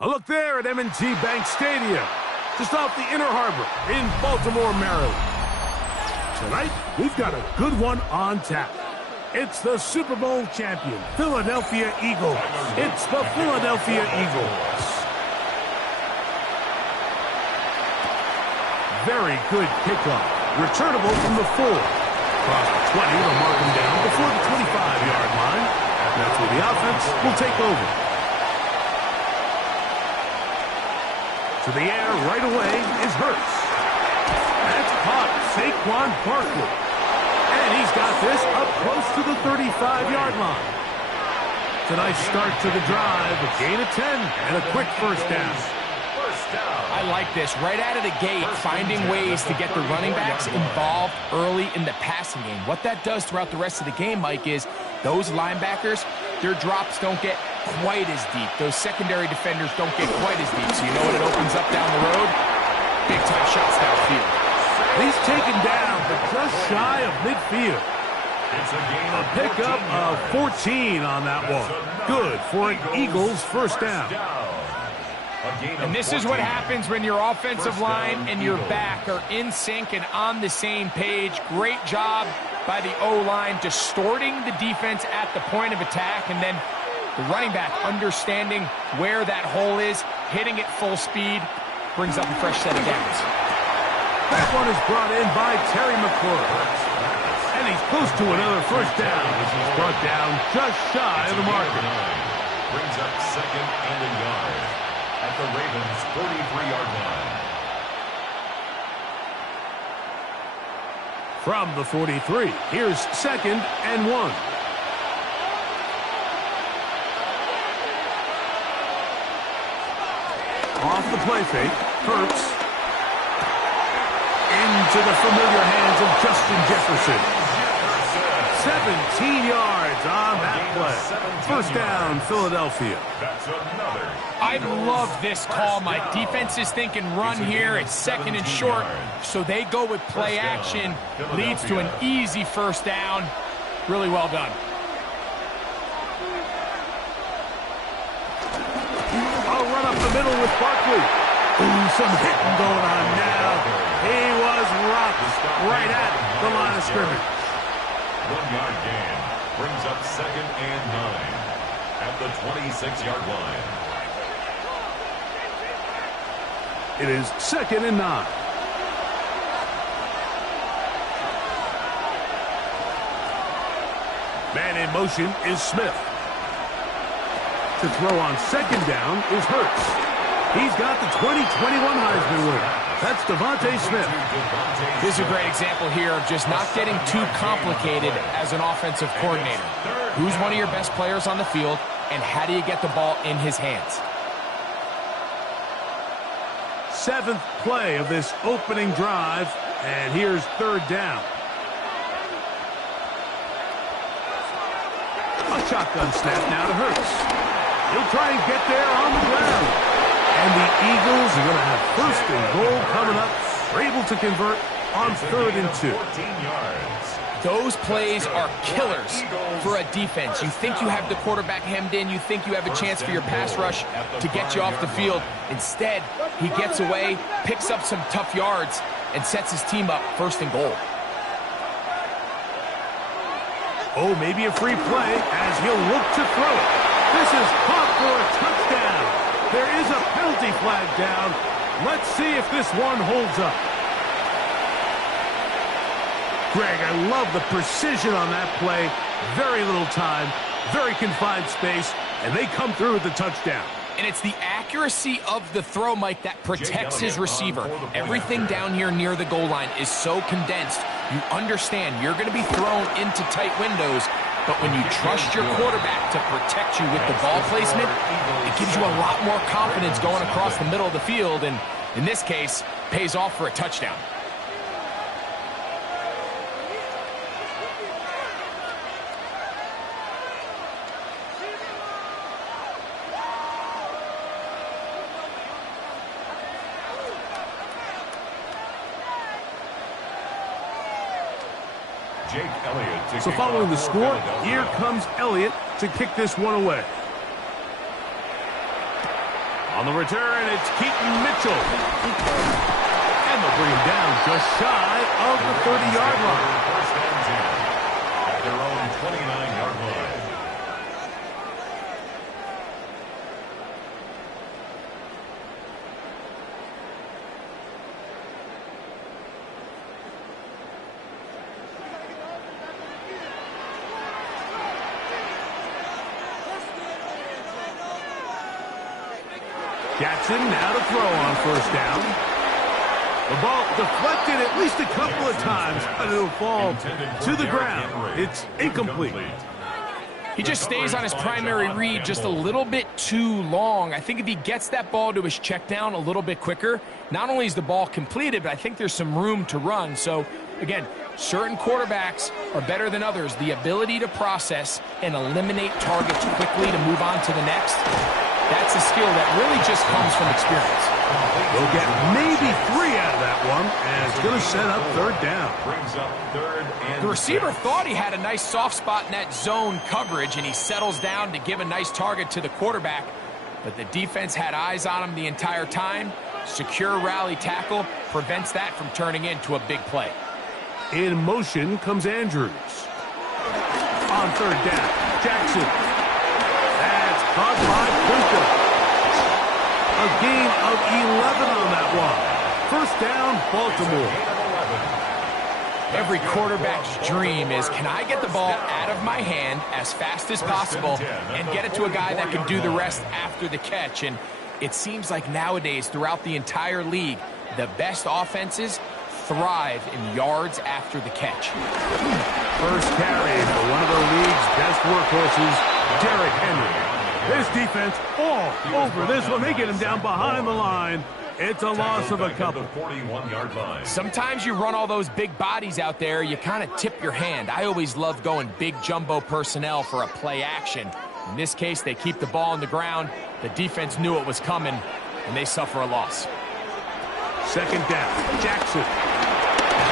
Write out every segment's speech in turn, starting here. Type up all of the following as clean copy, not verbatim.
A look there at M&T Bank Stadium, just off the Inner Harbor in Baltimore, Maryland. Tonight, we've got a good one on tap. It's the Super Bowl champion, Philadelphia Eagles. It's the Philadelphia Eagles. Very good kickoff. Returnable from the 4. Across the 20, they'll mark him down before the 25-yard line. That's where the offense will take over. To the air right away is Hurts. That's caught Saquon Barkley. And he's got this up close to the 35-yard line. It's a nice start to the drive, a gain of 10, and a quick first down. I like this. Right out of the gate, finding ways to get the running backs involved early in the passing game. What that does throughout the rest of the game, Mike, is those linebackers, their drops don't get quite as deep. Those secondary defenders don't get quite as deep. So you know what it opens up down the road? Big-time shots downfield. He's taken down, but just shy of midfield. A pickup of 14 on that one. Good for an Eagles first down. And this is what happens when your offensive line and your back are in sync and on the same page. Great job by the O-line distorting the defense at the point of attack, and then the running back understanding where that hole is, hitting it full speed, brings up a fresh set of downs. That one is brought in by Terry McLaurin. And he's close to another first down as he's brought down just shy of the marker. Brings up second and a yard at the Ravens' 43-yard line. From the 43, here's second and 1. Off the play fake, Hurts. Into the familiar hands of Justin Jefferson. 17 yards on that play. First down, Philadelphia. I love this call. My defense is thinking run here. It's second and short, so they go with play action. Leads to an easy first down. Really well done. I'll run up the middle with Barkley. Ooh, some hitting going on now. He was rocked right at the line of scrimmage. 1-yard gain brings up second and 9 at the 26-yard line. It is second and 9. Man in motion is Smith. To throw on second down is Hurts. He's got the 2021 Heisman winner. That's Devontae Smith. This is a great example here of just not getting too complicated as an offensive coordinator. Who's one of your best players on the field, and how do you get the ball in his hands? 7th play of this opening drive, and here's third down. A shotgun snap now to Hurts. He'll try and get there on the ground. And the Eagles are going to have first and goal coming up. They're able to convert on 3rd and 2. Those plays are killers for a defense. You think you have the quarterback hemmed in. You think you have a chance for your pass rush to get you off the field. Instead, he gets away, picks up some tough yards, and sets his team up first and goal. Oh, maybe a free play as he'll look to throw it. This is caught for a touchdown. There is a penalty flag down. Let's see if this one holds up. Greg, I love the precision on that play. Very little time, very confined space, and they come through with the touchdown. And it's the accuracy of the throw, Mike, that protects his receiver. Everything down here near the goal line is so condensed. You understand you're going to be thrown into tight windows, but when you trust your quarterback to protect you with the ball placement, it gives you a lot more confidence going across the middle of the field, and in this case, pays off for a touchdown. So following the score, here comes Elliott to kick this one away. On the return, it's Keaton Mitchell. And they'll bring him down just shy of the 30-yard line. First and 10 at their own 29-yard line. Jackson now to throw on first down. The ball deflected at least a couple of times, but it'll fall to the ground. It's incomplete. He just stays on his primary read just a little bit too long. I think if he gets that ball to his check down a little bit quicker, not only is the ball completed, but I think there's some room to run. So, again, certain quarterbacks are better than others. The ability to process and eliminate targets quickly to move on to the next, that's a skill that really just comes from experience. They'll get maybe 3 out of that one, and it's going to set up third down. Brings up third and The receiver 6. thought he had a nice soft spot in that zone coverage, and he settles down to give a nice target to the quarterback. But the defense had eyes on him the entire time. Secure rally tackle prevents that from turning into a big play. In motion comes Andrews. On third down, Jackson. That's caught by Puka. A gain of 11 on that one. First down, Baltimore. Every quarterback's dream is, can I get the ball out of my hand as fast as possible and get it to a guy that can do the rest after the catch? And it seems like nowadays, throughout the entire league, the best offenses thrive in yards after the catch. First carry for one of the league's best workhorses, Derrick Henry. This defense all over this one. They get him down behind the line. It's a loss of a couple. 41-yard line. Sometimes you run all those big bodies out there, you kind of tip your hand. I always love going big jumbo personnel for a play action. In this case, they keep the ball on the ground. The defense knew it was coming, and they suffer a loss. Second down, Jackson.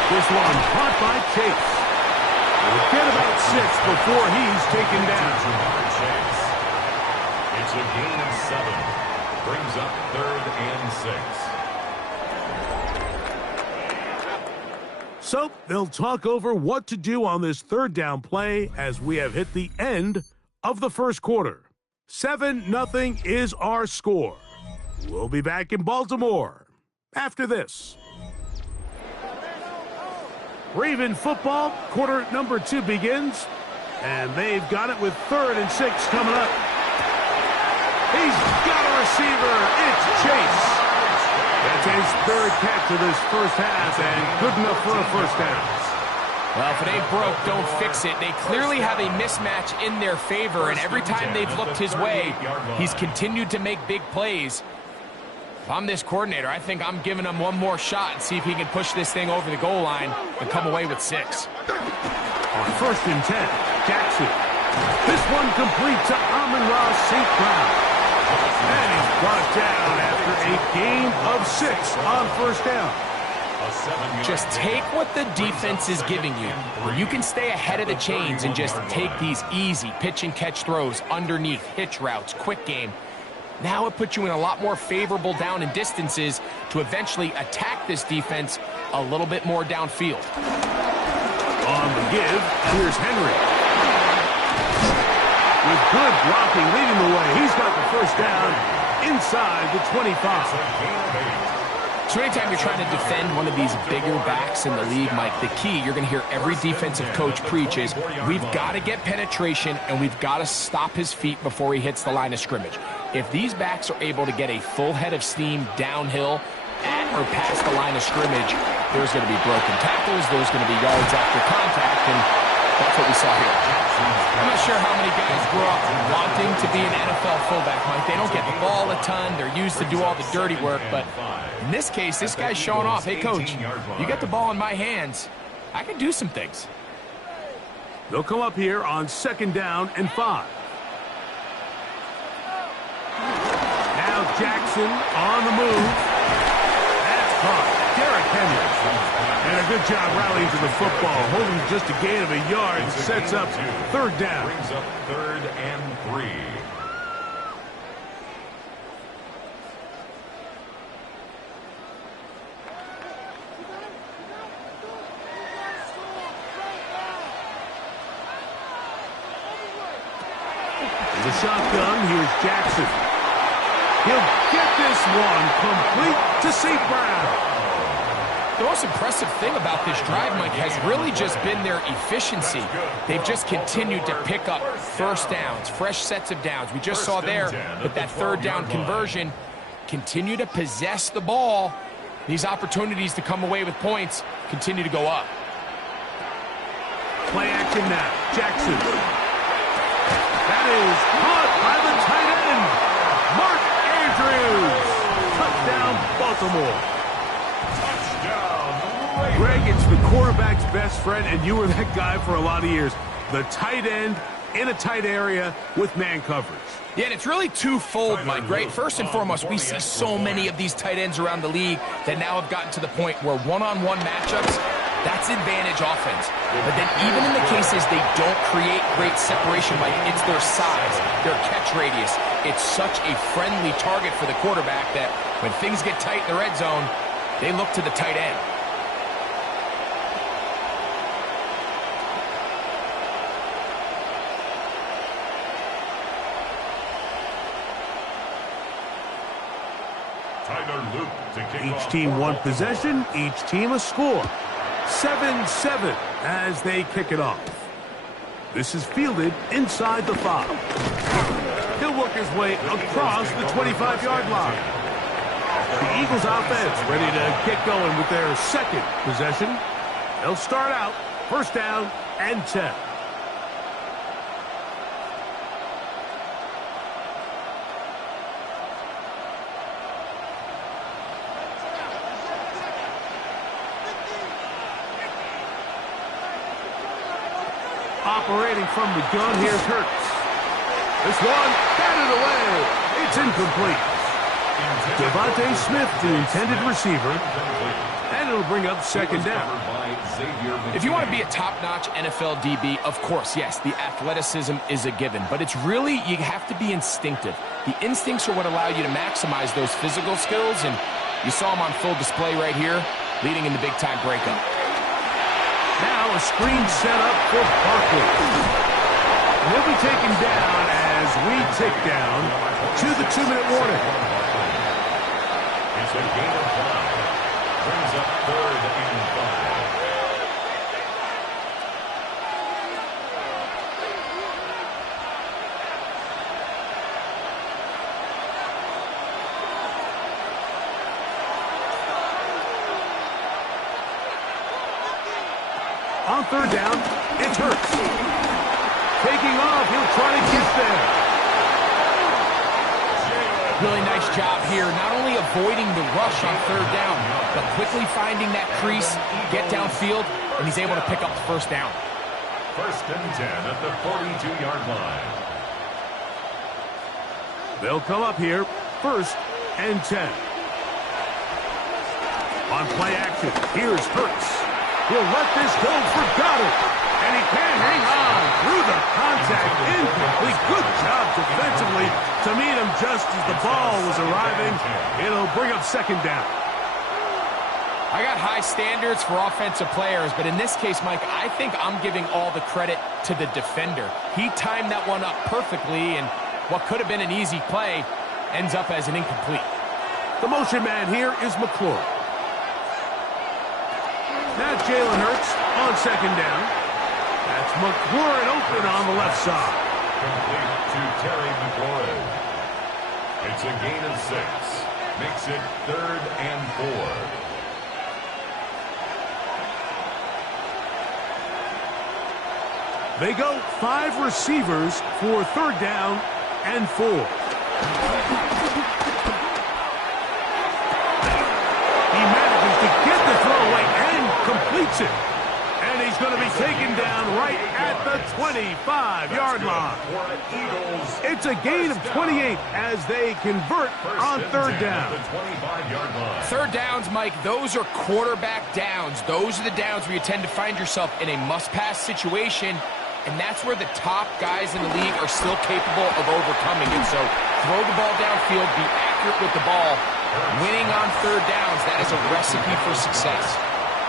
This one caught by Chase. We'll get about 6 before he's taken down. It's a gain of 7. Brings up third and 6. So they'll talk over what to do on this third down play as we have hit the end of the first quarter. 7-0 is our score. We'll be back in Baltimore after this. Raven football, quarter number 2 begins, and they've got it with third and 6 coming up. He's got a receiver. It's Chase. That's his third catch of this first half, and good enough for a first down. Well, if it ain't broke, don't fix it. They clearly have a mismatch in their favor, and every time they've looked his way, he's continued to make big plays. If I'm this coordinator, I think I'm giving him one more shot and see if he can push this thing over the goal line and come away with 6. On first and 10, Jackson. This one complete to Amon-Ra St. Brown. And he's brought down after a gain of 6 on first down. Just take what the defense is giving you. Where you can stay ahead of the chains and just take these easy pitch and catch throws underneath, hitch routes, quick game. Now it puts you in a lot more favorable down and distances to eventually attack this defense a little bit more downfield. On the give, here's Henry. With good blocking leading the way, he's got the first down inside the 25. So anytime you're trying to defend one of these bigger backs in the league, Mike, the key you're going to hear every defensive coach preach is we've got to get penetration and we've got to stop his feet before he hits the line of scrimmage. If these backs are able to get a full head of steam downhill at or past the line of scrimmage, there's going to be broken tackles, there's going to be yards after contact, and that's what we saw here. I'm not sure how many guys grow up wanting to be an NFL fullback, Mike. They don't get the ball a ton. They're used to do all the dirty work. But in this case, this guy's showing off, hey, coach, you got the ball in my hands. I can do some things. They'll come up here on second down and 5. Now Jackson on the move. That's caught. Derrick Henry. And a good job rallying to the football, holding just a gain of a yard, sets up third down. Brings up third and 3. the shotgun. Here's Jackson. He'll get this one complete to St. Brown. The most impressive thing about this drive, Mike, has really just been their efficiency. They've just continued to pick up first downs, fresh sets of downs. We just saw there with that third down conversion, continue to possess the ball. These opportunities to come away with points continue to go up. Play action now. Jackson. That is caught by the tight end, Mark Andrews. Touchdown, Baltimore. Greg, it's the quarterback's best friend, and you were that guy for a lot of years. The tight end in a tight area with man coverage. Yeah, and it's really twofold, Mike, right? First and foremost, we see so many of these tight ends around the league that now have gotten to the point where one-on-one matchups, that's advantage offense. But then even in the cases they don't create great separation, Mike, it's their size, their catch radius. It's such a friendly target for the quarterback that when things get tight in the red zone, they look to the tight end. Each team one possession, each team a score. 7-7 as they kick it off. This is fielded inside the 5. He'll work his way across the 25-yard line. The Eagles offense ready to get going with their second possession. They'll start out first down and 10. Operating from the gun, here's Hurts. This one, batted away. It's incomplete. Devontae Smith, the intended receiver, and it'll bring up second down. If you want to be a top-notch NFL DB, of course, yes, the athleticism is a given, but it's really, you have to be instinctive. The instincts are what allow you to maximize those physical skills, and you saw them on full display right here, leading in the big-time breakup. Now a screen set up for Barkley. He'll be taken down as we tick down to the 2-minute warning. It's a gain of 5. Brings up 3rd and 5. On third down, it's Hurts. Taking off, he'll try to get there. Really nice job here, not only avoiding the rush on third down, but quickly finding that crease, get downfield, and he's able to pick up the first down. 1st and 10 at the 42-yard line. They'll come up here, 1st and 10. On play action, here's Hurts. He'll let this go for Goddard. And he can't hang on through the contact. Incomplete. Good job defensively to meet him just as the ball was arriving. It'll bring up second down. I got high standards for offensive players, but in this case, Mike, I think I'm giving all the credit to the defender. He timed that one up perfectly, and what could have been an easy play ends up as an incomplete. The motion man here is McClure. Now Jalen Hurts on second down. That's McClure and open on the left side. Complete to Terry McLaurin. It's a gain of 6. Makes it 3rd and 4. They go 5 receivers for third down and 4. He manages to get the throw away and completes it. And he's going to be taken down right at the 25-yard line. It's a gain of 28 as they convert on third down. Third downs, Mike, those are quarterback downs. Those are the downs where you tend to find yourself in a must-pass situation, and that's where the top guys in the league are still capable of overcoming it. So throw the ball downfield, be accurate with the ball. Winning on third downs, that is a recipe for success.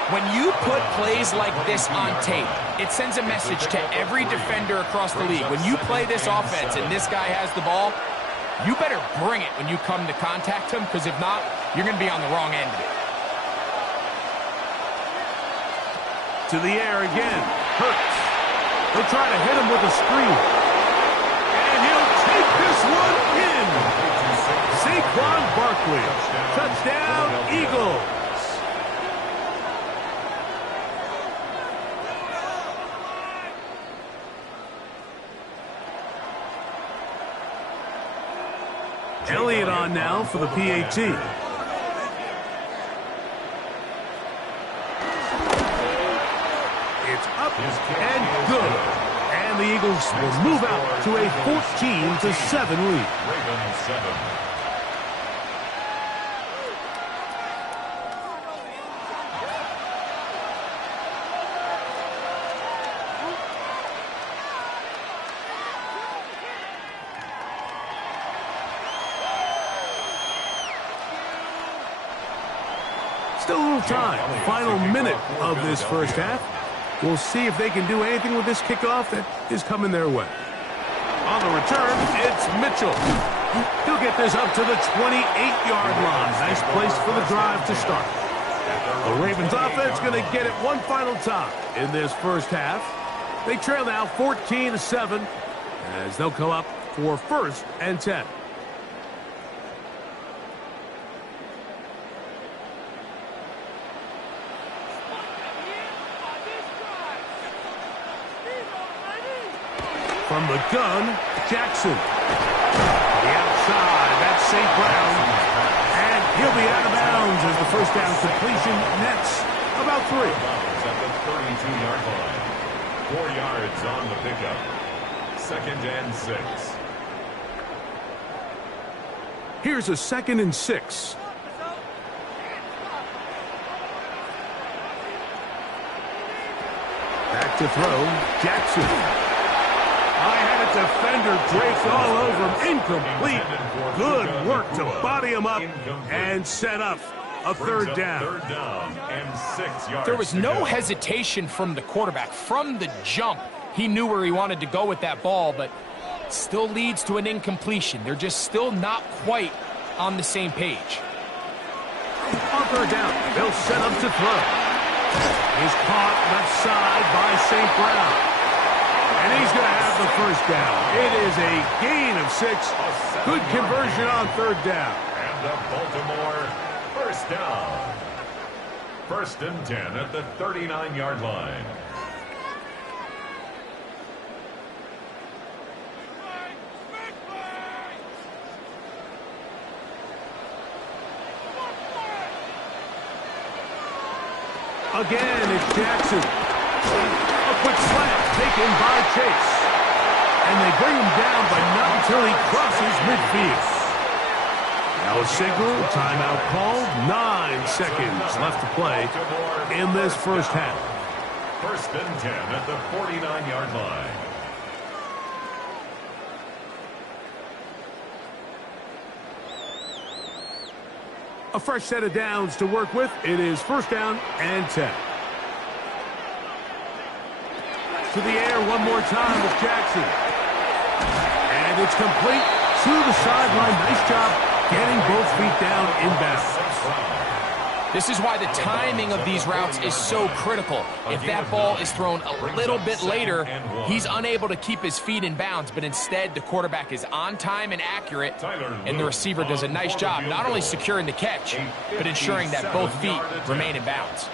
When you put plays like this on tape, it sends a message to every defender across the league. When you play this offense and this guy has the ball, you better bring it when you come to contact him, because if not, you're going to be on the wrong end of it. To the air again. Hurts. He'll try to hit him with a screen. And he'll take this one in. Saquon Barkley. Touchdown, Eagles. Elliott on now for the PAT. It's up and good. And the Eagles will move out to a 14-7 lead. Ravens 7. Still a little time. Final minute of this first half. We'll see if they can do anything with this kickoff that is coming their way. On the return, it's Mitchell. He'll get this up to the 28-yard line. Nice place for the drive to start. The Ravens offense going to get it one final time in this first half. They trail now 14-7 as they'll come up for 1st and 10. From the gun, Jackson. The outside, that's St. Brown. And he'll be out of bounds as the first down completion nets about 3. At the 32-yard line. 4 yards on the pickup. 2nd and 6. Here's a 2nd and 6. Back to throw, Jackson. I had a defender draped all over him. Incomplete. Good work to body him up and set up a 3rd down. 3rd down and 6 yards. There was no hesitation from the quarterback. From the jump, he knew where he wanted to go with that ball, but still leads to an incompletion. They're just still not quite on the same page. On 3rd down, they'll set up to throw. He's caught left side by St. Brown. And he's going to have the first down. It is a gain of 6. Good conversion on 3rd down. And the Baltimore 1st down. 1st and 10 at the 39-yard line. Again, it's Jackson. A quick slant taken by Chase. And they bring him down, but not until he crosses midfield. Now a signal, timeout called. 9 seconds left to play in this first half. 1st and 10 at the 49-yard line. A fresh set of downs to work with. It is 1st down and 10. To the air one more time with Jackson. And it's complete to the sideline. Nice job getting both feet down inbounds. This is why the timing of these routes is so critical. If that ball is thrown a little bit later, he's unable to keep his feet in bounds, but instead the quarterback is on time and accurate, and the receiver does a nice job not only securing the catch, but ensuring that both feet remain in bounds.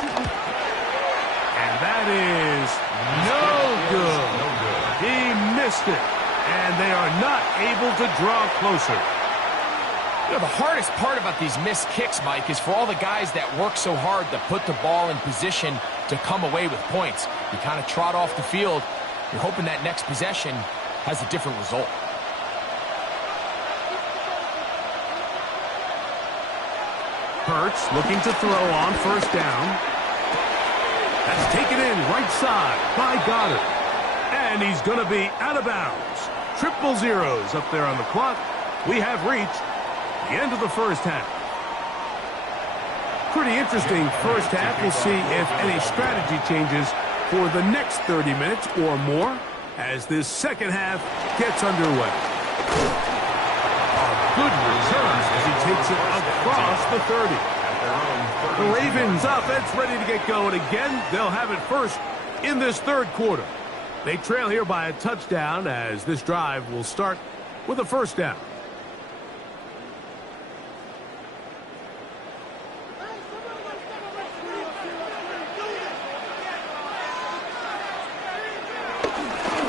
And that is no good. He missed it, and they are not able to draw closer. You know, the hardest part about these missed kicks, Mike, is for all the guys that work so hard to put the ball in position to come away with points. You kind of trot off the field. You're hoping that next possession has a different result. Hurts looking to throw on 1st down. That's taken in right side by Goddard. And he's going to be out of bounds. 000 up there on the clock. We have reached the end of the first half. Pretty interesting first half. We'll see if any strategy changes for the next 30 minutes or more as this second half gets underway. A good return as he takes it across the 30. The Ravens offense ready to get going again. They'll have it first in this third quarter. They trail here by a touchdown as this drive will start with a first down.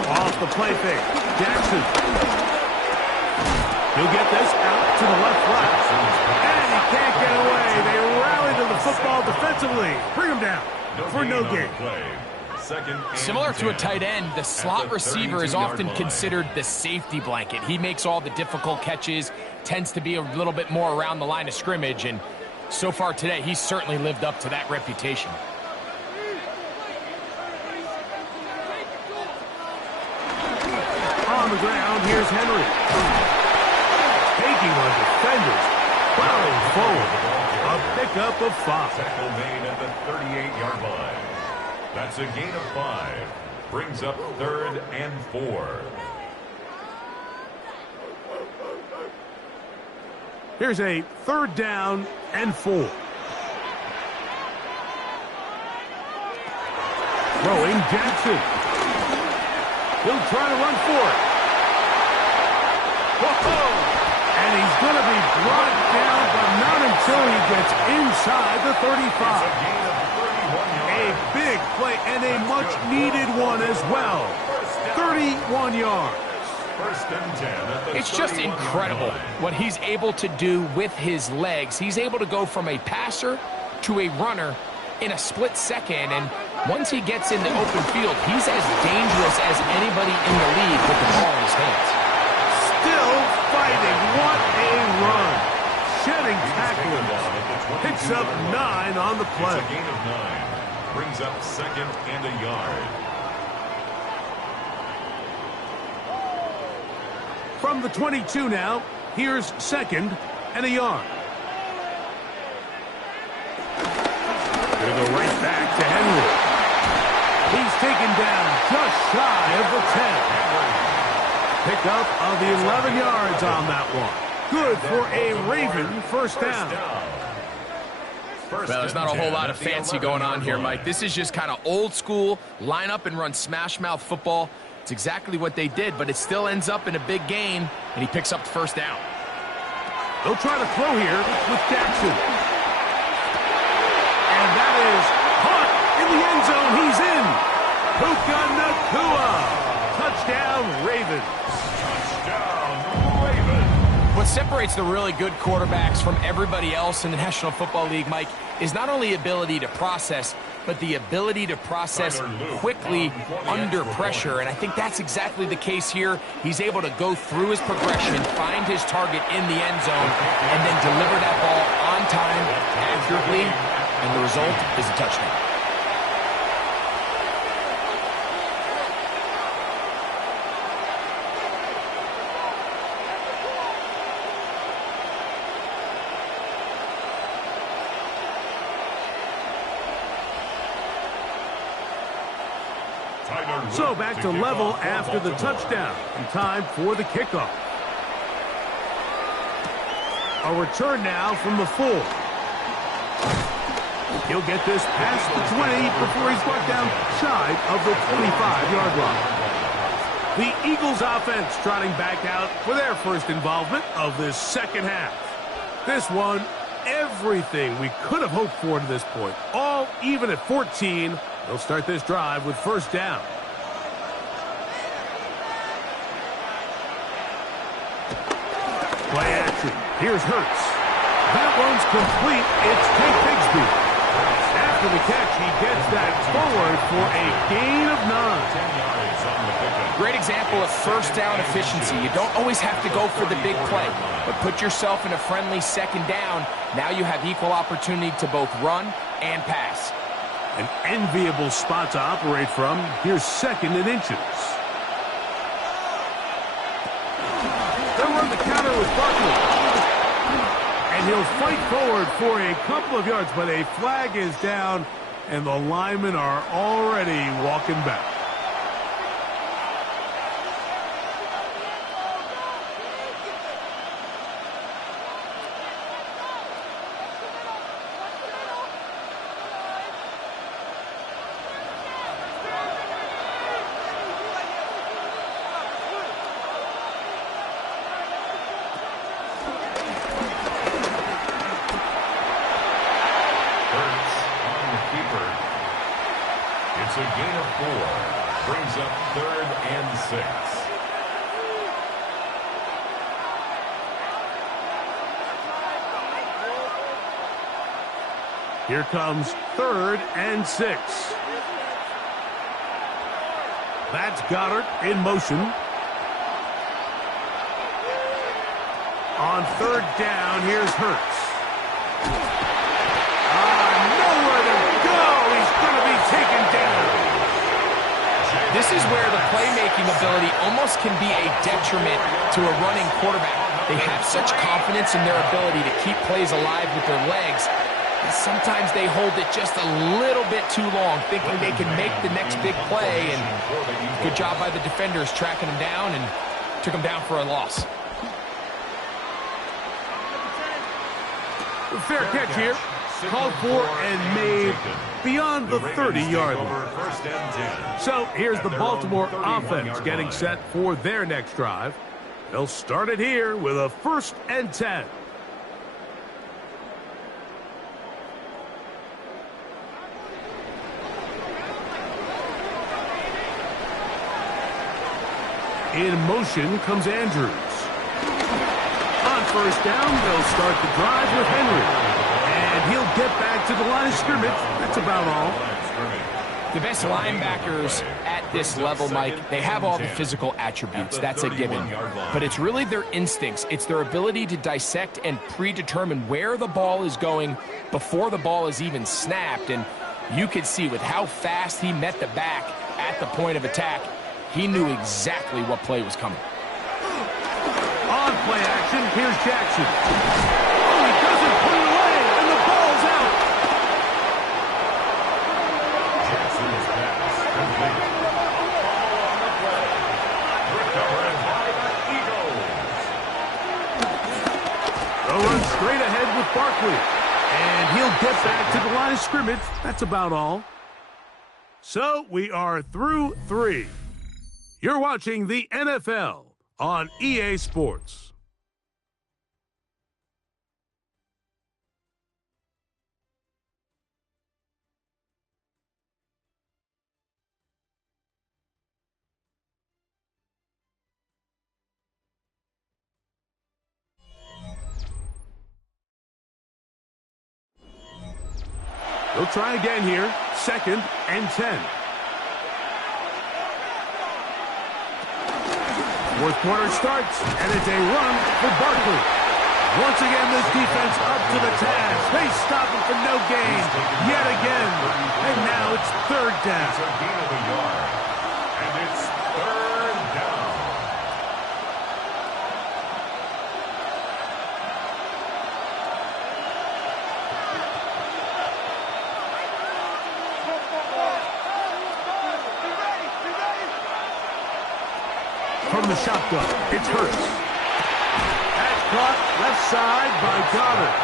Off the play fake. Jackson. He'll get this out to the left flat. And he can't get away. They rally to the football defensively. Bring him down for no gain. Similar to a tight end, the slot receiver is often considered the safety blanket. He makes all the difficult catches, tends to be a little bit more around the line of scrimmage, and so far today, he's certainly lived up to that reputation. On the ground, here's Henry. Taking on defenders, plowing forward. A pickup of 5. Tackle made at the 38-yard line. That's a gain of 5. Brings up 3rd and 4. Here's a 3rd down and 4. Throwing Jackson. He'll try to run for it. Whoa! And he's going to be brought down, but not until he gets inside the 35. A big play and a much-needed one as well. 31 yards. It's just incredible what he's able to do with his legs. He's able to go from a passer to a runner in a split second, and once he gets in the open field, he's as dangerous as anybody in the league with the ball in his hands. Still fighting. What a run. Shedding tackles. Picks up 9 on the play. It's a gain of 9. Brings up 2nd and a yard. From the 22 now, here's 2nd and a yard. They go right back to Henry. He's taken down just shy of the 10. Pickup of the 11 yards on that one. Good for a Raven first down. Well, there's not a whole lot of fancy going on here, Mike. This is just kind of old school, line up and run smash mouth football. It's exactly what they did, but it still ends up in a big gain, and he picks up the first down. They'll try to throw here with Jackson. And that is caught in the end zone. He's in. Puka Nacua. Touchdown, Ravens. What separates the really good quarterbacks from everybody else in the National Football League, Mike, is not only ability to process, but the ability to process quickly under pressure. And I think that's exactly the case here. He's able to go through his progression, find his target in the end zone, and then deliver that ball on time, accurately, and the result is a touchdown. So back to level after the touchdown. And time for the kickoff. A return now from the 4. He'll get this past the 20 before he's brought down shy of the 25-yard line. The Eagles offense trotting back out for their first involvement of this second half. This one, everything we could have hoped for to this point. All even at 14. They'll start this drive with first down. Play action. Here's Hurts. That one's complete. It's Tank Bigsby. After the catch, he gets that forward for a gain of 9. Great example of first down efficiency. You don't always have to go for the big play, but put yourself in a friendly second down. Now you have equal opportunity to both run and pass. An enviable spot to operate from. Here's 2nd and inches. They'll run the counter with Barkley. And he'll fight forward for a couple of yards, but a flag is down, and the linemen are already walking back. It's a gain of 4. Brings up 3rd and 6. Here comes 3rd and 6. That's Goddard in motion. On 3rd down, here's Hurts. Nowhere to go. He's going to be taken down. This is where the playmaking ability almost can be a detriment to a running quarterback. They have such confidence in their ability to keep plays alive with their legs. And sometimes they hold it just a little bit too long, thinking they can make the next big play. And good job by the defenders tracking him down and took him down for a loss. Fair catch here. Called for and made beyond the 30-yard line. So here's the Baltimore offense getting set for their next drive. They'll start it here with a 1st and 10. In motion comes Andrews. On 1st down, they'll start the drive with Henry. And he'll get back to the line of scrimmage. That's about all. The best linebackers at this level, Mike, they have all the physical attributes. That's a given. But it's really their instincts. It's their ability to dissect and predetermine where the ball is going before the ball is even snapped. And you could see with how fast he met the back at the point of attack, he knew exactly what play was coming. On play action, here's Jackson. Oh, he doesn't put it away, and the ball's out. Jackson's pass complete. Recovered by the Eagles. They'll run straight ahead with Barkley. And he'll get back to the line of scrimmage. That's about all. So we are through 3. You're watching the NFL on EA Sports. They'll try again here. 2nd and 10. 4th quarter starts, and it's a run for Barkley. Once again, this defense up to the task. They stop him for no gain yet again. And now it's 3rd down. It's a gain of a yard. And it's 3rd down. From the shotgun, it's Hurts. That's caught left side by Goddard.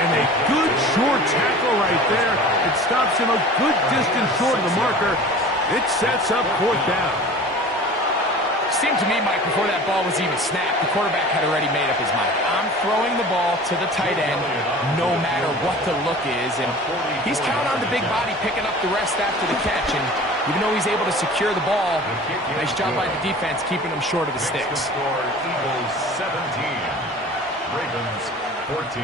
And a good short tackle right there. It stops him a good distance short of the marker. It sets up 4th down. Seemed to me, Mike, before that ball was even snapped, the quarterback had already made up his mind. I'm throwing the ball to the tight end no matter what the look is. And he's counting on the big body picking up the rest after the catch. And even though he's able to secure the ball, nice job by the defense keeping him short of the sticks. Score Eagles 17, Ravens 14.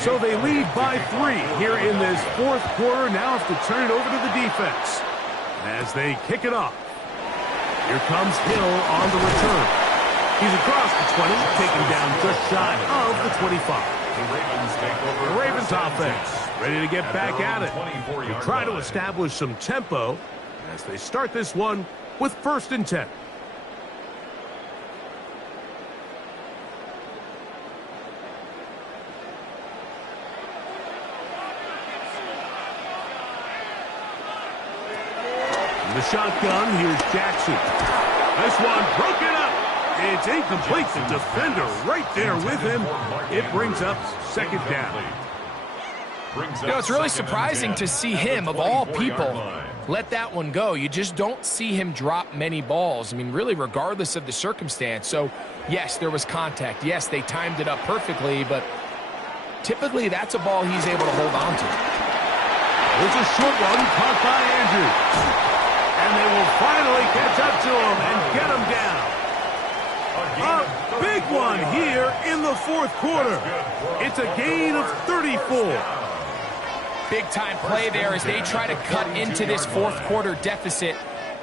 So they lead by 3 here in this 4th quarter. Now have to turn it over to the defense as they kick it off. Here comes Hill on the return. He's across the 20, taken down just shy of the 25. The Ravens offense ready to get back at it. They try to establish some tempo as they start this one with 1st and 10. In the shotgun, here's Jackson. This one broken up. It's incomplete. The defender right there with him. It brings up 2nd down. You know, it's really surprising to see him, of all people, let that one go. You just don't see him drop many balls. I mean, really, regardless of the circumstance. So, yes, there was contact. Yes, they timed it up perfectly, but typically that's a ball he's able to hold on to. There's a short one caught by Andrews. And they will finally catch up to him and get him down. A big one here in the 4th quarter. It's a gain of 34. Big-time play there as they try to cut into this 4th quarter deficit.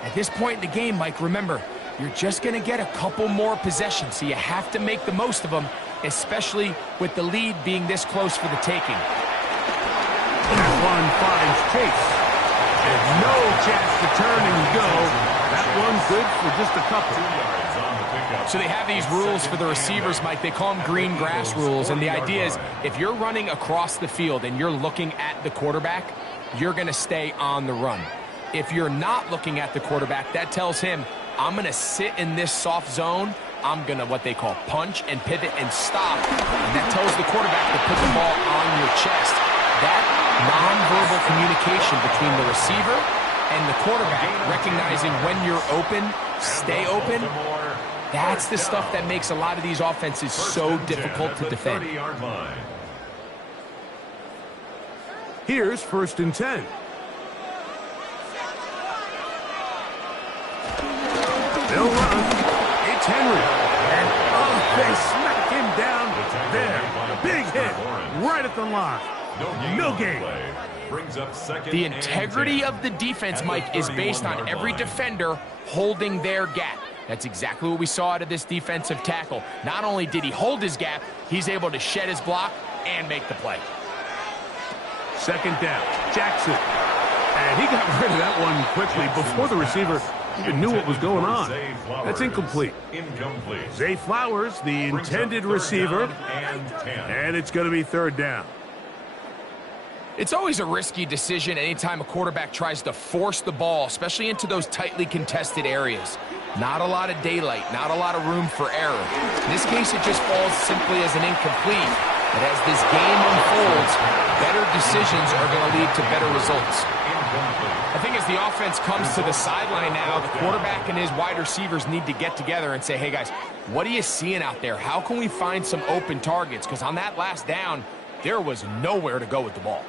At this point in the game, Mike, remember, you're just going to get a couple more possessions, so you have to make the most of them, especially with the lead being this close for the taking. That one finds Chase. And no chance to turn and go. That one's good for just a couple. So they have these rules for the receivers, Mike. They call them green grass rules. And the idea is if you're running across the field and you're looking at the quarterback, you're going to stay on the run. If you're not looking at the quarterback, that tells him, I'm going to sit in this soft zone. I'm going to what they call punch and pivot and stop. And that tells the quarterback to put the ball on your chest. That nonverbal communication between the receiver and the quarterback, recognizing when you're open, stay open, that's the stuff that makes a lot of these offenses so difficult to defend. Here's 1st and 10. They'll run. It's Henry. And they smack him down there. Big hit right at the line. No gain. The integrity of the defense, Mike, is based on every defender holding their gap. That's exactly what we saw out of this defensive tackle. Not only did he hold his gap, he's able to shed his block and make the play. 2nd down, Jackson. And he got rid of that one quickly before the receiver even knew what was going on. That's incomplete. Zay Flowers, the intended receiver, and it's going to be 3rd down. It's always a risky decision anytime a quarterback tries to force the ball, especially into those tightly contested areas. Not a lot of daylight, not a lot of room for error. In this case, it just falls simply as an incomplete. But as this game unfolds, better decisions are going to lead to better results. I think as the offense comes to the sideline now, the quarterback and his wide receivers need to get together and say, hey guys, what are you seeing out there? How can we find some open targets? Because on that last down, there was nowhere to go with the ball.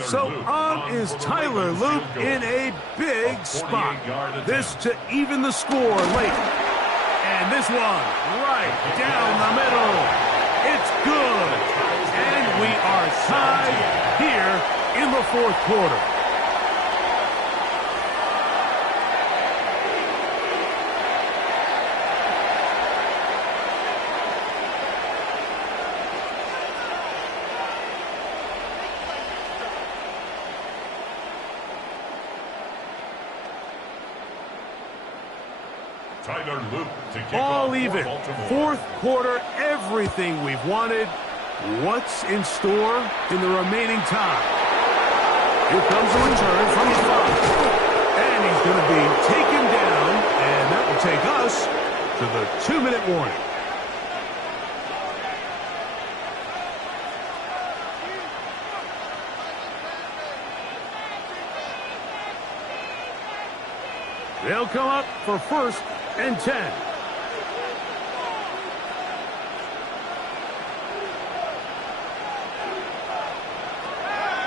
So on is Tyler Luke in a big spot. This to even the score late. And this one right down the middle. It's good. And we are tied here in the 4th quarter. Tyler Luke to kick all off even. 4th quarter, everything we've wanted. What's in store in the remaining time? Here comes a return from the 5. And he's going to be taken down, and that will take us to the 2-minute warning. They'll come up for 1st and 10.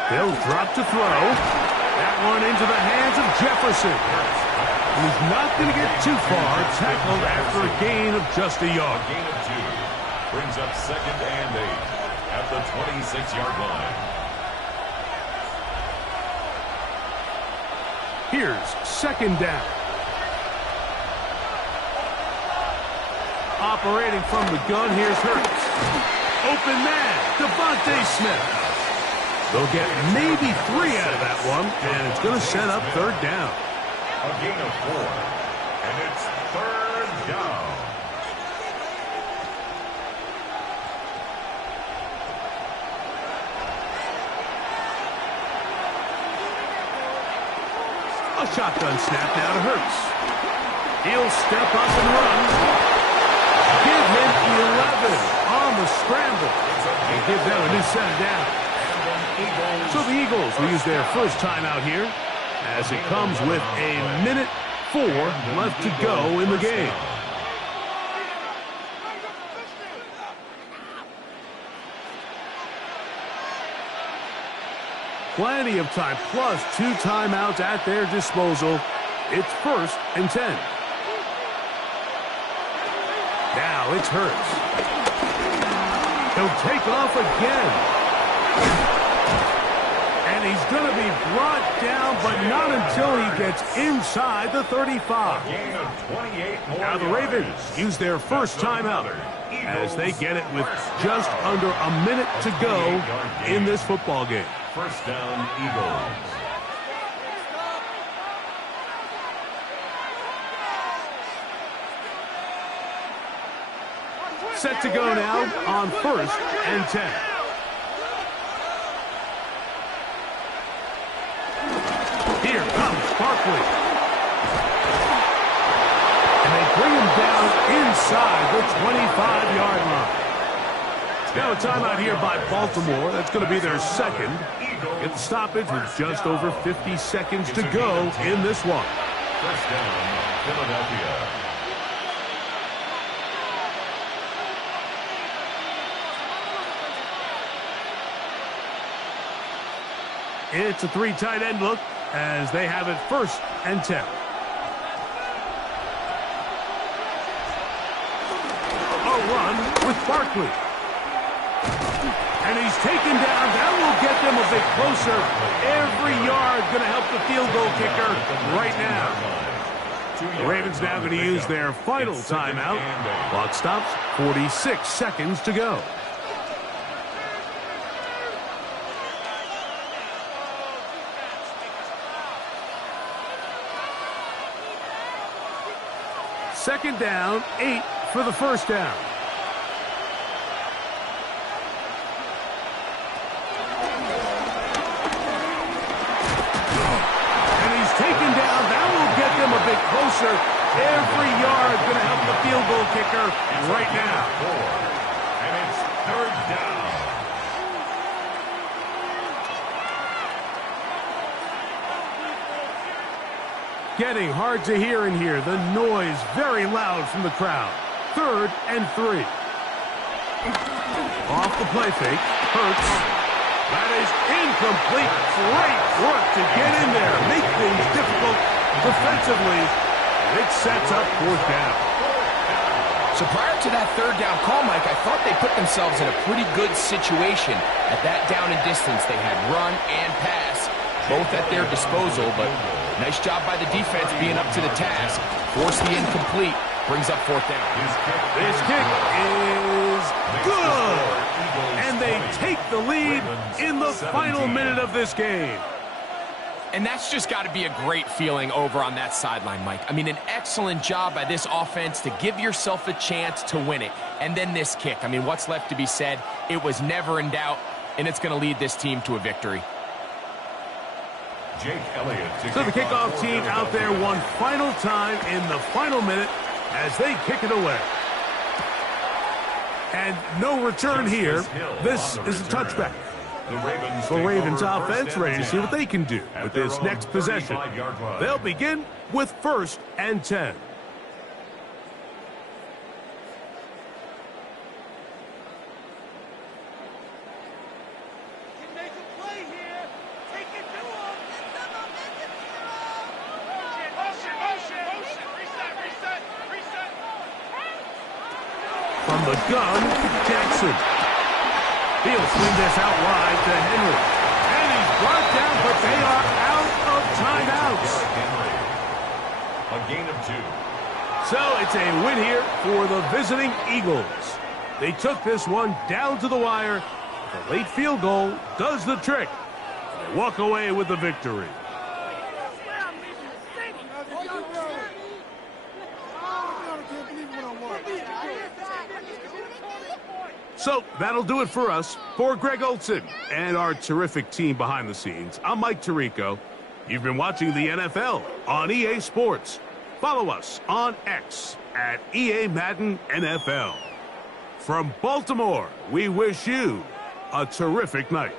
They'll drop to throw. That one into the hands of Jefferson. He's not going to get too far. Tackled after a gain of just a yard. A gain of 2. Brings up 2nd and 8 at the 26-yard line. Here's 2nd down. Operating from the gun, here's Hurts. Open man, Devontae Smith. They'll get maybe 3 out of that one, and it's going to set up third down. A gain of 4, and it's third down. A shotgun snap now to Hurts. He'll step up and run. Give him 11 on the scramble. And give them a new set of down. So the Eagles will use their first timeout here as it comes with a minute 4 left to go in the game. Plenty of time, plus 2 timeouts at their disposal. It's 1st and 10. Now it's Hurts. He'll take off again. And he's going to be brought down, but not until he gets inside the 35. Now the Ravens use their first timeout as they get it with just under a minute to go in this football game. First down, Eagles. Set to go now on 1st and 10. Here comes Barkley. And they bring him down inside the 25-yard line. Now a timeout here by Baltimore. That's going to be their second. Get the stoppage with just over 50 seconds to go in this one. First down, Philadelphia. It's a 3 tight end look as they have it 1st and 10. A run with Barkley. And he's taken down. That will get them a bit closer. Every yard going to help the field goal kicker right now. The Ravens now going to use their final timeout. Clock stops, 46 seconds to go. Second down, 8 for the first down. And he's taken down. That will get them a bit closer. Every yard going to help the field goal kicker right now. And it's third down. Getting hard to hear in here. The noise very loud from the crowd. 3rd and 3. Off the play fake. Hurts. That is incomplete. Great work to get in there. Make things difficult defensively. It sets up 4th down. So prior to that 3rd down call, Mike, I thought they put themselves in a pretty good situation at that down and distance. They had run and pass, both at their disposal, but nice job by the defense being up to the task. Force the incomplete. Brings up 4th down. This kick is good. And they take the lead in the final minute of this game. And that's just got to be a great feeling over on that sideline, Mike. I mean, an excellent job by this offense to give yourself a chance to win it. And then this kick. I mean, what's left to be said? It was never in doubt, and it's going to lead this team to a victory. Jake Elliott. So the kickoff team out there one final time in the final minute as they kick it away. And no return here. This is a touchback. The Ravens offense ready to see what they can do with this next possession. They'll begin with 1st and 10. From the gun, Jackson. He'll swing this out wide to Henry. And he's brought down, but they are out of timeouts. A gain of 2. So it's a win here for the visiting Eagles. They took this one down to the wire. The late field goal does the trick. They walk away with the victory. So that'll do it for us. For Greg Olson and our terrific team behind the scenes, I'm Mike Tirico. You've been watching the NFL on EA Sports. Follow us on X at EA Madden NFL. From Baltimore, we wish you a terrific night.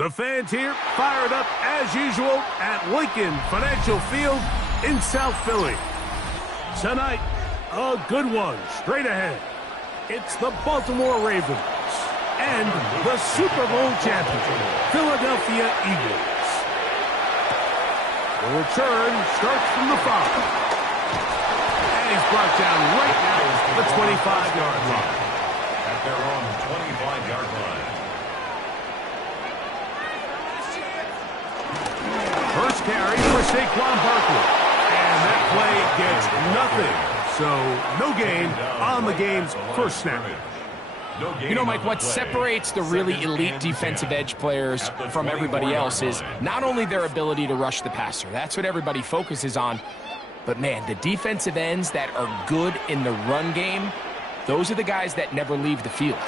The fans here fired up as usual at Lincoln Financial Field in South Philly. Tonight, a good one straight ahead. It's the Baltimore Ravens and the Super Bowl champion, Philadelphia Eagles. The return starts from the 5. And he's brought down right now the 25-yard line. At their own 25-yard line. First carry for Saquon Barkley. And that play gets nothing. So no gain on the game's first snap. You know, Mike, what separates the really elite defensive edge players from everybody else is not only their ability to rush the passer. That's what everybody focuses on. But, man, the defensive ends that are good in the run game, those are the guys that never leave the field.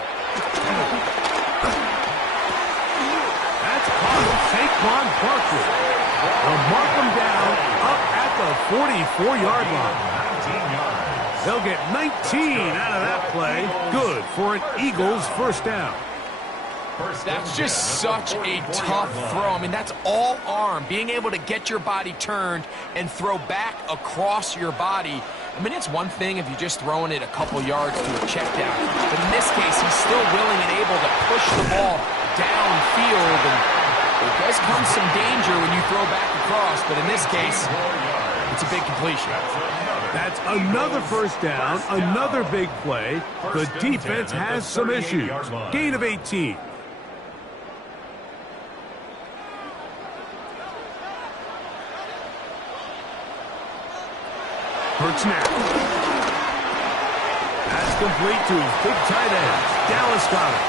That's caught Saquon Barkley. They'll mark him down up at the 44-yard line. They'll get 19 out of that play. Good for an Eagles first down. That's just such a tough throw. I mean, that's all arm. Being able to get your body turned and throw back across your body. I mean, it's one thing if you're just throwing it a couple yards to a check down. But in this case, he's still willing and able to push the ball downfield. And there does come some danger when you throw back across. But in this case, it's a big completion. That's another first down, another big play. The defense has some issues. Gain of 18. Hurts now. That's complete to his big tight end, Dallas Goedert.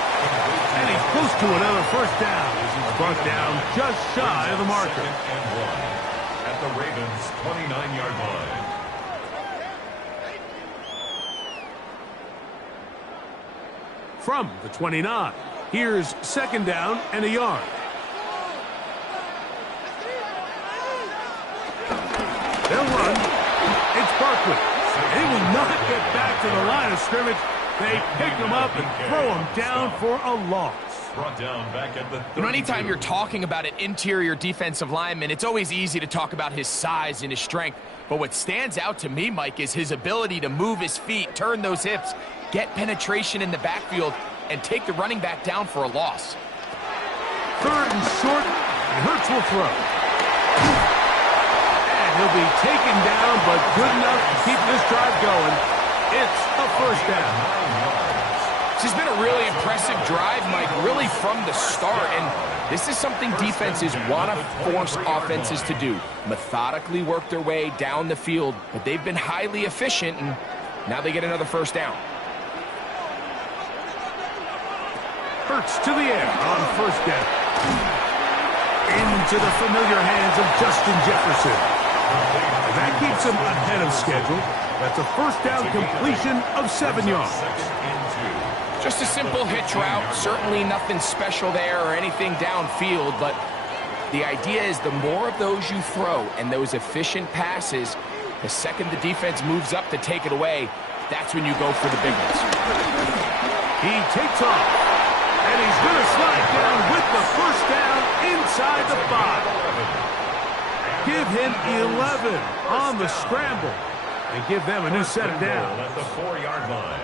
And he's close to another first down as he's brought down just shy of the marker. At the Ravens' 29-yard line. From the 29, here's second down and a yard. They'll run. It's Barkley. They will not get back to the line of scrimmage. They pick him up and throw him down for a loss. Brought down back at the 32. You know, anytime you're talking about an interior defensive lineman, it's always easy to talk about his size and his strength. But what stands out to me, Mike, is his ability to move his feet, turn those hips, get penetration in the backfield, and take the running back down for a loss. Third and short, and Hurts will throw. And he'll be taken down, but good enough to keep this drive going. It's a first down. This has been a really impressive drive, Mike, really from the start. And this is something defenses want to force offenses to do. Methodically work their way down the field, but they've been highly efficient, and now they get another first down. Hurts to the air on first down. Into the familiar hands of Justin Jefferson. And that keeps him ahead of schedule. That's a first down completion of 7 yards. Just a simple hitch route. Certainly nothing special there or anything downfield, but the idea is the more of those you throw and those efficient passes, the second the defense moves up to take it away, that's when you go for the big ones. He takes off, and he's going to slide down with the first down inside the 5. Give him 11 on the scramble, and give them a new set of downs. At the 4-yard line.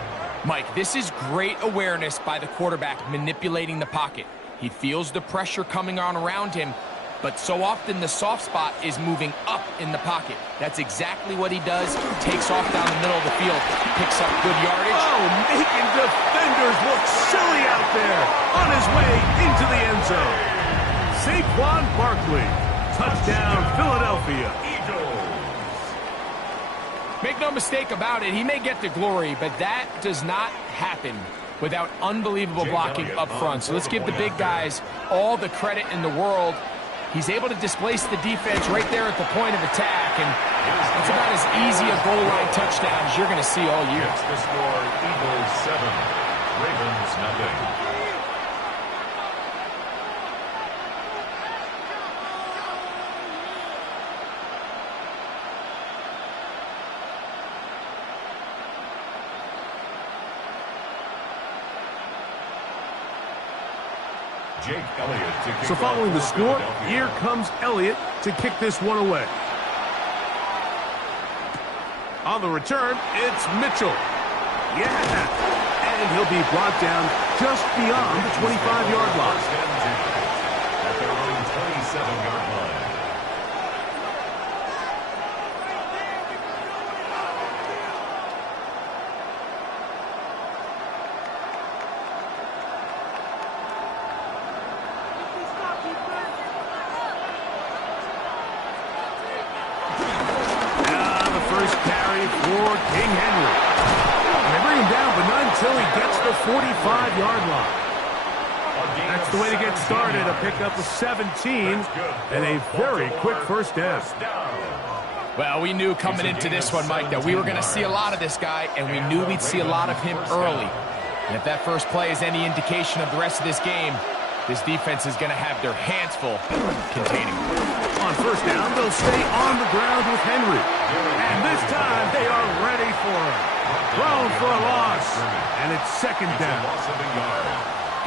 Mike, this is great awareness by the quarterback manipulating the pocket. He feels the pressure coming on around him, but so often the soft spot is moving up in the pocket. That's exactly what he does. Takes off down the middle of the field, picks up good yardage. Oh, making defenders look silly out there on his way into the end zone. Saquon Barkley, touchdown Philadelphia. Make no mistake about it, he may get the glory, but that does not happen without unbelievable blocking up front. So let's give the big guys all the credit in the world. He's able to displace the defense right there at the point of attack, and it's about as easy a goal line touchdown as you're going to see all year. It's the score, Eagles 7, Ravens nothing. Jake Elliott to kick So following the off for score, Philadelphia. here comes Elliott to kick this one away. On the return, it's Mitchell. Yeah, and he'll be brought down just beyond the 25-yard line. At their own 27-yard line. For King Henry. And they bring him down, but not until he gets the 45-yard line. That's the way to get started. A pickup of 17 and a very quick first down. Well, we knew coming into this one, Mike, that we were going to see a lot of this guy, and we knew we'd see a lot of him early. And if that first play is any indication of the rest of this game, this defense is going to have their hands full containing him. On first down, they'll stay on the ground with Henry. And this time, they are ready for him. Thrown for a loss, and it's second down.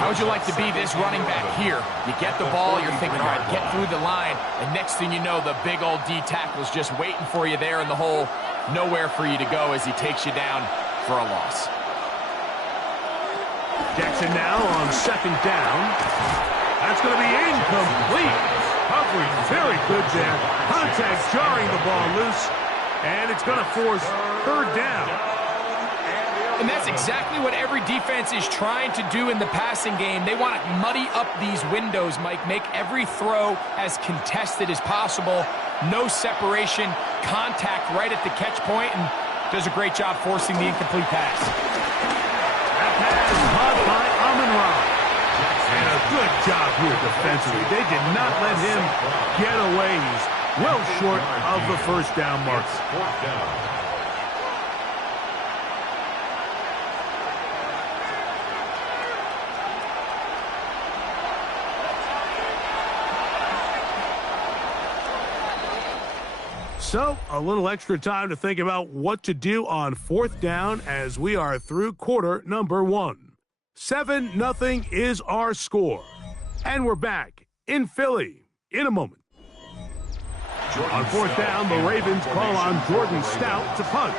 How would you like to be this running back here? You get the ball, you're thinking, all right, get through the line, and next thing you know, the big old D tackle's just waiting for you there in the hole. Nowhere for you to go as he takes you down for a loss. Jackson now on second down. That's going to be incomplete. Coverage very good there. Contact jarring the ball loose. And it's going to force third down. And that's exactly what every defense is trying to do in the passing game. They want to muddy up these windows, Mike. Make every throw as contested as possible. No separation. Contact right at the catch point, and does a great job forcing the incomplete pass. That pass caught by Amon-Ra. And a good job here defensively. They did not let him get away. He's well short of the first down mark. Fourth down. So, a little extra time to think about what to do on fourth down as we are through quarter number 1. 7-0 is our score. And we're back in Philly in a moment. On fourth down, the Ravens call on Jordan Stout to punt.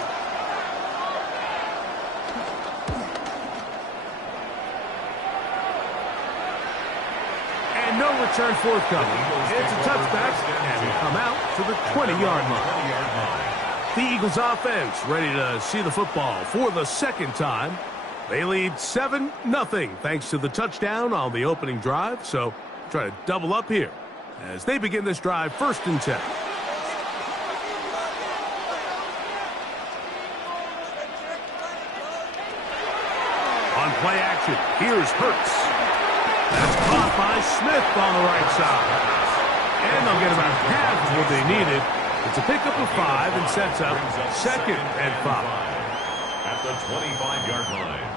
And no return forthcoming. It's a touchback, and we come out to the 20-yard line. The Eagles offense ready to see the football for the second time. They lead 7-0 thanks to the touchdown on the opening drive, so try to double up here as they begin this drive 1st and 10. On play action, here's Hurts. That's caught by Smith on the right side. And they'll get about half of what they needed. It's a pickup of 5 and sets up 2nd and 5. At the 25-yard line.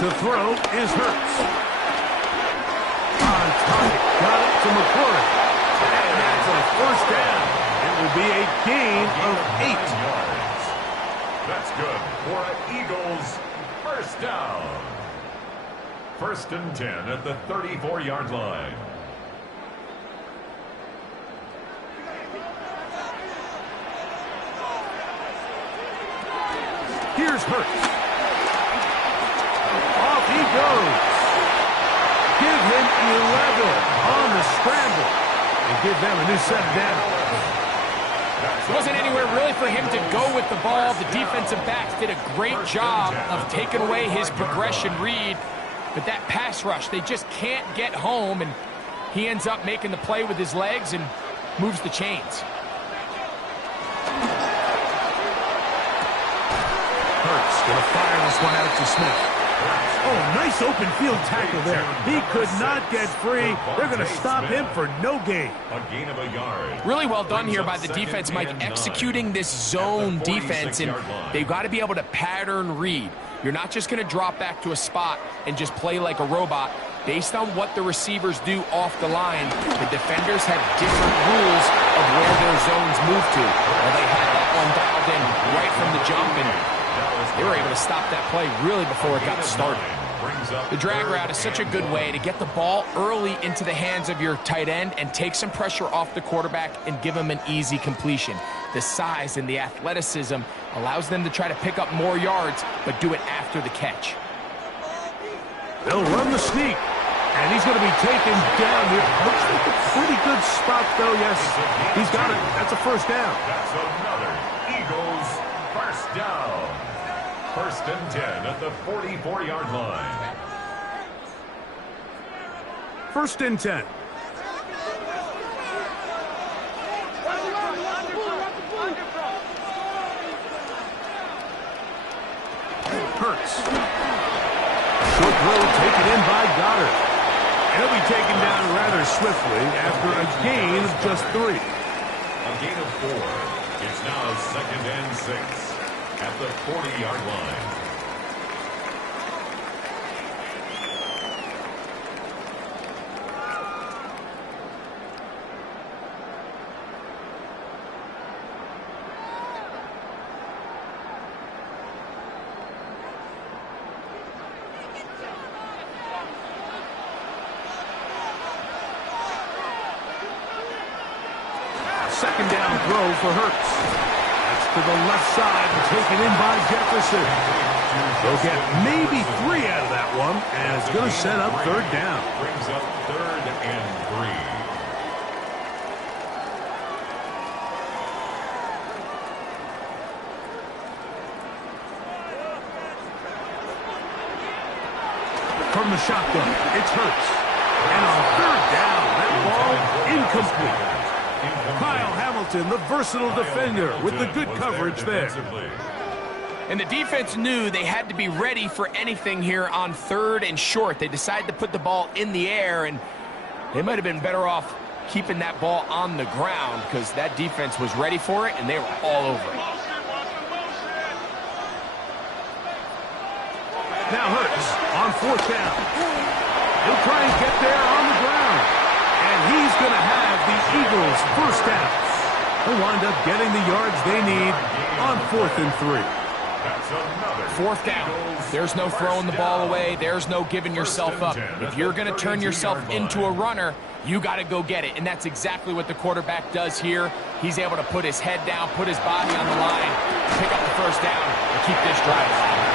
To throw is Hurts. On target, got it to McCoy. And that's a first down. It will be a gain of 8 yards. That's good for an Eagles first down. 1st and 10 at the 34-yard line. Here's Hurts. Off he goes. Give him 11 on the scramble. And give them a new set down. It wasn't anywhere really for him to go with the ball. The defensive backs did a great job of taking away his progression read. But that pass rush, they just can't get home. And he ends up making the play with his legs and moves the chains. Hurts going to fire this one out to Smith. Oh, nice open field tackle there. He could not get free. They're going to stop him for no gain. A gain of a yard. Really well done here by the defense, Mike, executing this zone defense. And they've got to be able to pattern read. You're not just going to drop back to a spot and just play like a robot. Based on what the receivers do off the line, the defenders have different rules of where their zones move to. Well, they had that one dialed in right from the jump, and they were able to stop that play really before it got started. The drag route is such a good way to get the ball early into the hands of your tight end and take some pressure off the quarterback and give him an easy completion. The size and the athleticism allows them to try to pick up more yards, but do it after the catch. They'll run the sneak, and he's going to be taken down here. Looks like a pretty good spot, though. Yes, he's got it. That's a first down. That's another Eagles first down. 1st and 10 at the 44-yard line. 1st and 10. Hurts. Short throw taken in by Goddard. And he'll be taken down rather swiftly after a gain of just 3. A gain of 4. It's now 2nd and 6 at the 40-yard line. Second down throw for Hurts. That's to the left side and taken in by Jefferson. They'll get maybe 3 out of that one, and it's going to set up 3rd down. Brings up 3rd and 3. From the shotgun, it's Hurts. And on 3rd down, that ball incomplete. Kyle Hamilton, the versatile defender, with the good coverage there. And the defense knew they had to be ready for anything here on 3rd and short. They decided to put the ball in the air, and they might have been better off keeping that ball on the ground because that defense was ready for it, and they were all over it. Now Hurts on 4th down. He'll try and get there on the ground. And he's going to have the Eagles first down. They'll wind up getting the yards they need on 4th and 3. That's another 4th down. There's no throwing the ball away. There's no giving yourself up. If you're going to turn yourself into a runner, you got to go get it. And that's exactly what the quarterback does here. He's able to put his head down, put his body on the line, pick up the first down, and keep this drive alive.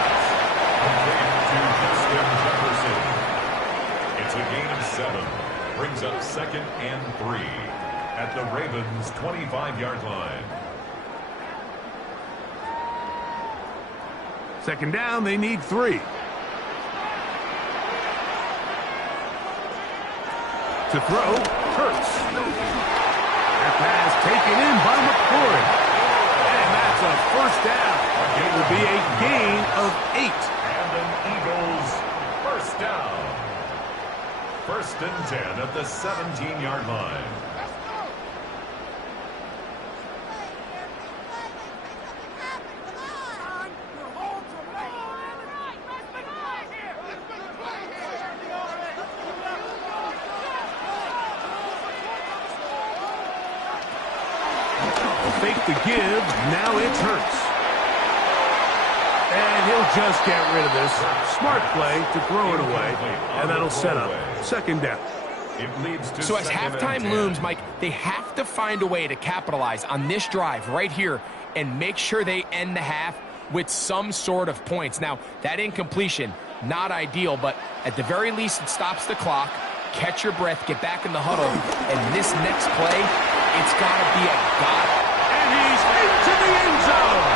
It's a gain of 7. Brings up 2nd and 3 at the Ravens' 25-yard line. 2nd down, they need 3. To throw, Hurts. That pass taken in by McCoy. And that's a first down. It will be a gain of 8. And an Eagles first down. 1st and 10 at the 17-yard line. fake the give. Now it's Hurts. And he'll just get rid of this. Smart play to throw it away. And that'll set up second down. So as halftime looms, Mike, they have to find a way to capitalize on this drive right here and make sure they end the half with some sort of points. Now, that incompletion, not ideal, but at the very least it stops the clock. Catch your breath, get back in the huddle, and this next play, it's got to be a got. And he's into the end zone.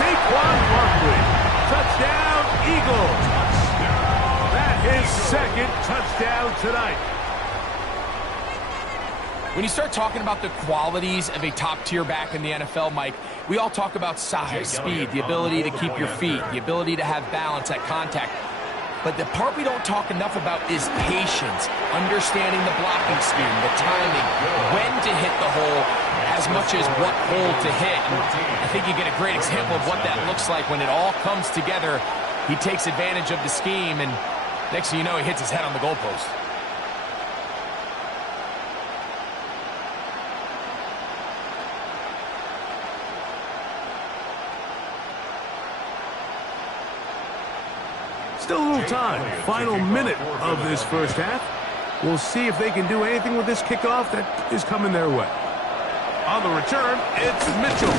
Saquon Barkley, touchdown Eagles. That is second touchdown tonight. When you start talking about the qualities of a top-tier back in the NFL, Mike, we all talk about size, speed, the ability to keep your feet, the ability to have balance at contact. But the part we don't talk enough about is patience, understanding the blocking scheme, the timing, when to hit the hole, as much as what hole to hit. And I think you get a great example of what that looks like when it all comes together. He takes advantage of the scheme, and next thing you know, he hits his head on the goalpost. Still a little time. Final minute of this first half. We'll see if they can do anything with this kickoff that is coming their way. On the return, it's Mitchell.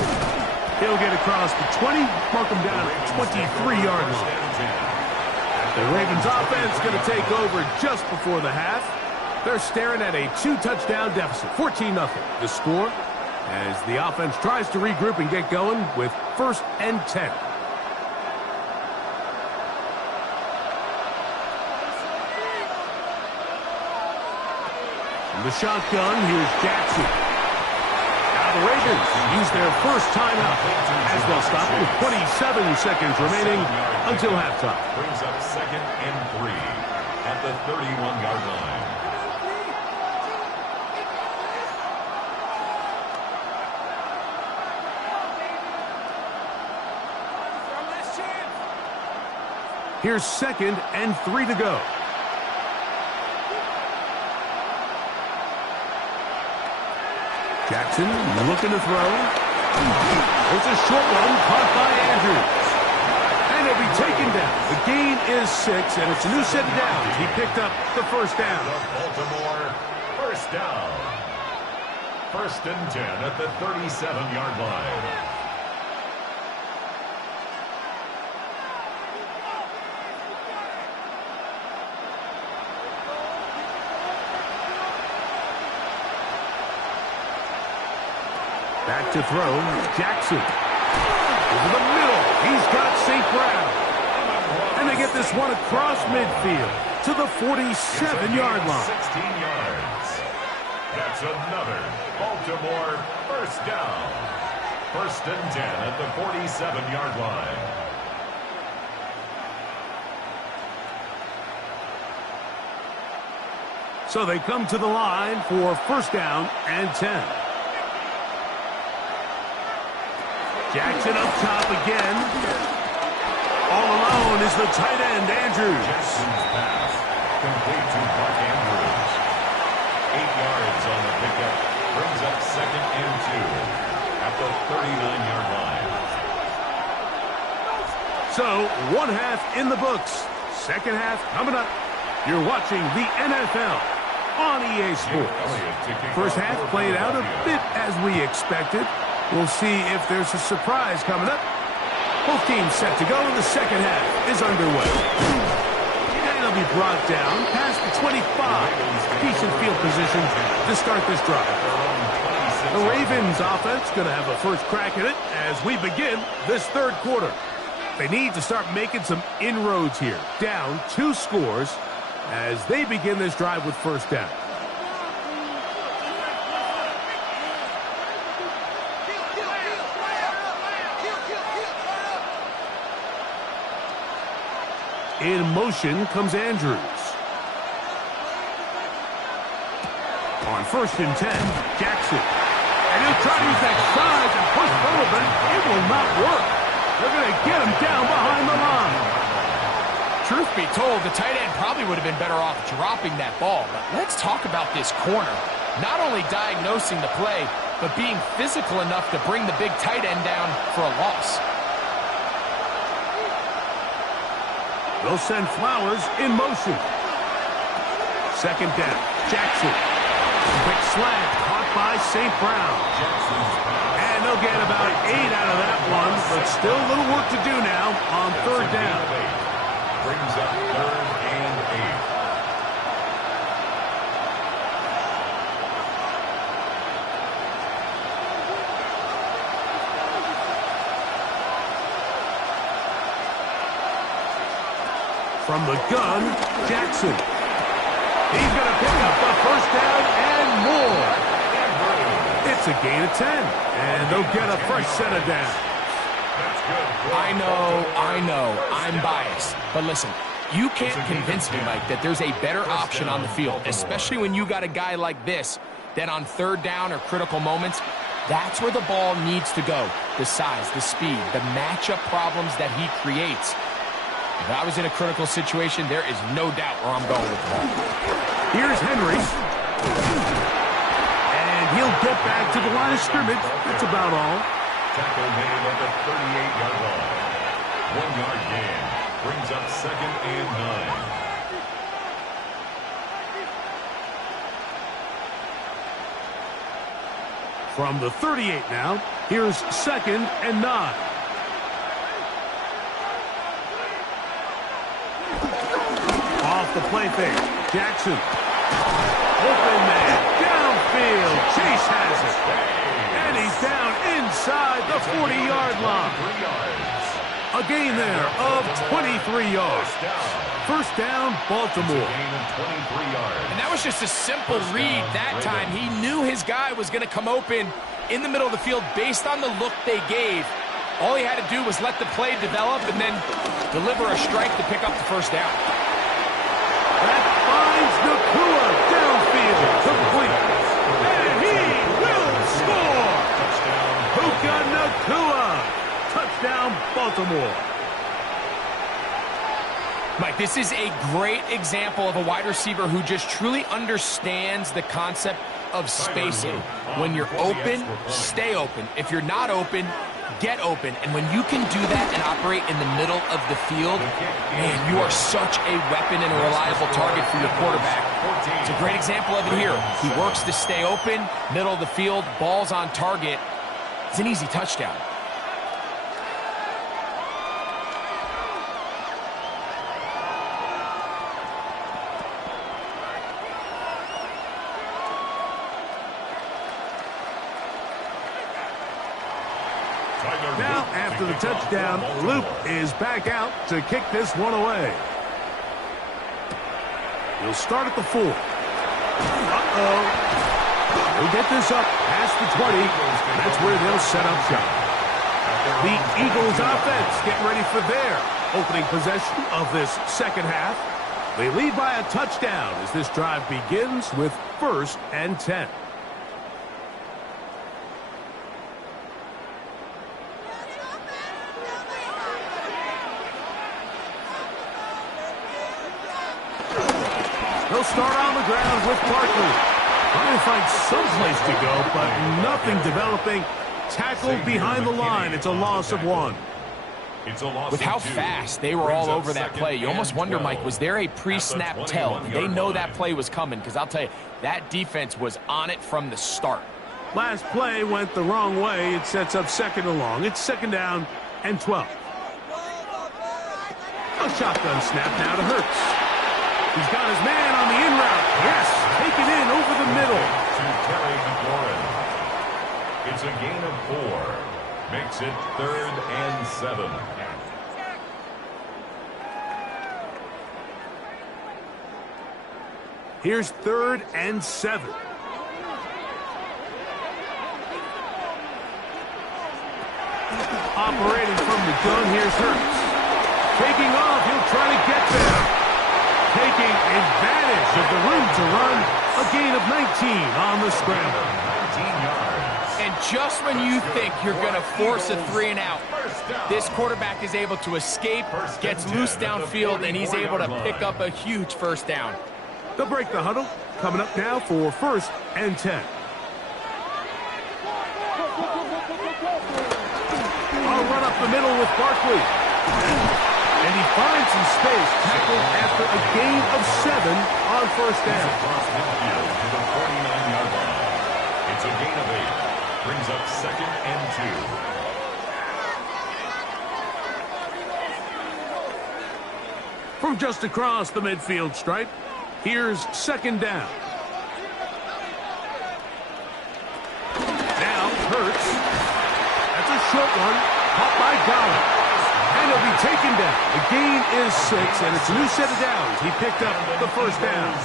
He'll get across the 20, mark him down at the 23-yard line. The Ravens offense going to take over just before the half. They're staring at a 2-touchdown deficit, 14-0. The score as the offense tries to regroup and get going with 1st and 10. The shotgun, here's Jackson. Now the Ravens use their first timeout as they'll stop it with 27 seconds remaining until halftime. Brings up 2nd and 3 at the 31-yard line. Here's 2nd and 3 to go. Jackson looking to throw. It's a short one caught by Andrews. And he'll be taken down. The gain is 6, and it's a new set of downs. He picked up the first down. Baltimore, first down. 1st and 10 at the 37-yard line. Back to throw, Jackson. Over the middle, he's got St. Brown. And they get this one across midfield to the 47-yard line. 16 yards. That's another Baltimore first down. 1st and 10 at the 47-yard line. So they come to the line for 1st down and 10. Jackson up top again. All alone is the tight end, Andrews. Jackson's pass complete to Mark Andrews. 8 yards on the pickup. Brings up 2nd and 2 at the 39-yard line. So, 1 half in the books. 2nd half coming up. You're watching the NFL on EA Sports. First half played out a bit as we expected. We'll see if there's a surprise coming up. Both teams set to go, and the 2nd half is underway. And it'll be brought down past the 25. Decent field position to start this drive. The Ravens offense going to have a first crack at it as we begin this 3rd quarter. They need to start making some inroads here. Down 2 scores as they begin this drive with 1st down. In motion comes Andrews. On 1st and 10, Jackson. And he'll try to use that size and push forward, but it will not work. They're going to get him down behind the line. Truth be told, the tight end probably would have been better off dropping that ball. But let's talk about this corner. Not only diagnosing the play, but being physical enough to bring the big tight end down for a loss. They'll send Flowers in motion. Second down, Jackson. Quick slant, caught by St. Brown. And they'll get about 8 out of that one, but still a little work to do now on third down. Brings up 3rd and 8. From the gun, Jackson. He's going to pick up the first down and more. It's a gain of 10, and they'll get a fresh set of downs. I know, I'm biased. But listen, you can't convince me, Mike, that there's a better option on the field, especially when you got a guy like this, that on third down or critical moments, that's where the ball needs to go. The size, the speed, the matchup problems that he creates. If I was in a critical situation, there is no doubt where I'm going with the ball. Here's Henry. And he'll get back to the line of scrimmage. That's about all. Tackle made at the 38-yard line. 1-yard gain. Brings up 2nd and 9. From the 38 now, here's 2nd and 9. Off the play fake, Jackson. Open man, downfield, Chase has it. And he's down inside the 40-yard line. A gain there of 23 yards. First down, Baltimore. And that was just a simple read that time. He knew his guy was going to come open in the middle of the field based on the look they gave. All he had to do was let the play develop and then deliver a strike to pick up the first down. That finds Nacua downfield, complete. And he will score! Puka Nacua! Touchdown, Baltimore. Mike, this is a great example of a wide receiver who just truly understands the concept of spacing. When you're open, stay open. If you're not open, get open. And when you can do that and operate in the middle of the field, man, you are such a weapon and a reliable target for your quarterback. It's a great example of it here. He works to stay open, middle of the field, ball's on target. It's an easy touchdown. Now, after the touchdown, Luke is back out to kick this one away. He'll start at the 4. He'll get this up past the 20. That's where they'll set up shop. The Eagles offense getting ready for their opening possession of this second half. They lead by a touchdown as this drive begins with 1st and 10. He'll start on the ground with Barkley. Trying to find some place to go, but nothing developing. Tackled behind the line. It's a loss of 1. With how fast they were all over that play, you almost wonder, Mike, was there a pre-snap tell? Did they know that play was coming? Because I'll tell you, that defense was on it from the start. Last play went the wrong way. It sets up 2nd and long. It's 2nd down and 12. A shotgun snap now to Hurts. He's got his man on the in route. Yes, taken in over the middle. To Terry McLaurin. It's a gain of 4. Makes it 3rd and 7. Here's 3rd and 7. Operating from the gun, here's Hurts. Taking off, he'll try to get there. Taking advantage of the room to run, a gain of 19 on the scramble. 19 yards. And just when you think you're going to force a 3 and out, this quarterback is able to escape, gets loose downfield, and he's able to pick up a huge first down. They'll break the huddle. Coming up now for 1st and 10. I'll run up the middle with Barkley. And he finds some space, tackled after a gain of 7 on first down. Across midfield to the 49-yard line. It's a gain of 8. Brings up 2nd and 2. From just across the midfield stripe, here's 2nd down. Now Hurts. That's a short one, caught by Golladay. And he'll be taken down. The gain is 6, and it's a new set of downs. He picked up the first down.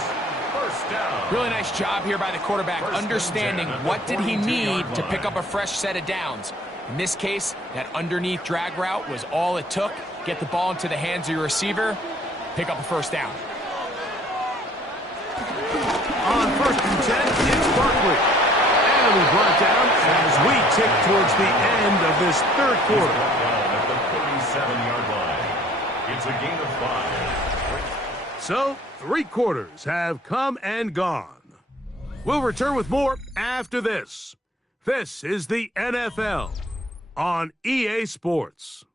Really nice job here by the quarterback, understanding what did he need to pick up a fresh set of downs. In this case, that underneath drag route was all it took. Get the ball into the hands of your receiver, pick up a first down. On 1st and 10, it's Barkley. And he'll be brought down as we tick towards the end of this third quarter. 7-yard line. It's a gain of 5. So, 3 quarters have come and gone. We'll return with more after this. This is the NFL on EA Sports.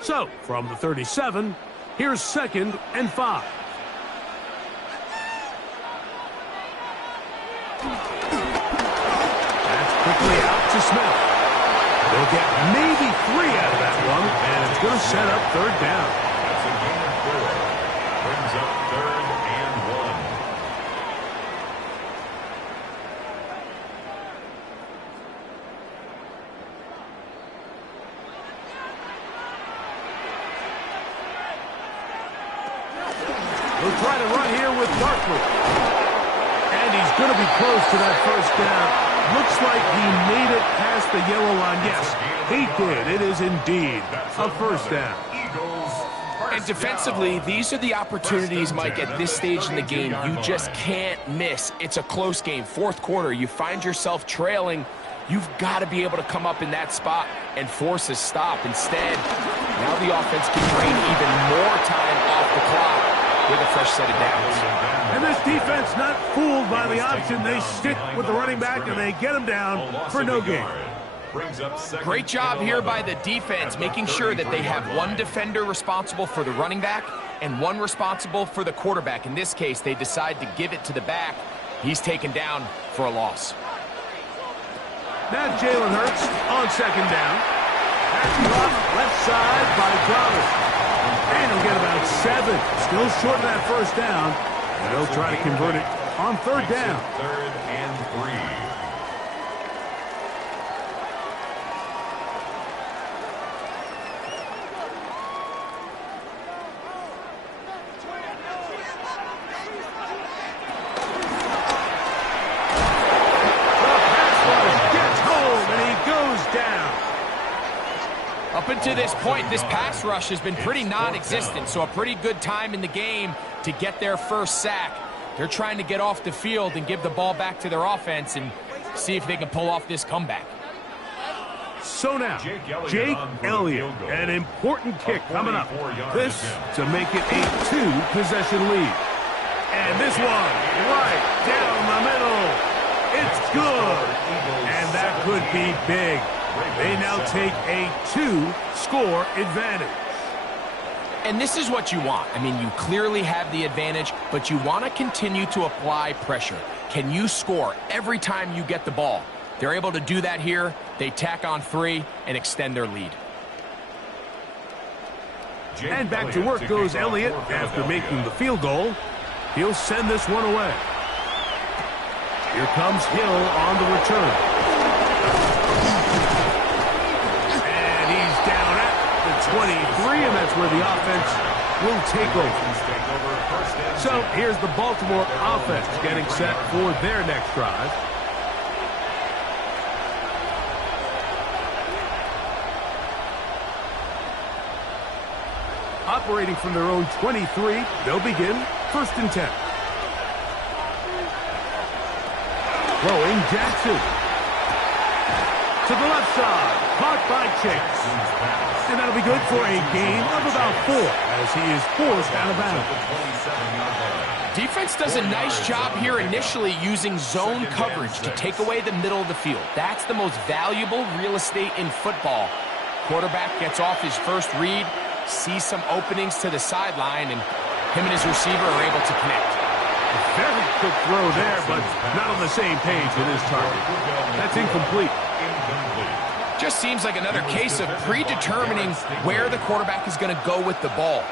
So, from the 37, here's 2nd and 5. That's quickly out to Smith. They'll get maybe 3 out of that one, and it's going to set up 3rd down. That's a gain of 4. Brings up 3rd and 1. He'll try to run here with Barkley. And he's going to be close to that first down. Looks like he made it past the yellow line. Yes, he did. It is indeed a first down. And defensively, these are the opportunities, Mike, at this stage in the game you just can't miss. It's a close game. 4th quarter, you find yourself trailing. You've got to be able to come up in that spot and force a stop. Instead, now the offense can drain even more time off the clock with a fresh set of downs. And this defense not fooled by the option. They stick with the running back and they get him down for no gain. Great job here by the defense, making sure that they have one defender responsible for the running back and one responsible for the quarterback. In this case, they decide to give it to the back. He's taken down for a loss. Now Jalen Hurts on 2nd down. That's blocked left side by Golladay. And he'll get about 7. Still short of that first down. And they'll try to convert it on 3rd down. 3rd and 3. Up until this point, this pass rush has been pretty non-existent, so a pretty good time in the game to get their first sack. They're trying to get off the field and give the ball back to their offense and see if they can pull off this comeback. So now, Jake Elliott, an important kick coming up. This to make it a 2-possession lead. And this one, right down the middle. It's good. And that could be big. They now take a 2-score advantage. And this is what you want. I mean, you clearly have the advantage, but you want to continue to apply pressure. Can you score every time you get the ball? They're able to do that here. They tack on 3 and extend their lead. And back to work goes Elliott after making the field goal. He'll send this one away. Here comes Hill on the return. And he's down at the 23, and that's where the offense will take over. So here's the Baltimore offense getting set for their next drive. Up Operating from their own 23, they'll begin 1st and 10. Throwing Jackson. To the left side. Caught by Chase. And that'll be good for a gain of about 4 as he is forced out of bounds. Defense does a nice job here initially using zone coverage to take away the middle of the field. That's the most valuable real estate in football. Quarterback gets off his first read, sees some openings to the sideline, and him and his receiver are able to connect. Very quick throw there, but not on the same page with his target. That's incomplete. Just seems like another case of predetermining where the quarterback is going to go with the ball.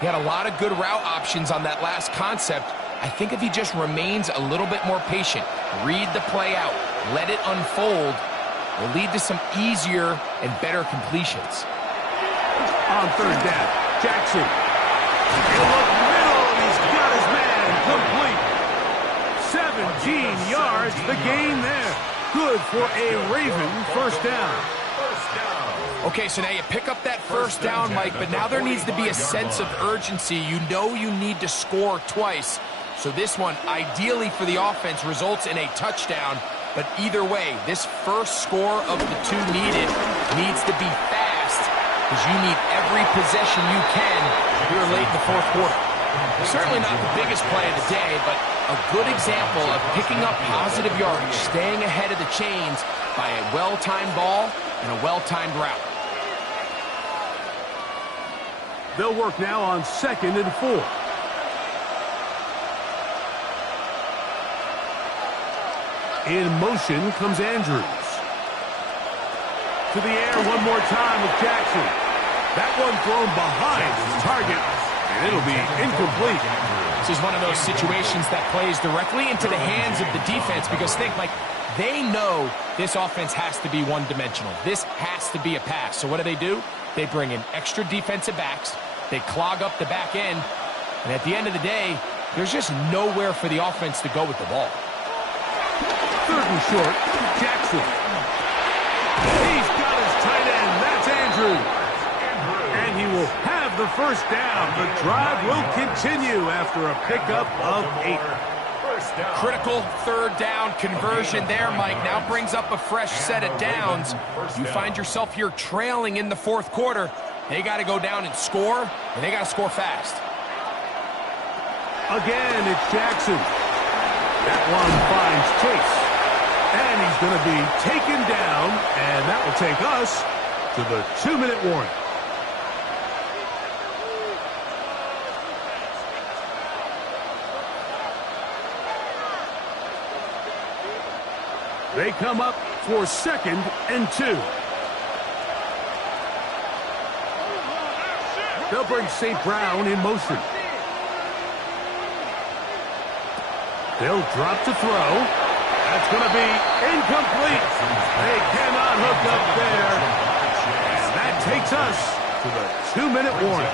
He had a lot of good route options on that last concept. I think if he just remains a little bit more patient, read the play out, let it unfold, will lead to some easier and better completions. On 3rd down, Jackson. He'll look middle, and he's got his man complete. 17 yards, the gain there. Good for a Raven 1st down. Okay, so now you pick up that 1st down, Mike, but now there needs to be a sense of urgency. You know you need to score twice. So this one, ideally for the offense, results in a touchdown. But either way, this first score of the 2 needed needs to be fast because you need every possession you can here late in the 4th quarter. Certainly not the biggest play of the day, but a good example of picking up positive yardage, staying ahead of the chains by a well-timed ball and a well-timed route. They'll work now on 2nd and 4. In motion comes Andrews. To the air one more time with Jackson. That one thrown behind his target, and it'll be incomplete. This is one of those situations that plays directly into the hands of the defense because think, Mike, they know this offense has to be one-dimensional. This has to be a pass. So what do? They bring in extra defensive backs. They clog up the back end. And at the end of the day, there's just nowhere for the offense to go with the ball. 3rd and short, Jackson. He's got his tight end. That's Andrews. And he will have the 1st down. The drive will continue after a pickup of 8. Critical 3rd down conversion there, Mike. Now brings up a fresh set of downs. You find yourself here trailing in the 4th quarter. They got to go down and score, and they got to score fast. Again, it's Jackson. That one finds Chase. And he's going to be taken down, and that will take us to the 2-minute warning. They come up for 2nd and 2. They'll bring St. Brown in motion. They'll drop to throw. That's going to be incomplete. They cannot hook up there. And that takes us to the 2-minute warning.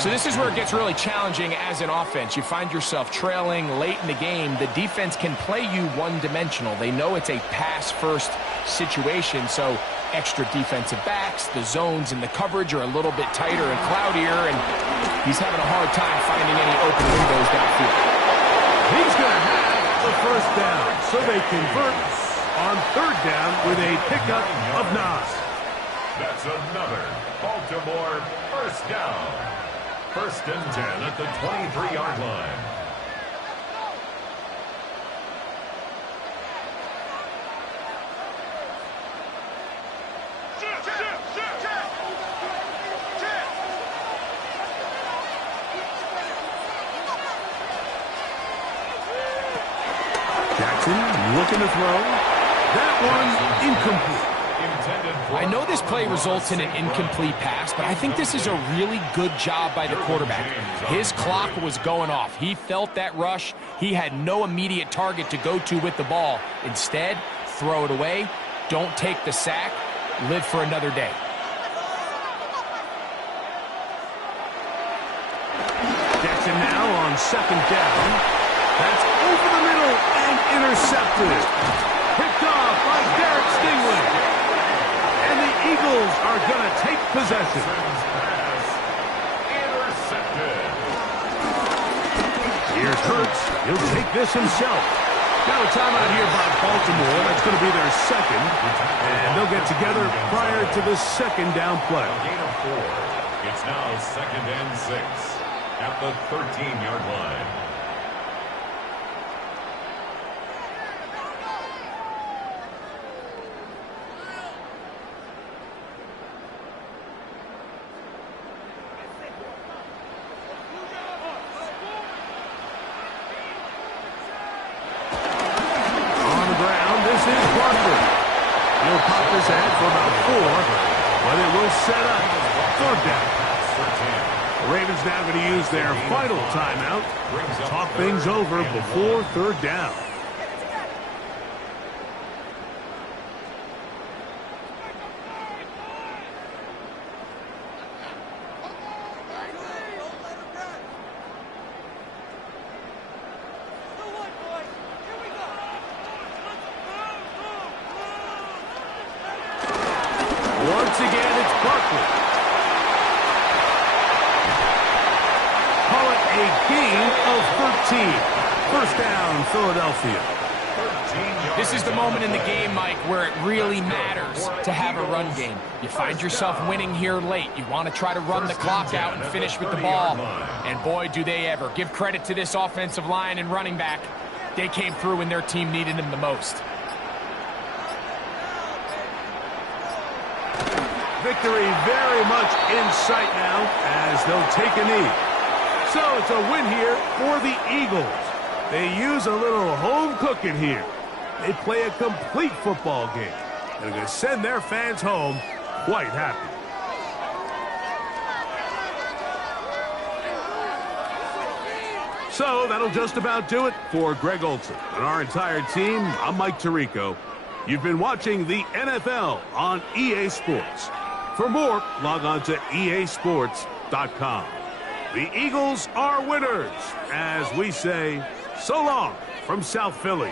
So this is where it gets really challenging as an offense. You find yourself trailing late in the game. The defense can play you one-dimensional. They know it's a pass-first situation, so extra defensive backs, the zones and the coverage are a little bit tighter and cloudier, and he's having a hard time finding any open windows downfield. He's going to have the 1st down, so they convert on 3rd down with a pickup of 9. That's another Baltimore 1st down. 1st and 10 at the 23-yard line. Jackson looking to throw. That one incomplete. I know this play results in an incomplete pass, but I think this is a really good job by the quarterback. His clock was going off. He felt that rush. He had no immediate target to go to with the ball. Instead, throw it away. Don't take the sack. Live for another day. Jackson now on 2nd down. That's over the middle and intercepted. Picked off by Derek Stingley. And the Eagles are going to take possession. He'll take this himself. Now a timeout here by Baltimore. That's going to be their second. And they'll get together prior to the second down play. A gain of 4. It's now 2nd and 6 at the 13-yard line. For about 4, but it will set up 3rd down. The Ravens now going to use their final timeout to talk things over before 3rd down. Once again, it's Barkley. Call it a gain of 13. 1st down, Philadelphia. This is the moment in the game, Mike, where it really matters to have a run game. You find yourself winning here late. You want to try to run the clock out and finish with the ball. And boy, do they ever. Give credit to this offensive line and running back. They came through when their team needed them the most. Victory very much in sight now as they'll take a knee. So it's a win here for the Eagles. They use a little home cooking here. They play a complete football game. They're going to send their fans home quite happy. So that'll just about do it for Greg Olsen and our entire team. I'm Mike Tirico. You've been watching the NFL on EA Sports. For more, log on to easports.com. The Eagles are winners, as we say, so long from South Philly.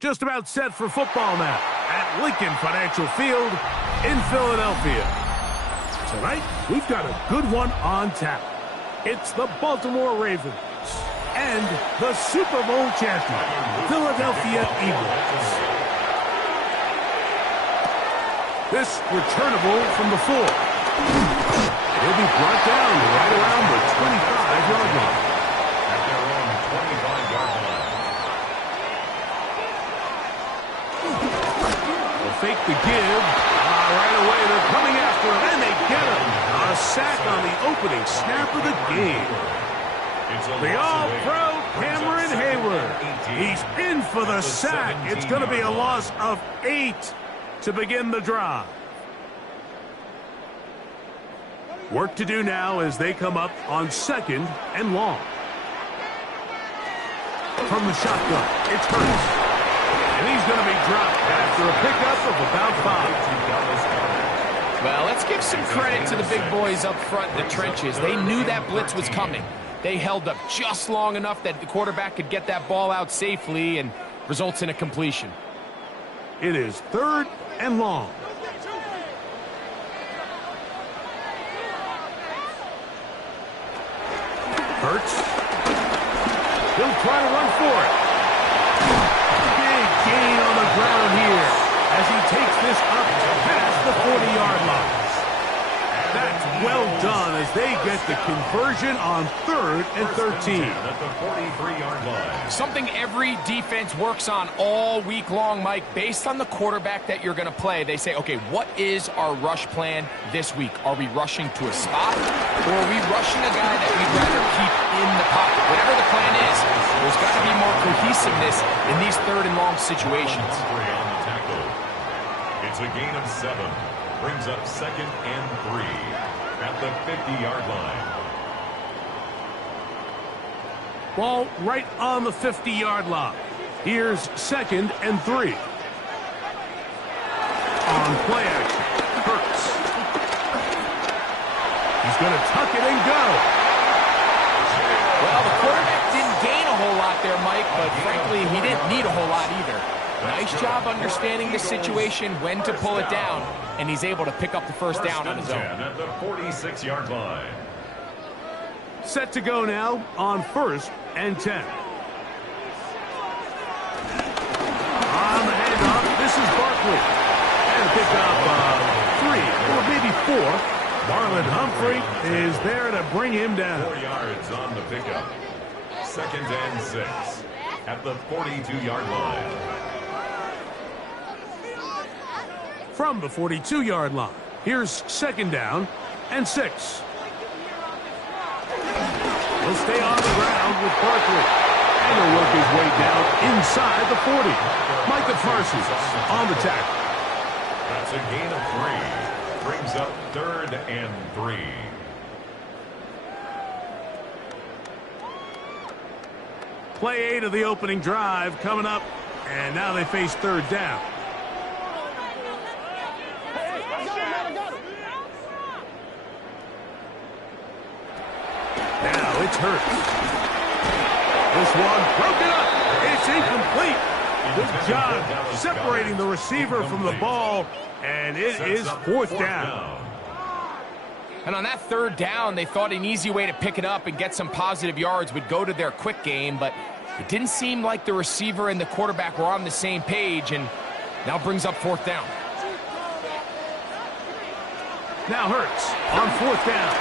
Just about set for football now at Lincoln Financial Field in Philadelphia. Tonight, we've got a good one on tap. It's the Baltimore Ravens and the Super Bowl champion, Philadelphia Eagles. This returnable from the 4. It'll be brought down right around the 25-yard line. At their own 25-yard line. Fake the give. Right away, they're coming after him, and they get him. A sack on the opening snap of the game. The All-Pro Cameron Hayward. He's in for the sack. It's going to be a loss of 8 to begin the drive. Work to do now as they come up on 2nd and long. From the shotgun, it's Hurts. And he's going to be dropped after a pickup of about 5. Well, let's give some credit to the big boys up front in the trenches. They knew that blitz was coming. They held up just long enough that the quarterback could get that ball out safely and results in a completion. It is 3rd and long. Hurts. He'll try to run for it. Gain on the ground here as he takes this up past the 40-yard line. That's well done as they get the conversion on 3rd and 13. At the 43-yard line. Something every defense works on all week long, Mike. Based on the quarterback that you're going to play, they say, okay, what is our rush plan this week? Are we rushing to a spot, or are we rushing a guy that we'd rather keep in the pocket? Whatever the plan is, there's got to be more cohesiveness in these 3rd and long situations. On the tackle. It's a gain of 7. Brings up 2nd and 3 at the 50-yard line. Ball right on the 50-yard line. Here's 2nd and 3. On play action, Hurts. He's going to tuck it and go. Well, the quarterback didn't gain a whole lot there, Mike, but frankly, he didn't need a whole lot either. Nice job understanding the situation, when to pull it down, and he's able to pick up the first down on his own. At the 46-yard line. Set to go now on 1st and 10. On the handoff, this is Barkley. And a pickup of 3 or maybe 4. Marlon Humphrey is there to bring him down. 4 yards on the pickup. 2nd and 6 at the 42-yard line. From the 42-yard line, here's 2nd down and 6. He'll stay on the ground with Barkley. And he'll work his way down inside the 40. Micah Parsons on the tackle. That's a gain of 3. Brings up 3rd and 3. Play 8 of the opening drive coming up. And now they face 3rd down. Now it's Hurts. This one broken up. It's incomplete. Good job separating the receiver from the ball, and it is 4th down. And on that 3rd down, they thought an easy way to pick it up and get some positive yards would go to their quick game, but it didn't seem like the receiver and the quarterback were on the same page, and now brings up 4th down. Now Hurts on 4th down.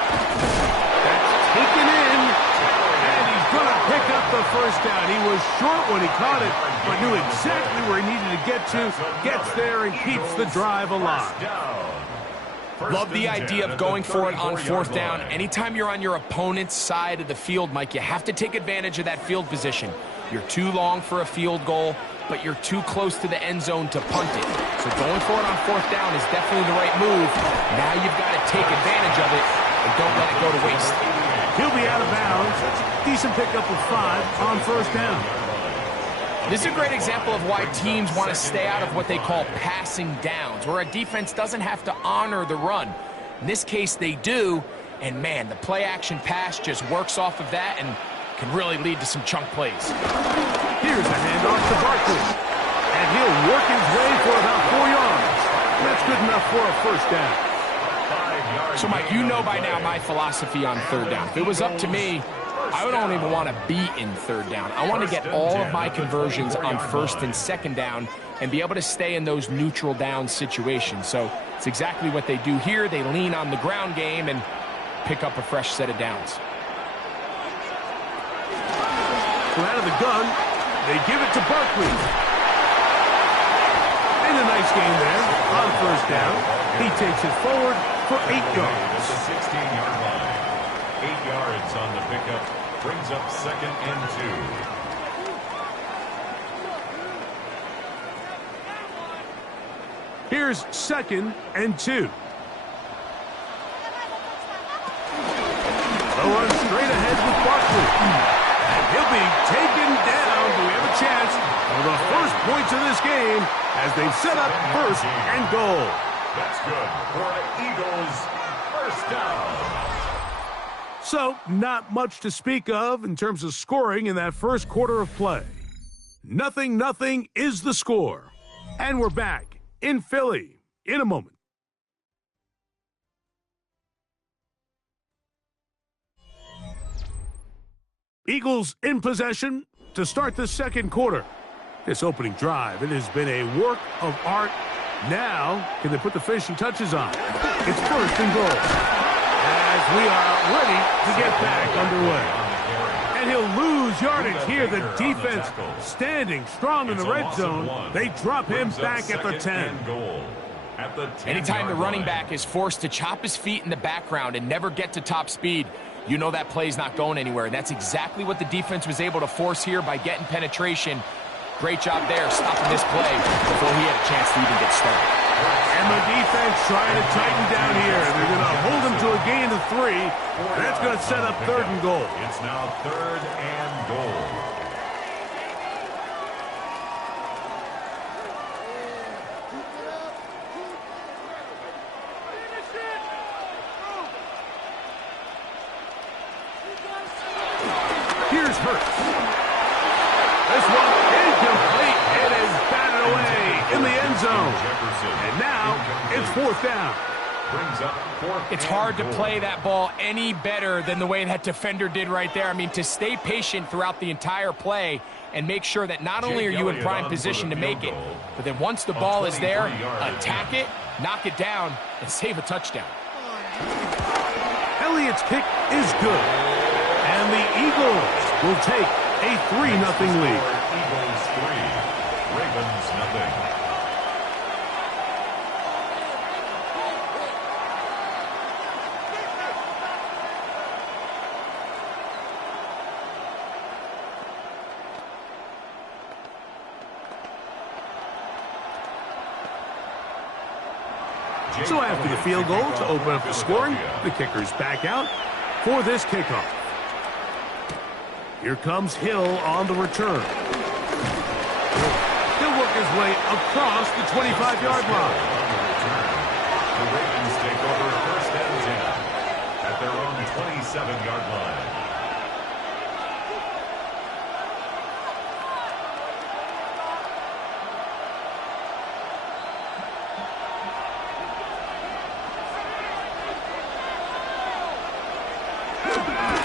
That's taken in, and he's going to pick up the first down. He was short when he caught it, but knew exactly where he needed to get to, gets there and keeps the drive alive. Love the idea of going for it on 4th down. Anytime you're on your opponent's side of the field, Mike, you have to take advantage of that field position. You're too long for a field goal, but you're too close to the end zone to punt it. So going for it on 4th down is definitely the right move. Now you've got to take advantage of it and don't let it go to waste. He'll be out of bounds. Decent pickup of 5 on 1st down. This is a great example of why teams want to stay out of what they call passing downs, where a defense doesn't have to honor the run. In this case, they do, and man, the play-action pass just works off of that and can really lead to some chunk plays. Here's a handoff to Barkley. And he'll work his way for about 4 yards. That's good enough for a first down. So, Mike, you know by now my philosophy on third down. If it was up to me, I don't even want to be in third down. I want to get all of my conversions on first and second down and be able to stay in those neutral down situations. So it's exactly what they do here. They lean on the ground game and pick up a fresh set of downs. So out of the gun, they give it to Barkley. And a nice gain there on first down. He takes it forward for 8 yards. At the 16-yard line. 8 yards on the pickup. Brings up second and 2. Here's second and 2. They'll run straight ahead with Barkley. And he'll be taken down. Do we have a chance for the first points of this game as they've set up first and goal? That's good for an Eagles first down. So, not much to speak of in terms of scoring in that first quarter of play. 0-0 is the score. And we're back in Philly in a moment. Eagles in possession to start the second quarter. This opening drive, it has been a work of art. Now, can they put the finishing touches on? It's first and goal. As we are ready to get back underway. And he'll lose yardage here. The defense standing strong in the red zone. They drop him back at the 10. Anytime the running back is forced to chop his feet in the background and never get to top speed, you know that play's not going anywhere. And that's exactly what the defense was able to force here by getting penetration. Great job there stopping this play before he had a chance to even get started. And the defense trying to tighten down here. They're going to hold him to a gain of 3. That's going to set up third and goal. It's now third and goal. Here's Hurts. This one incomplete. It is batted away in the end zone. And now it's fourth down. It's hard to play that ball any better than the way that defender did right there. I mean, to stay patient throughout the entire play and make sure that not only are you in prime position to make it, but then once the ball is there, attack it, knock it down, and save a touchdown. Elliott's kick is good. And the Eagles will take a 3-0 lead. Eagles 3, Ravens 0. So after the field goal to open up the scoring, the kicker's back out for this kickoff. Here comes Hill on the return. He'll work his way across the 25-yard line. The Ravens take over first and 10 at their own 27-yard line.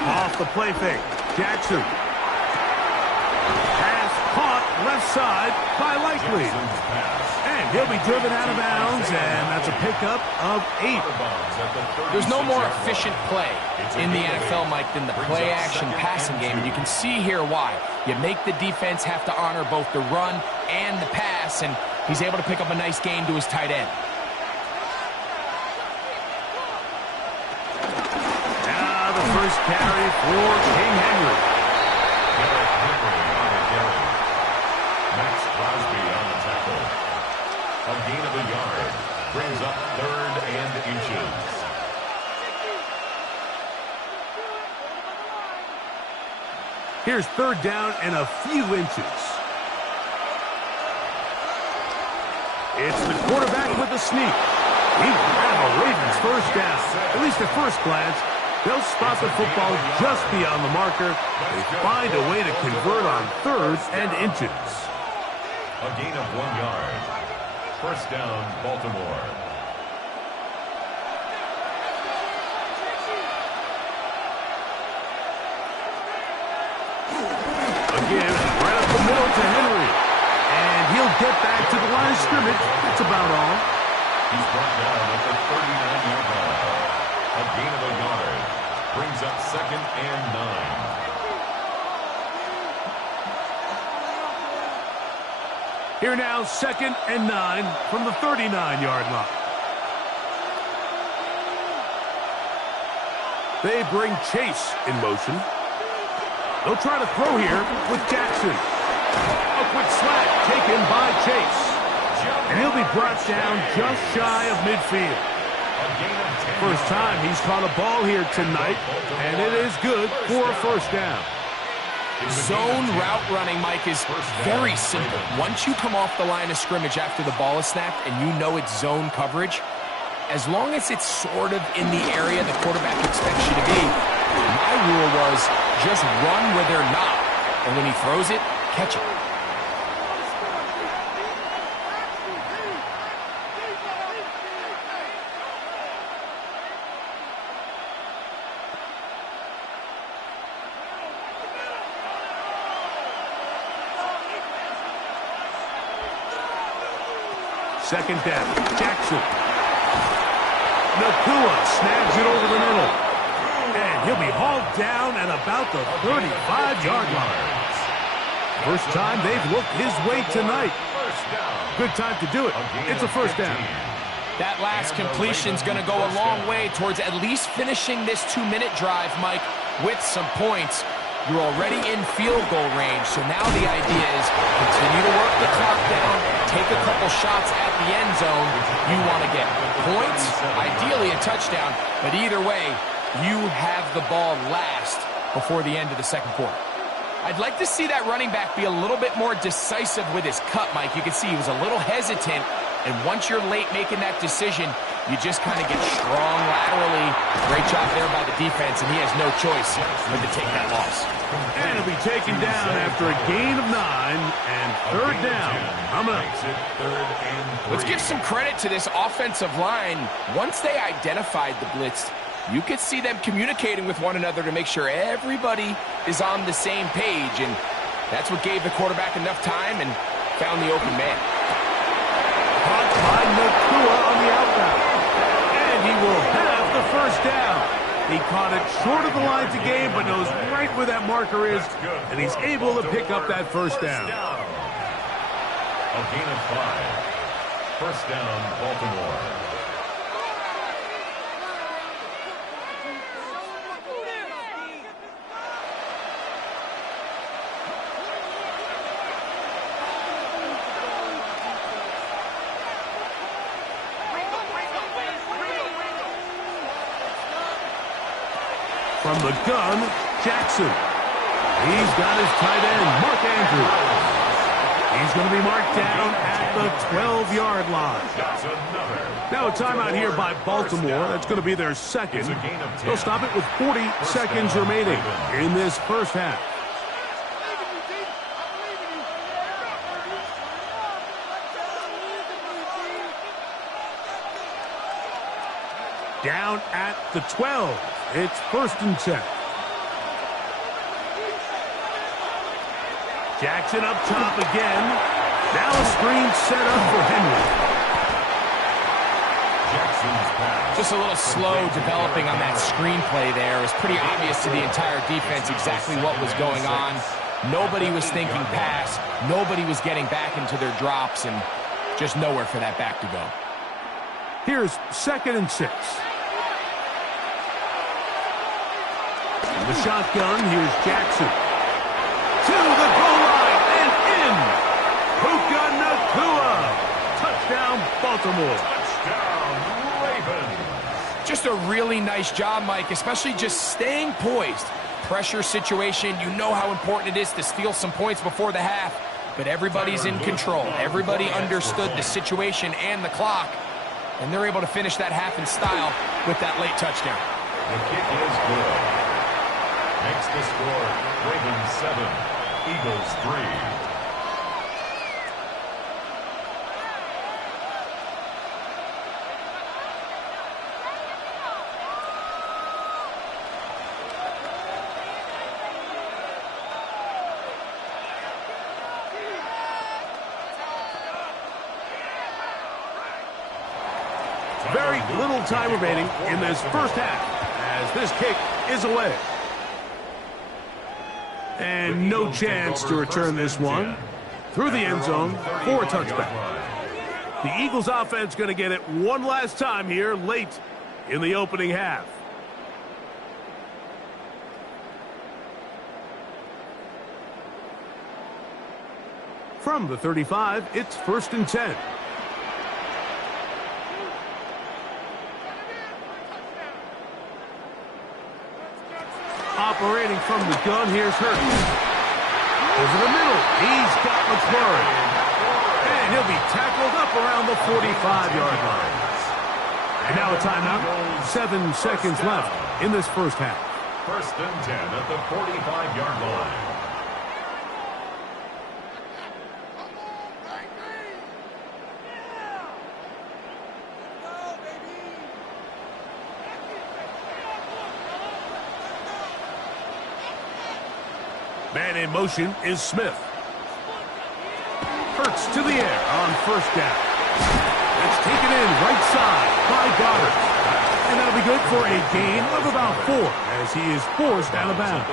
Off the play fake. Jackson. Pass caught left side by Likely. And he'll be driven out of bounds, and that's a pickup of 8. There's no more efficient play in the NFL, Mike, than the play-action passing game. And you can see here why. You make the defense have to honor both the run and the pass, and he's able to pick up a nice gain to his tight end. First carry for King Henry. Derrick Henry on the carry. Max Crosby on the tackle. A gain of a yard. Brings up third and inches. Here's third down and a few inches. It's the quarterback with the sneak. He grabbed a Ravens first down. At least at first glance. They'll spot the football just beyond the marker. They find a way to convert on third and inches. A gain of 1 yard. First down, Baltimore. Again, right up the middle to Henry. And he'll get back to the line of scrimmage. That's about all. He's brought down at the 39-yard line. A gain of 1 yard. Brings up 2nd and 9. Here now, 2nd and 9 from the 39-yard line. They bring Chase in motion. They'll try to throw here with Jackson. A quick slant taken by Chase. And he'll be brought down just shy of midfield. First time he's caught a ball here tonight, and it is good for a first down. Zone route running, Mike, is very simple. Once you come off the line of scrimmage after the ball is snapped and you know it's zone coverage, as long as it's sort of in the area the quarterback expects you to be, my rule was just run where they're not. And when he throws it, catch it. Second down, Jackson. Nakua snags it over the middle. And he'll be hauled down at about the 35-yard line. First time they've looked his way tonight. Good time to do it. It's a first down. That last completion's going to go a long way towards at least finishing this 2-minute drive, Mike, with some points. You're already in field goal range, so now the idea is continue to work the clock down, take a couple shots at the end zone. You want to get points, ideally a touchdown, but either way, you have the ball last before the end of the second quarter. I'd like to see that running back be a little bit more decisive with his cut, Mike. You can see he was a little hesitant, and once you're late making that decision, you just kind of get strong laterally. Great job there by the defense, and he has no choice but to take that loss. And he'll be taken down after a gain of 9 and third down. Let's give some credit to this offensive line. Once they identified the blitz, you could see them communicating with one another to make sure everybody is on the same page, and that's what gave the quarterback enough time and found the open man. Caught by Nakua on the outbound. And he will have the first down. He caught it short of the line to gain, but knows right where that marker is, and he's able to pick up that first down. A gain of 5. First down, Baltimore. From the gun, Jackson. He's got his tight end, Mark Andrews. He's going to be marked down at the 12-yard line. Now a timeout here by Baltimore. That's going to be their second. They'll stop it with 40 seconds remaining in this first half. Down at the 12. It's 1st and 10. Jackson up top again. Now a screen set up for Henry. Just a little slow developing on that screenplay there. It was pretty obvious to the entire defense exactly what was going on. Nobody was thinking pass. Nobody was getting back into their drops, and just nowhere for that back to go. Here's 2nd and 6. The shotgun, here's Jackson. To the goal line and in. Puka Nakua. Touchdown, Baltimore. Touchdown, Ravens. Just a really nice job, Mike, especially just staying poised. Pressure situation, you know how important it is to steal some points before the half, but everybody's in control. Everybody understood the situation and the clock, and they're able to finish that half in style with that late touchdown. The kick is good. Makes the score Ravens 7, Eagles 3. Very little time remaining in this first half as this kick is away. And no chance to return this one through the end zone for a touchback. The Eagles offense going to get it one last time here late in the opening half. From the 35, it's 1st and 10. Operating from the gun, here's Hurts. Over the middle, he's got McLaurin. And he'll be tackled up around the 45-yard line. And now a timeout. 7 seconds left in this first half. 1st and 10 at the 45-yard line. Man in motion is Smith. Hurts to the air on 1st down. It's taken in right side by Goddard. And that'll be good for a gain of about 4 as he is forced out of bounds.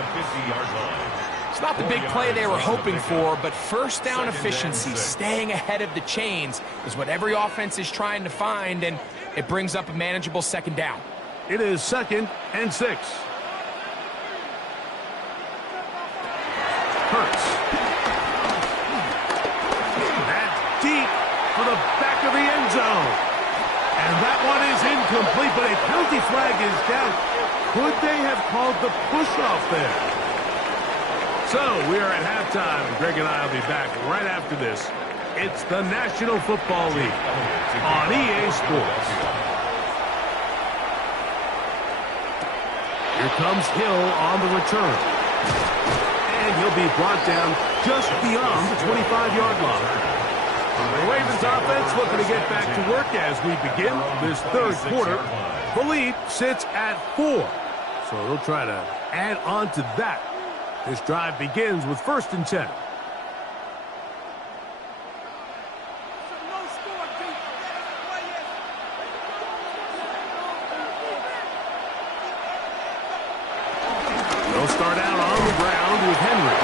It's not the big play they were hoping for, but 1st down efficiency, staying ahead of the chains, is what every offense is trying to find, and it brings up a manageable 2nd down. It is 2nd and 6. Hurts. That's deep for the back of the end zone. And that one is incomplete, but a penalty flag is down. Could they have called the push-off there? So we are at halftime. Greg and I will be back right after this. It's the National Football League on EA Sports. Here comes Hill on the return. And he'll be brought down just beyond the 25-yard line. The Ravens offense looking to get back to work as we begin this 3rd quarter. The lead sits at 4. So they'll try to add on to that. This drive begins with 1st and 10. They'll start out on the ground with Henry.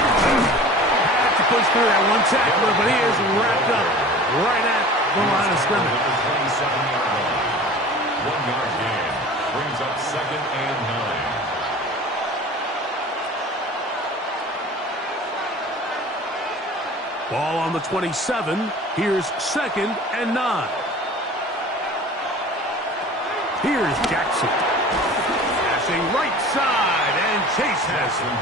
Had to push through that one tackler, but he is wrapped up right at the line of scrimmage. 27-yard line. 1-yard gain. Brings up 2nd and 9. Ball on the 27. Here's 2nd and 9. Here's Jackson. Passing right side, and Chase has him.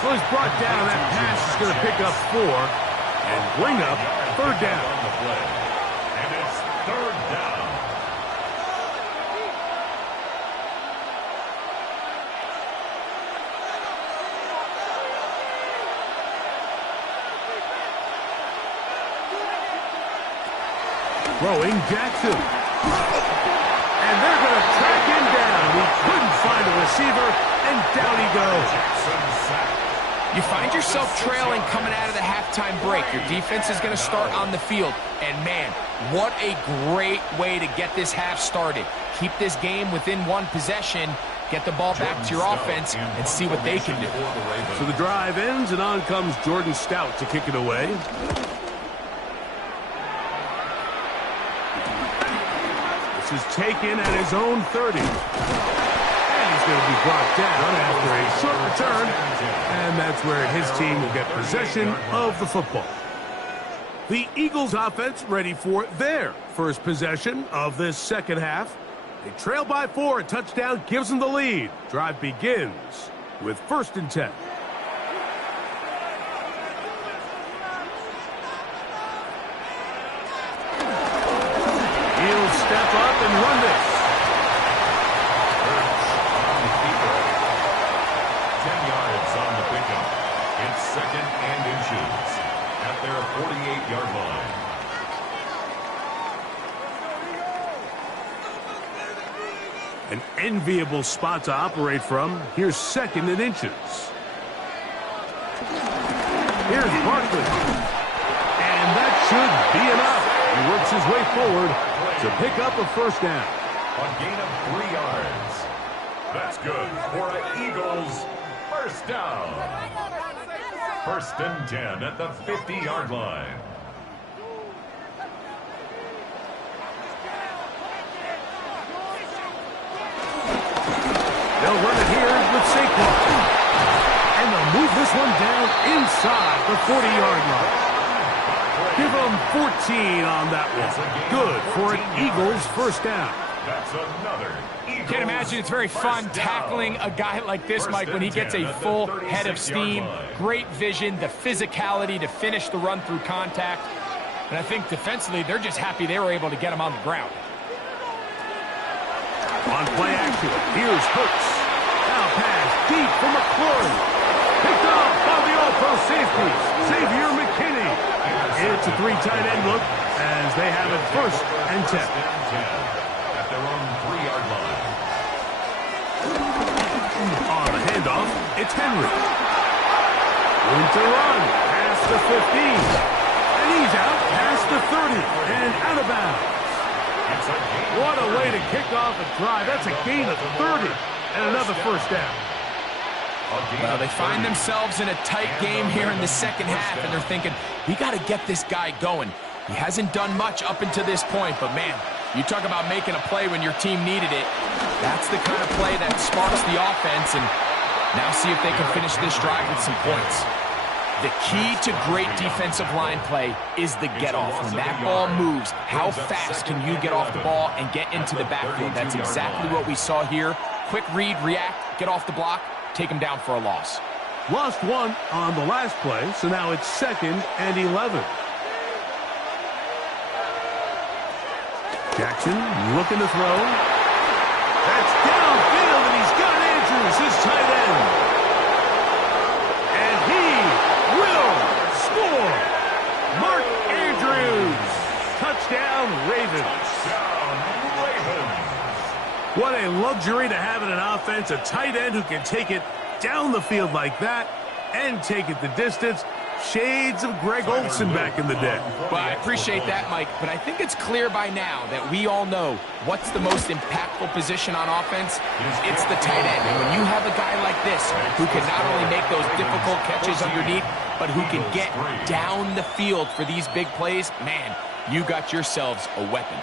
So he's brought down. That pass is going to pick up 4 and bring up 3rd down. On the play. And it's 3rd down. Throwing Jackson. And they're going to track him down. He couldn't find a receiver, and down he goes. You find yourself trailing coming out of the halftime break. Your defense is going to start on the field. And, man, what a great way to get this half started. Keep this game within 1 possession, get the ball back to your offense, and see what they can do. So the drive ends, and on comes Jordan Stout to kick it away. This is taken at his own 30. And he's going to be brought down after a short return. And that's where his team will get possession of the football. The Eagles offense ready for their first possession of this 2nd half. They trail by 4. A touchdown gives them the lead. Drive begins with 1st and 10. He'll step up and run this. 10 yards on the pickup. It's 2nd and inches at their 48-yard line. An enviable spot to operate from. Here's 2nd and inches. Here's Barkley. And that should be enough. He works his way forward to pick up a 1st down. A gain of 3 yards. That's good for an Eagles first down. 1st and 10 at the 50-yard line. They'll run it here with Saquon. And they'll move this one down inside the 40-yard line. Give them 14 on that one. Good for an Eagles first down. That's another Eagles. Can't imagine it's very fun tackling a guy like this, Mike, when he gets a full head of steam. Great vision, the physicality to finish the run through contact. And I think defensively, they're just happy they were able to get him on the ground. On play action, here's Hurts. Now pass deep for McClure. Picked off by the all-pro safety, Xavier McKinney. It's a 3 tight end look as they have it 1st and 10. At their own 3-yard line. On the handoff, it's Henry. Room to run, past the 15. And he's out past the 30 and out of bounds. What a way to kick off a drive. That's a gain of 30 and another first down. Well, they find themselves in a tight game here in the second half, and they're thinking, we got to get this guy going. He hasn't done much up until this point, but man, you talk about making a play when your team needed it. That's the kind of play that sparks the offense, and now see if they can finish this drive with some points. The key to great defensive line play is the get-off. When that ball moves, how fast can you get off the ball and get into the backfield? That's exactly what we saw here. Quick read, react, get off the block, take him down for a loss. Lost one on the last play, so now it's 2nd and 11. Jackson looking to throw. That's downfield, and he's got Andrews, his tight end. And he will score. Mark Andrews. Touchdown, Ravens. What a luxury to have in an offense, a tight end who can take it down the field like that and take it the distance. Shades of Greg Olsen back in the day. Well, I appreciate that, Mike, but I think it's clear by now that we all know what's the most impactful position on offense. It's the tight end. And when you have a guy like this who can not only make those difficult catches underneath, but who can get down the field for these big plays, man, you got yourselves a weapon.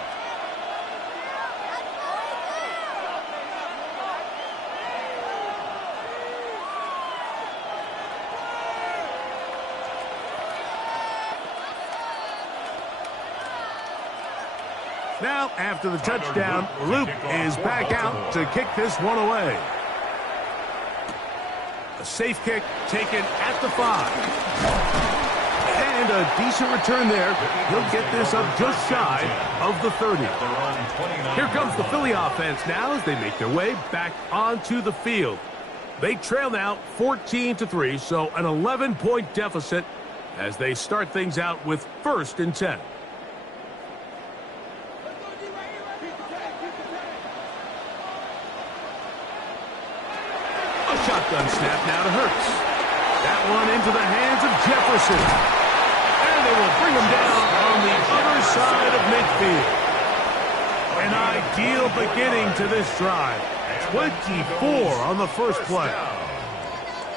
Now, after the touchdown, Luke is back out to kick this one away. A safe kick taken at the 5. And a decent return there. He'll get this up just shy of the 30. Here comes the Philly offense now as they make their way back onto the field. They trail now 14-3, so an 11-point deficit as they start things out with 1st and 10. Shotgun snap now to Hurts. That one into the hands of Jefferson. And they will bring him down on the other side of midfield. An ideal beginning to this drive. 24 on the first play.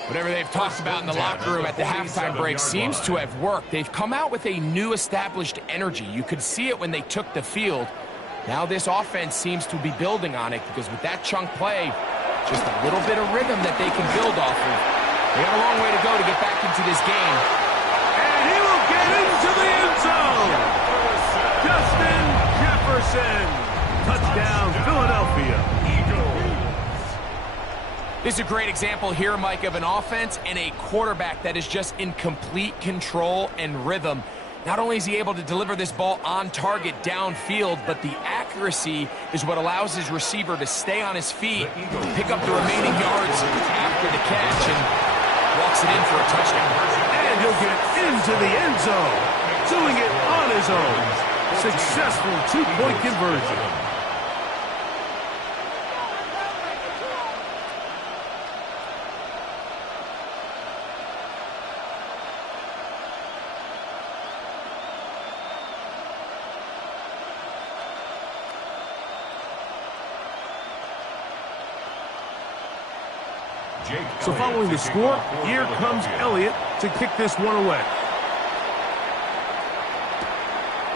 Whatever they've talked about in the locker room at the halftime break seems to have worked. They've come out with a new established energy. You could see it when they took the field. Now this offense seems to be building on it because with that chunk play, just a little bit of rhythm that they can build off of. They got a long way to go to get back into this game. And he will get into the end zone. Justin Jefferson. Touchdown, Philadelphia. This is a great example here, Mike, of an offense and a quarterback that is just in complete control and rhythm. Not only is he able to deliver this ball on target downfield, but the accuracy is what allows his receiver to stay on his feet, pick up the remaining yards after the catch, and walks it in for a touchdown. And he'll get into the end zone, doing it on his own. Successful 2-point conversion. So following the score, here comes Elliott to kick this one away.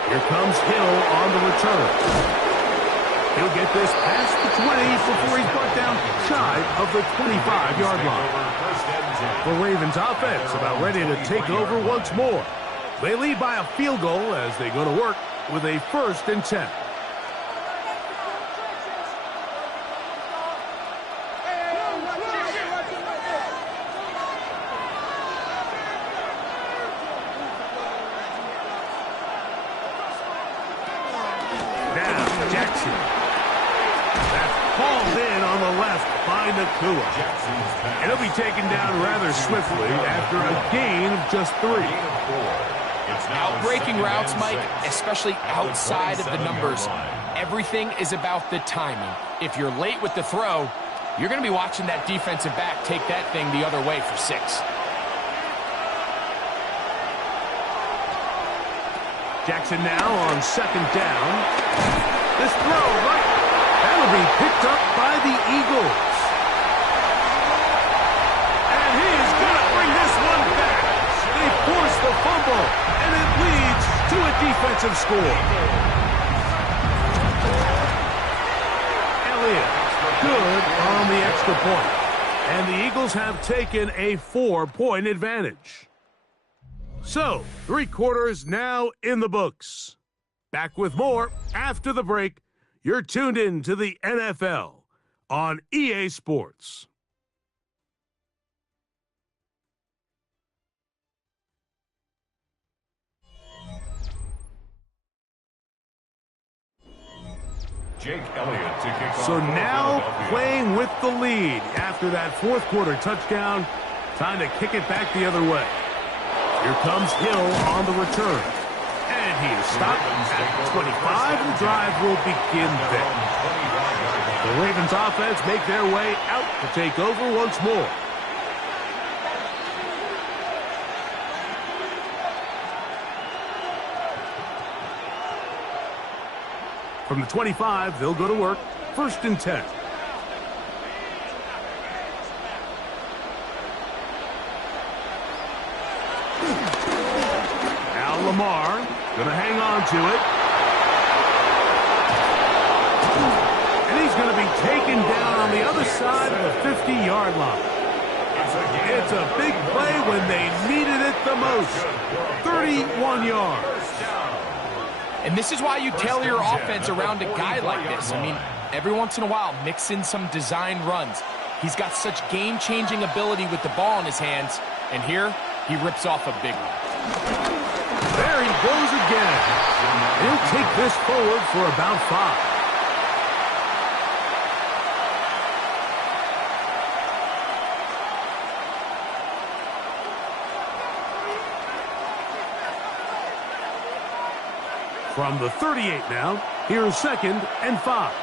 Here comes Hill on the return. He'll get this past the 20 before he's brought down shy of the 25-yard line. The Ravens offense about ready to take over once more. They lead by a field goal as they go to work with a 1st and 10. And he'll be taken down rather swiftly after a gain of just 3. Out-breaking routes, Mike, especially outside of the numbers. Everything is about the timing. If you're late with the throw, you're going to be watching that defensive back take that thing the other way for 6. Jackson now on 2nd down. This throw, right, that'll be picked up by the Eagles. Force the fumble, and it leads to a defensive score. Elliott, good on the extra point. And the Eagles have taken a 4-point advantage. So, 3 quarters now in the books. Back with more after the break. You're tuned in to the NFL on EA Sports. Jake Elliott to kick off. So now playing with the lead after that 4th quarter touchdown. Time to kick it back the other way. Here comes Hill on the return. And he is stopped at 25. The drive will begin there. The Ravens offense make their way out to take over once more. From the 25, they'll go to work. 1st and 10. Now Lamar going to hang on to it. And he's going to be taken down on the other side of the 50-yard line. It's a big play when they needed it the most. 31 yards. And this is why you tailor your offense around a guy like this. I mean, every once in a while, mix in some design runs. He's got such game-changing ability with the ball in his hands. And here, he rips off a big one. There he goes again. He'll take this forward for about 5. From the 38 now, here's 2nd and 5.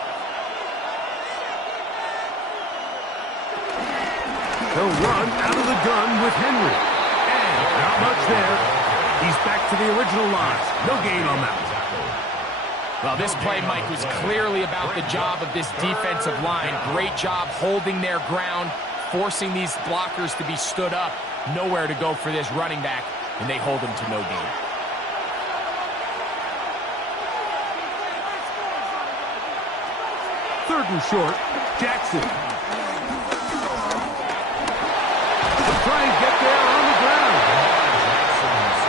He'll run out of the gun with Henry. And not much there. He's back to the original line. No gain on that. Well, this play, Mike, was clearly about the job of this defensive line. Great job holding their ground, forcing these blockers to be stood up. Nowhere to go for this running back, and they hold him to no gain. 3rd and short, Jackson. He'll try and get there on the ground.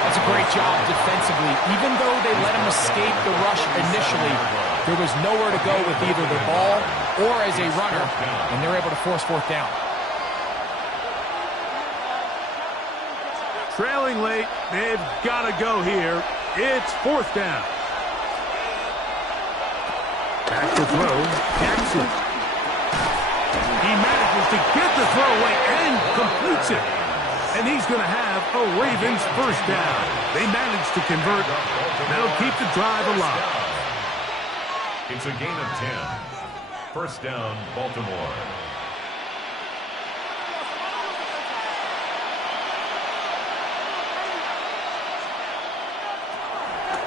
That's a great job defensively. Even though they let him escape the rush initially, there was nowhere to go with either the ball or as a runner, and they're able to force 4th down. Trailing late, they've got to go here. It's 4th down. Back to throw, Jackson. He manages to get the throw away and completes it. And he's going to have a Ravens 1st down. They managed to convert. That'll keep the drive alive. It's a gain of 10. 1st down, Baltimore.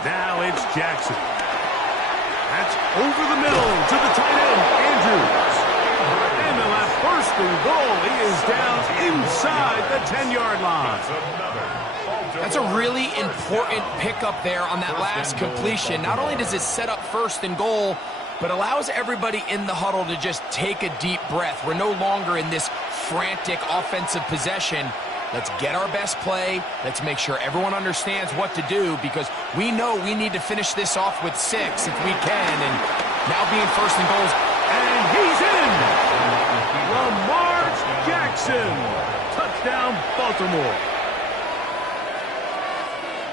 Now it's Jackson. That's over the middle to the tight end, Andrews. And they'll have 1st and goal. He is down inside the 10-yard line. That's a really important pickup there on that last completion. Not only does it set up first and goal, but allows everybody in the huddle to just take a deep breath. We're no longer in this frantic offensive possession. Let's get our best play. Let's make sure everyone understands what to do, because we know we need to finish this off with 6 if we can. And now being first and goals. And he's in! Lamar Jackson! Touchdown, Baltimore.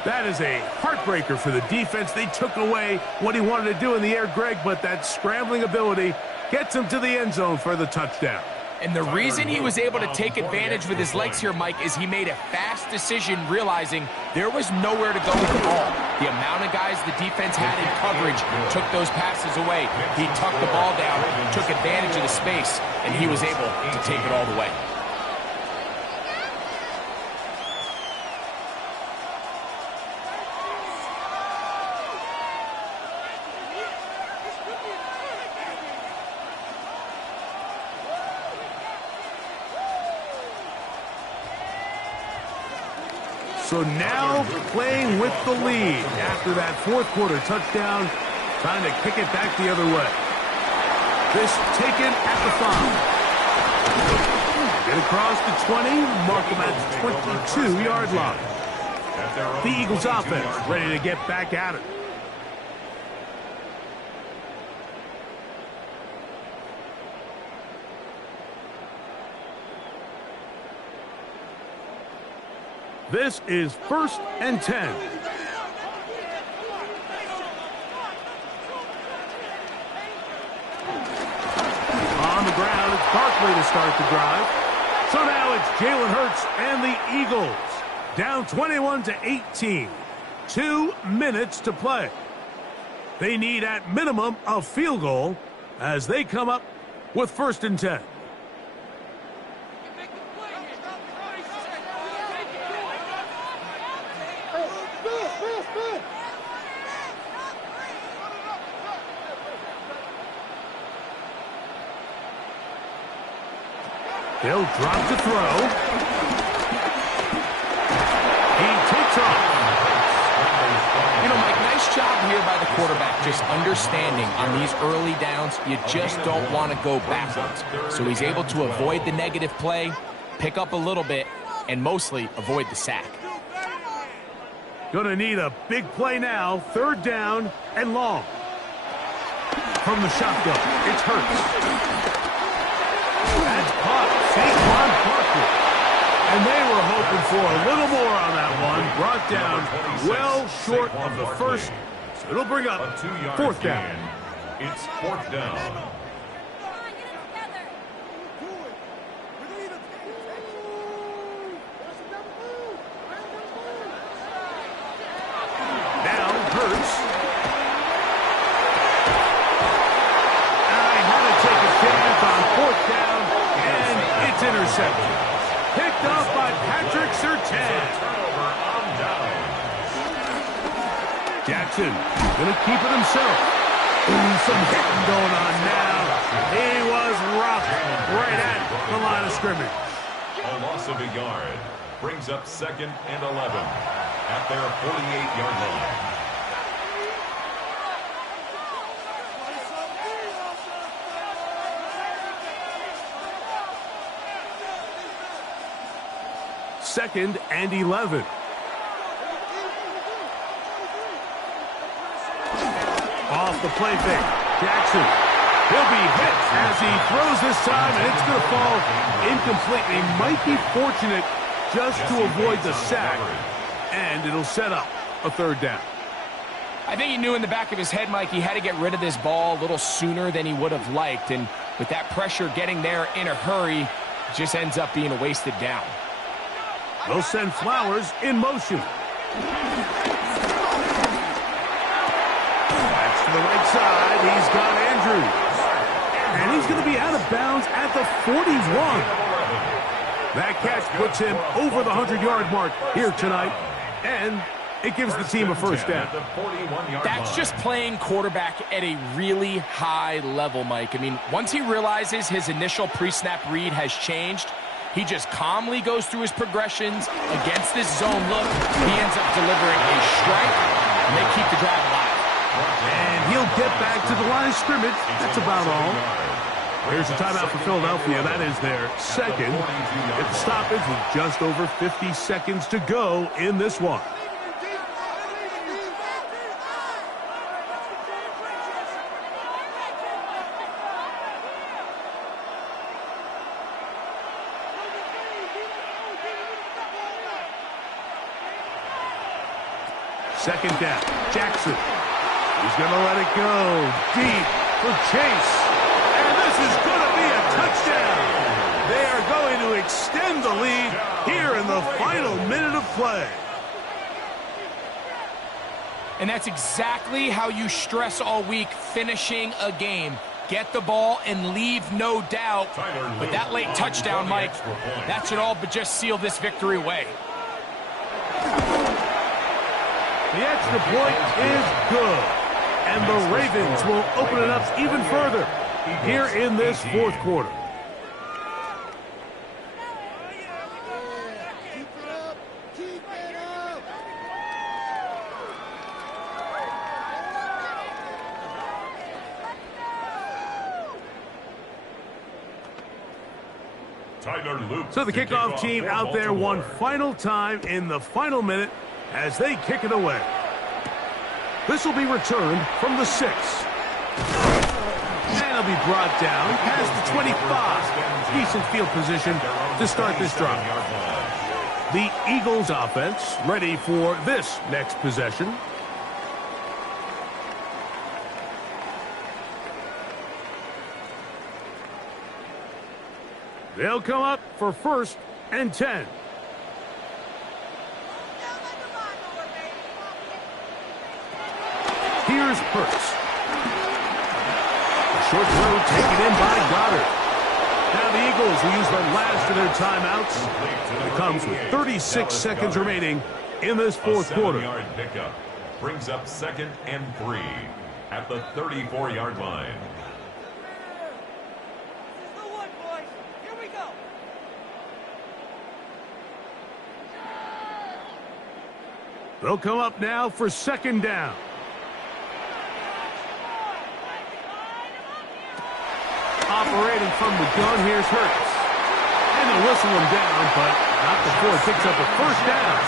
That is a heartbreaker for the defense. They took away what he wanted to do in the air, Greg, but that scrambling ability gets him to the end zone for the touchdown. And the reason he was able to take advantage with his legs here, Mike, is he made a fast decision, realizing there was nowhere to go with the ball. The amount of guys the defense had in coverage took those passes away. He tucked the ball down, took advantage of the space, and he was able to take it all the way. So now playing with the lead after that fourth quarter touchdown, trying to kick it back the other way. This taken at the 5. Get across the 20, mark them at the 22-yard line. The Eagles offense ready to get back at it. This is 1st and 10. On the ground, it's Barkley to start the drive. So now it's Jalen Hurts and the Eagles. Down 21-18. 2 minutes to play. They need at minimum a field goal as they come up with 1st and 10. He'll drop to throw. He takes off. You know, Mike, nice job here by the quarterback, just understanding on these early downs, you just don't want to go backwards. So he's able to avoid the negative play, pick up a little bit, and mostly avoid the sack. Gonna need a big play now. 3rd down and long. From the shotgun, it's Hurts. That's caught. Saquon Barkley. And they were hoping for a little more on that one. Brought down well short of the first. So it'll bring up 4th down. It's 4th down. Now Hurts. I had to take a chance on 4th down. And it's intercepted. Picked off by Patrick Surtain. Jackson gonna keep it himself. Ooh, some hitting going on now. He was rough right at the line of scrimmage. A loss of a yard brings up 2nd and 11 at their 48-yard line. Second and 11. Off the play fake. Jackson. He'll be hit as he throws this time, and it's going to fall incomplete. He might be fortunate just to avoid the sack, and it'll set up a 3rd down. I think he knew in the back of his head, Mike, he had to get rid of this ball a little sooner than he would have liked, and with that pressure getting there in a hurry, it just ends up being a wasted down. They'll send Flowers in motion. That's to the right side. He's got Andrews. And he's going to be out of bounds at the 41. That catch puts him over the 100-yard mark here tonight. And It gives the team a first down. That's just playing quarterback at a really high level, Mike. I mean, once he realizes his initial pre-snap read has changed, he just calmly goes through his progressions against this zone look. He ends up delivering a strike, and they keep the drive alive. And he'll get back to the line of scrimmage. That's about all. Here's a timeout for Philadelphia. That is their second. Get the stoppage with just over 50 seconds to go in this one. Second down, Jackson. He's going to let it go deep for Chase. And this is going to be a touchdown. They are going to extend the lead here in the final minute of play. And that's exactly how you stress all week, finishing a game. Get the ball and leave no doubt. But that late touchdown, Mike, that should all but just seal this victory away. The extra point is good, and the Ravens will open it up even further here in this fourth quarter. So the kickoff team out there one final time in the final minute as they kick it away. This will be returned from the 6. And it'll be brought down past the 25. Decent field position to start this drive. The Eagles offense ready for this next possession. They'll come up for 1st and 10. Here's Hurts. A short throw taken in by Goddard. Now the Eagles will use the last of their timeouts. It comes with 36 seconds remaining in this fourth quarter. 7-yard pickup brings up 2nd and 3 at the 34-yard line. They'll come up now for 2nd down. Operating from the gun, here's Hurts. And they'll whistle him down, but not before it picks up a 1st down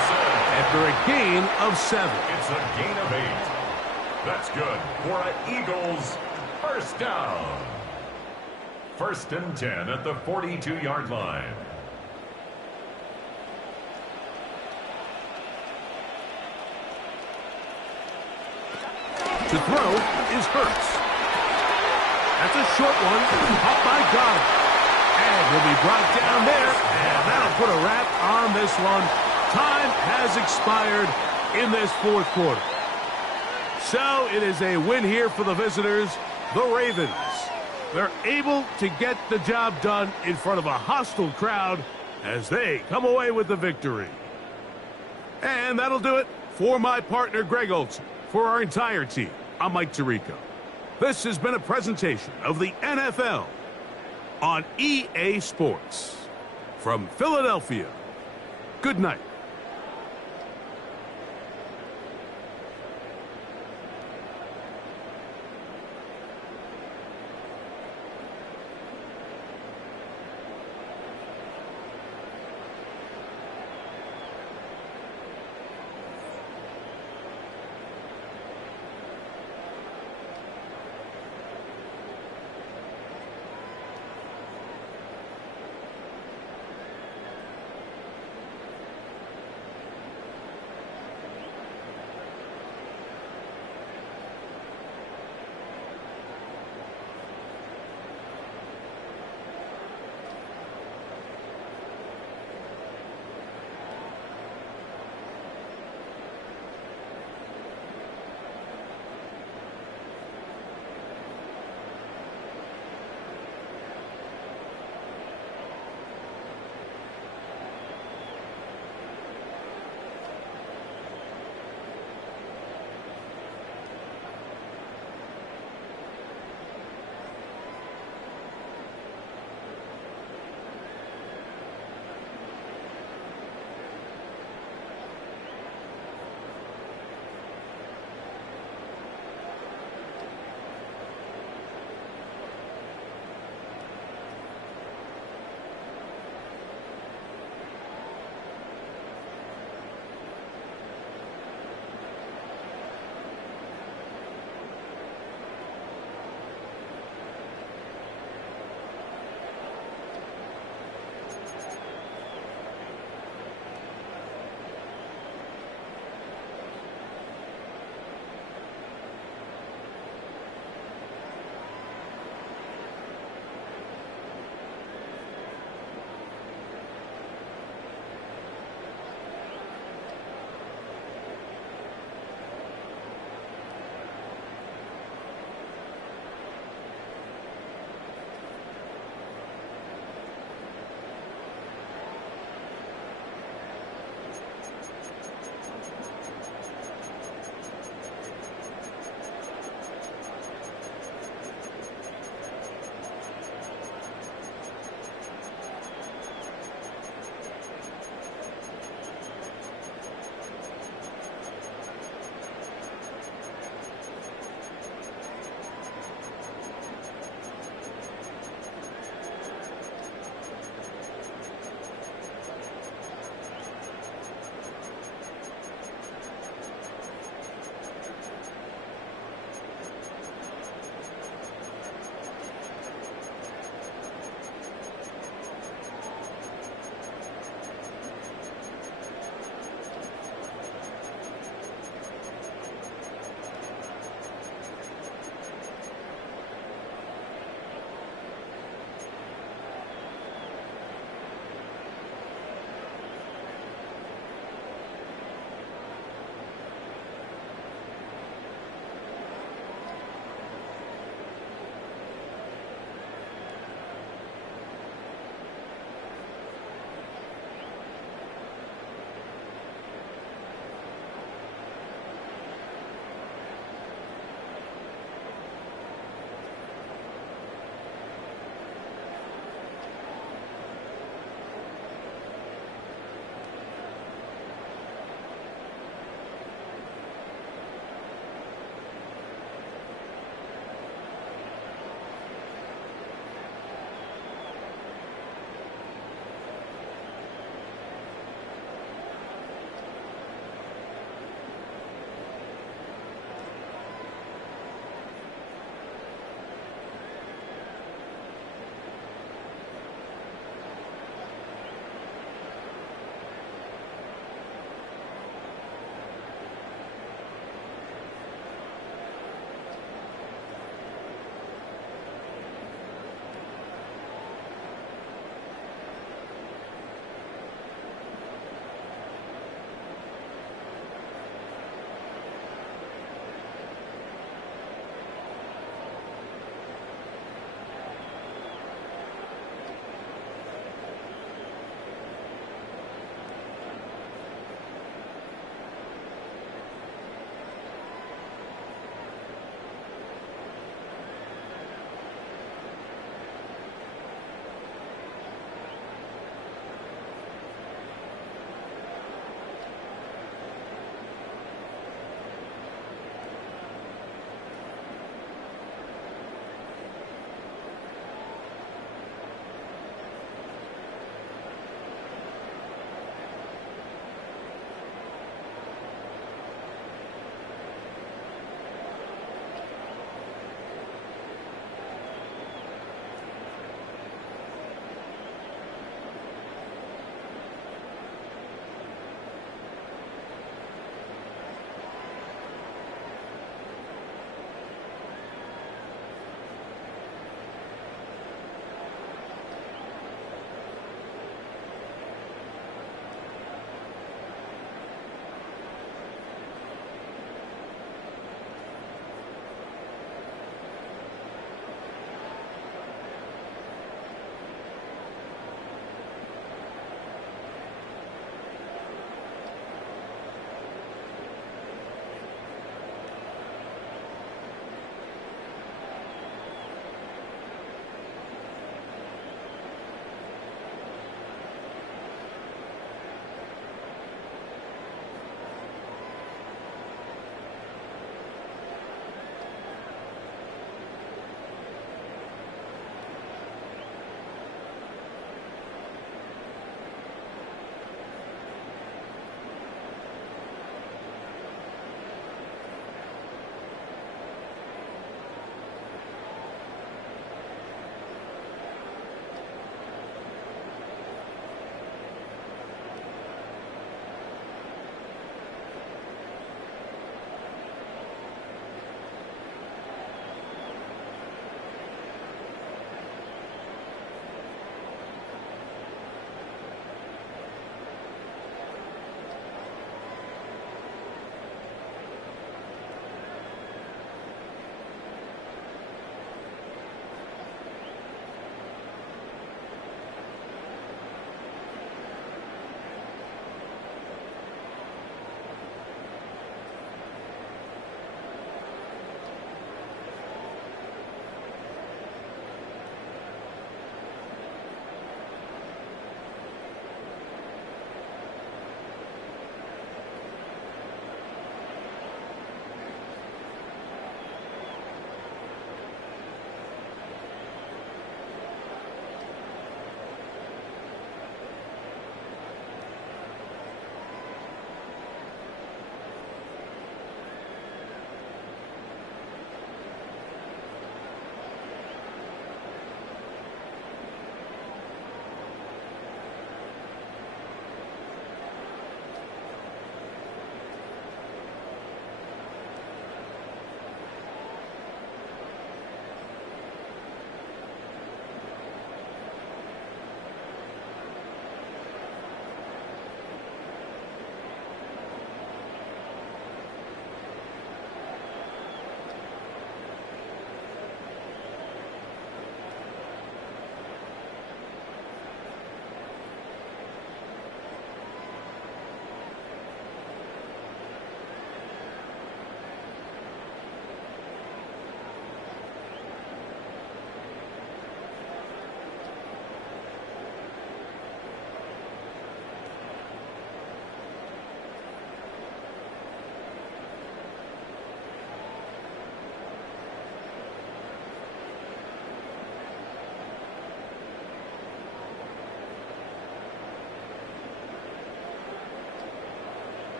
after a gain of 7. It's a gain of 8. That's good for an Eagles 1st down. 1st and 10 at the 42-yard line. To throw is Hurts. That's a short one, caught by Goddard. And he'll be brought down there, and that'll put a wrap on this one. Time has expired in this fourth quarter. So it is a win here for the visitors, the Ravens. They're able to get the job done in front of a hostile crowd as they come away with the victory. And that'll do it for my partner, Greg Olson. For our entire team, I'm Mike Tirico. This has been a presentation of the NFL on EA Sports. From Philadelphia, good night.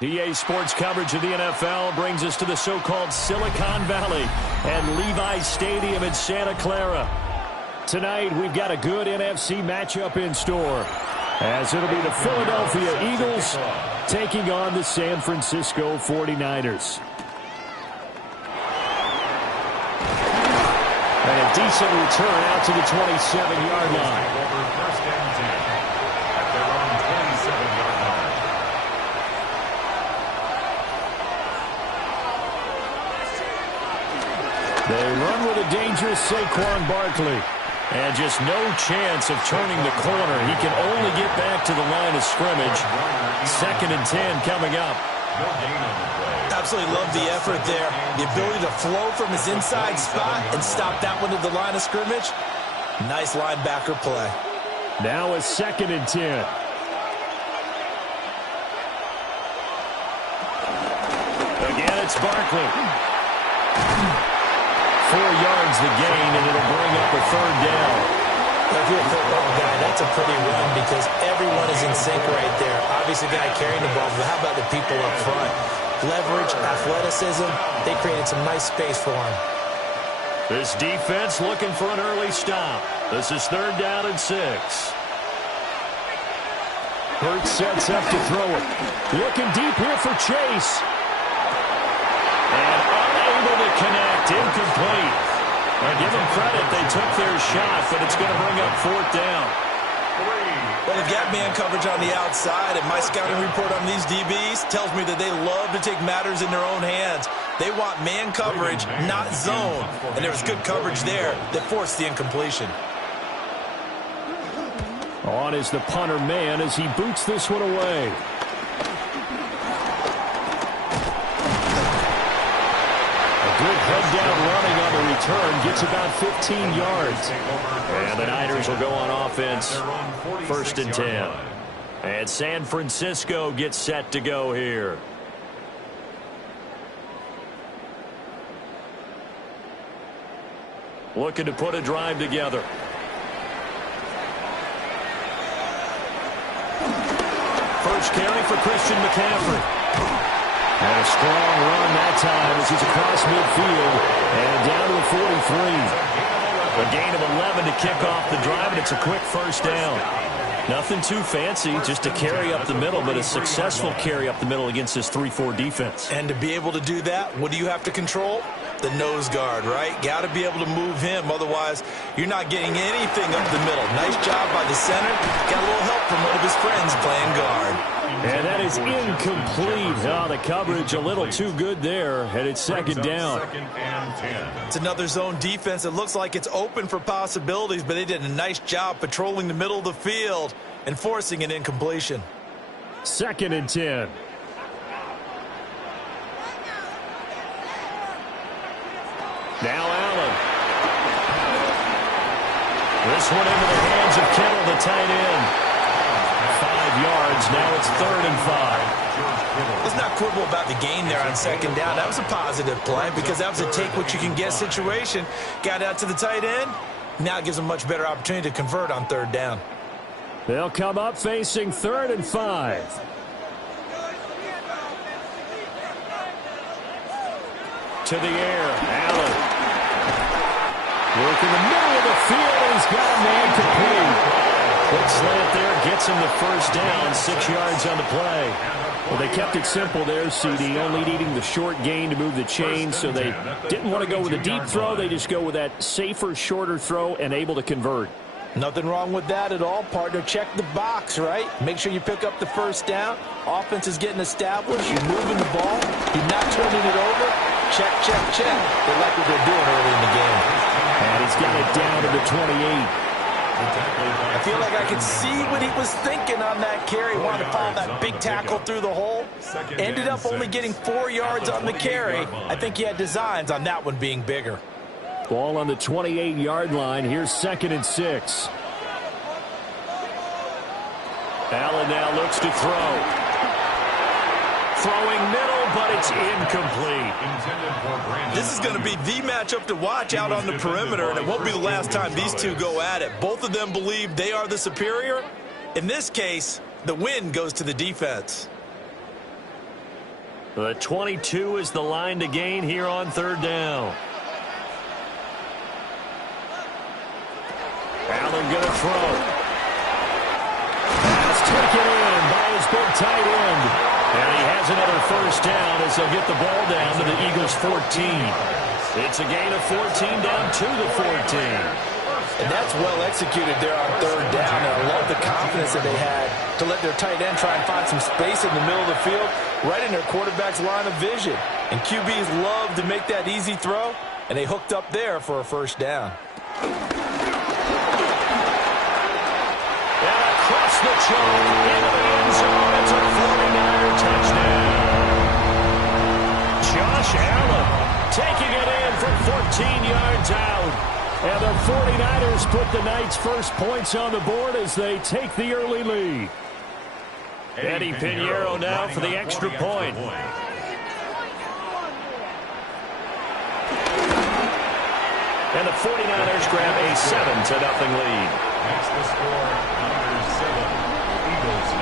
EA Sports coverage of the NFL brings us to the so-called Silicon Valley at Levi's Stadium in Santa Clara. Tonight, we've got a good NFC matchup in store, as it'll be the Philadelphia Eagles taking on the San Francisco 49ers. And a decent return out to the 27-yard line. First and 10 at their own 27-yard line. They run with a dangerous Saquon Barkley. And just no chance of turning the corner. He can only get back to the line of scrimmage. 2nd and 10 coming up. No gain on the play. Absolutely love the effort there. The ability to flow from his inside spot and stop that one at the line of scrimmage. Nice linebacker play. Now a 2nd and 10. Again, it's Barkley. 4 yards the gain, and it'll bring up a 3rd down. If you're a football guy, that's a pretty run because everyone is in sync right there. Obviously, the guy carrying the ball, but how about the people up front? Leverage, athleticism, they created some nice space for him. This defense looking for an early stop. This is 3rd down and 6. Hurts sets up to throw it. Looking deep here for Chase. And unable to connect. Incomplete. I give them credit. They took their shot, but it's going to bring up 4th down. Well, they've got man coverage on the outside, and my scouting report on these DBs tells me that they love to take matters in their own hands. They want man coverage, not zone. And there was good coverage there that forced the incompletion. On is the punter man as he boots this one away. Good head-down running on the return. Gets about 15 yards. And the Niners will go on offense. 1st and 10. And San Francisco gets set to go here. Looking to put a drive together. First carry for Christian McCaffrey. And a strong run that time as he's across midfield and down to the 43. A gain of 11 to kick off the drive, and it's a quick first down. Nothing too fancy, just a carry up the middle, but a successful carry up the middle against this 3-4 defense. And to be able to do that, what do you have to control? The nose guard, right? Got to be able to move him. Otherwise, you're not getting anything up the middle. Nice job by the center. Got a little help from one of his friends playing guard. And that is incomplete. Oh, the coverage a little too good there. And it's second down. Second and 10. It's another zone defense. It looks like it's open for possibilities, but they did a nice job patrolling the middle of the field and forcing an incompletion. Second and 10. Now Allen. This one into the hands of Kittle, the tight end. 5 yards. Now it's 3rd and 5. Let's not quibble about the gain there on second down. That was a positive play because that was a take-what-you-can-get situation. Got out to the tight end. Now it gives them a much better opportunity to convert on 3rd down. They'll come up facing 3rd and 5. To the air, Allen. Work in the middle of the field, and he's got a man complete. Quick slant there, gets him the first down, 6 yards on the play. Well, they kept it simple there, CD, only needing the short gain to move the chain, so they didn't want to go with a deep throw. They just go with that safer, shorter throw and able to convert. Nothing wrong with that at all, partner. Check the box, right? Make sure you pick up the first down. Offense is getting established. You're moving the ball. You're not turning it over. Check, check, check. They like what they're doing early in the game. And he's got it down to the 28. I feel like I could see what he was thinking on that carry. Wanted to follow that big tackle through the hole. Ended up only getting 4 yards on the carry. I think he had designs on that one being bigger. Ball on the 28-yard line. Here's 2nd and 6. Allen now looks to throw. Throwing middle, but it's incomplete. This is going to be the matchup to watch out on the perimeter, and it won't be the last time these two go at it. Both of them believe they are the superior. In this case, the win goes to the defense. The 22 is the line to gain here on 3rd down. Allen going to throw. Pass taken in by his big tight end. And he has another first down as they'll get the ball down to the Eagles' 14. It's a gain of 14 down to the 14. And that's well executed there on 3rd down. And I love the confidence that they had to let their tight end try and find some space in the middle of the field, right in their quarterback's line of vision. And QBs love to make that easy throw, and they hooked up there for a first down. Across the chalk, into the end zone, it's a 49er touchdown. Josh Allen taking it in from 14 yards out. And the 49ers put the Knights' first points on the board as they take the early lead. Eddie Pinheiro now for the extra point. And the 49ers grab a 7-0 lead. That's the score. Niners 7, Eagles 0.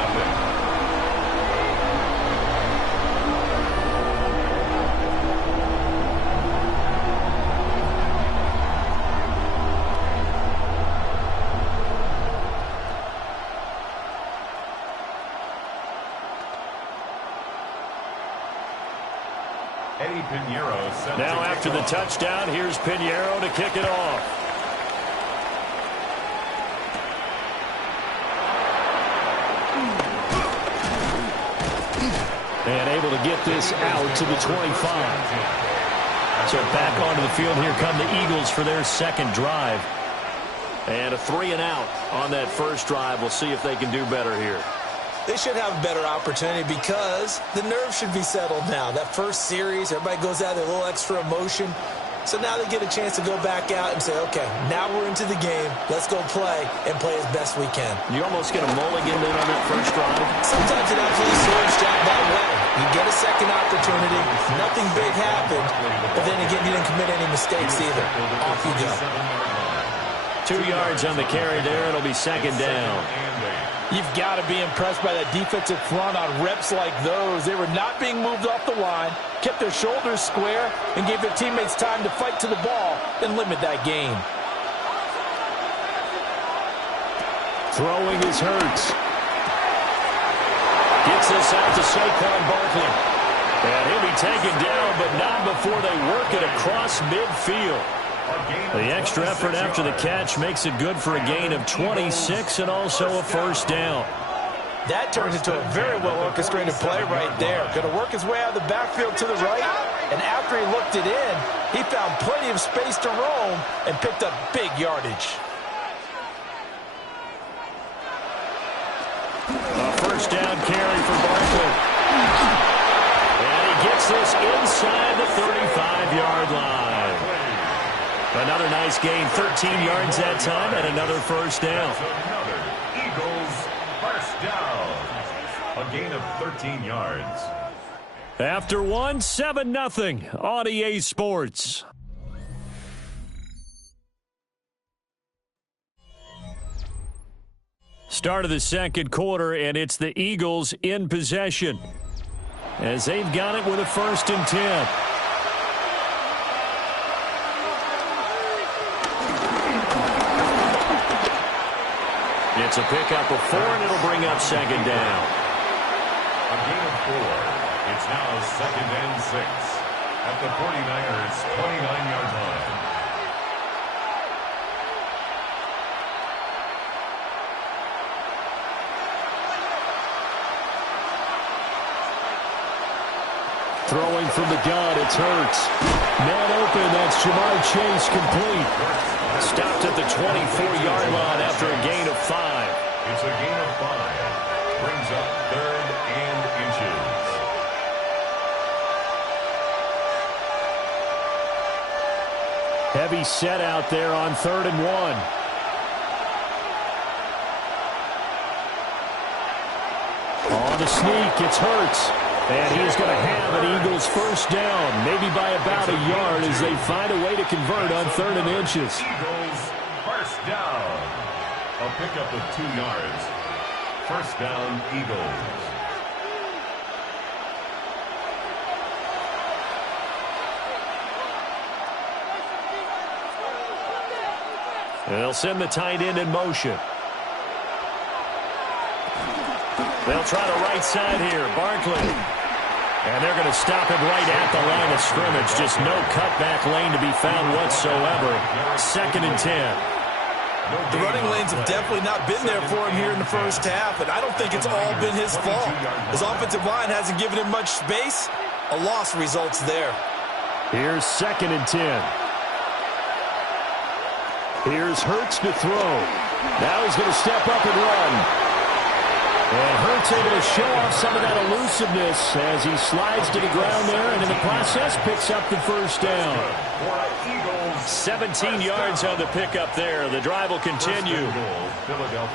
Eddie Pinheiro set now to after the touchdown, here's Pinheiro to kick it off. And able to get this out to the 25. So back onto the field, here come the Eagles for their second drive. And a 3-and-out on that first drive. We'll see if they can do better here. They should have a better opportunity because the nerves should be settled now. That first series, everybody goes out with a little extra emotion. So now they get a chance to go back out and say, okay, now we're into the game. Let's go play and play as best we can. You almost get a mulligan then on that first drive. Sometimes it absolutely serves Jack that way. You get a second opportunity. Nothing big happened. But then again, you didn't commit any mistakes either. Off you go. 2 yards on the carry there. It'll be second down. You've got to be impressed by that defensive front on reps like those. They were not being moved off the line, kept their shoulders square, and gave their teammates time to fight to the ball and limit that gain. Throwing is Hurts. Gets this out to Saquon Barkley. And he'll be taken down, but not before they work it across midfield. The extra effort after the catch makes it good for a gain of 26 and also a first down. That turns into a very well-orchestrated play right there. Going to work his way out of the backfield to the right, and after he looked it in, he found plenty of space to roam and picked up big yardage. A first down carry for Barkley. And he gets this inside the 35-yard line. Another nice gain, 13 yards that time, and another first down. Another Eagles first down. A gain of 13 yards. After one, 7-0 on EA Sports. Start of the second quarter, and it's the Eagles in possession as they've got it with a 1st and 10. It's a pickup of 4, and it'll bring up 2nd down. A gain of 4. It's now 2nd and 6 at the 49ers' 29-yard line. Throwing from the gun, it's Hurts. Man open, that's Jamar Chase complete. Stopped at the 24-yard line after a gain of 5. It's a gain of 5. Brings up 3rd and inches. Heavy set out there on 3rd and 1. On the sneak, it's Hurts. And he's going to have an Eagles first down, maybe by about a yard as they find a way to convert on 3rd and inches. Eagles first down. A pickup of 2 yards. First down, Eagles. They'll send the tight end in motion. They'll try the right side here. Barkley. And they're going to stop him right at the line of scrimmage. Just no cutback lane to be found whatsoever. 2nd and 10. The running lanes have definitely not been there for him here in the first half, and I don't think it's all been his fault. His offensive line hasn't given him much space. A loss results there. Here's 2nd and 10. Here's Hurts to throw. Now he's going to step up and run. And Hurts able to show off some of that elusiveness as he slides to the ground there, and in the process picks up the first down. 17 yards on the pickup there. The drive will continue.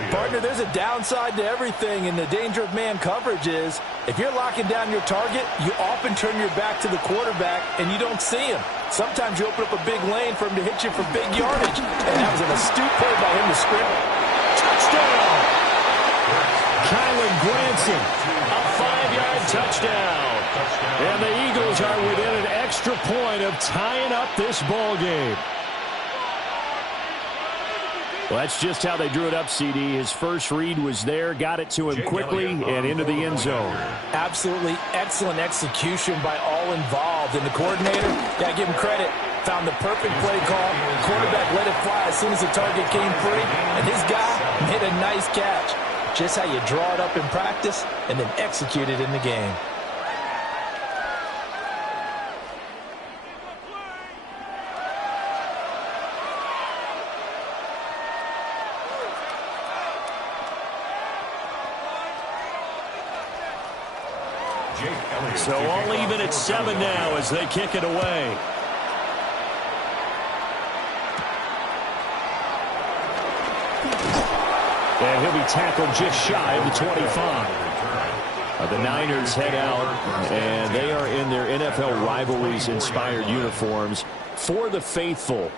Partner, there's a downside to everything, and the danger of man coverage is if you're locking down your target, you often turn your back to the quarterback and you don't see him. Sometimes you open up a big lane for him to hit you for big yardage, and that was an astute play by him to script. Touchdown! Kylen Granson, a 5-yard touchdown. And the Eagles are within an extra point of tying up this ball game. Well, that's just how they drew it up, CD. His first read was there, got it to him quickly, and into the end zone. Absolutely excellent execution by all involved. And the coordinator, got to give him credit, found the perfect play call. Quarterback let it fly as soon as the target came free, and his guy made a nice catch. Just how you draw it up in practice and then execute it in the game. So all even at 7 now as they kick it away. And he'll be tackled just shy of the 25. The Niners head out, and they are in their NFL rivalries-inspired uniforms. For the faithful,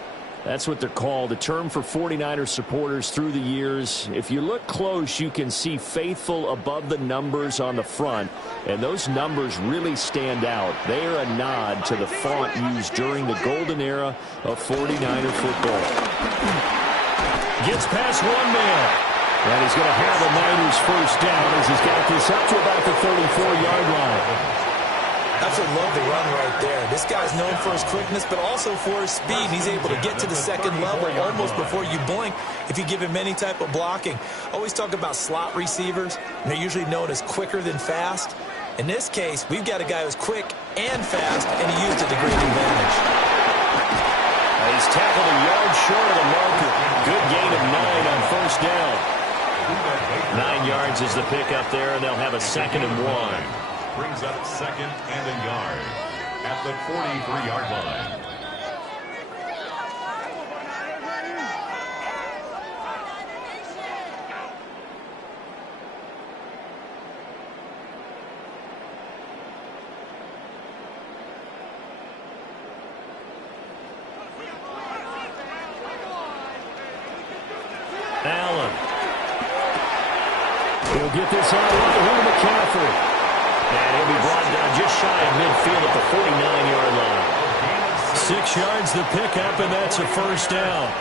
that's what they're called, a term for 49ers supporters through the years. If you look close, you can see faithful above the numbers on the front, and those numbers really stand out. They are a nod to the font used during the golden era of 49er football. Gets past one man. And he's going to have the Niners first down as he's got this up to about the 34-yard line. That's a love the run right there. This guy's known for his quickness, but also for his speed. He's able to get to the second level almost before you blink if you give him any type of blocking. Always talk about slot receivers, and they're usually known as quicker than fast. In this case, we've got a guy who's quick and fast, and he used it to great advantage. He's tackled a yard short of the marker. Good gain of 9 on first down. 9 yards is the pickup there, and they'll have a 2nd and 1. Brings up 2nd and a yard at the 43-yard line. Allen. He'll get this out right here to McCaffrey. And he'll be brought down just shy of midfield at the 49-yard line. 6 yards the pickup, and that's a first down.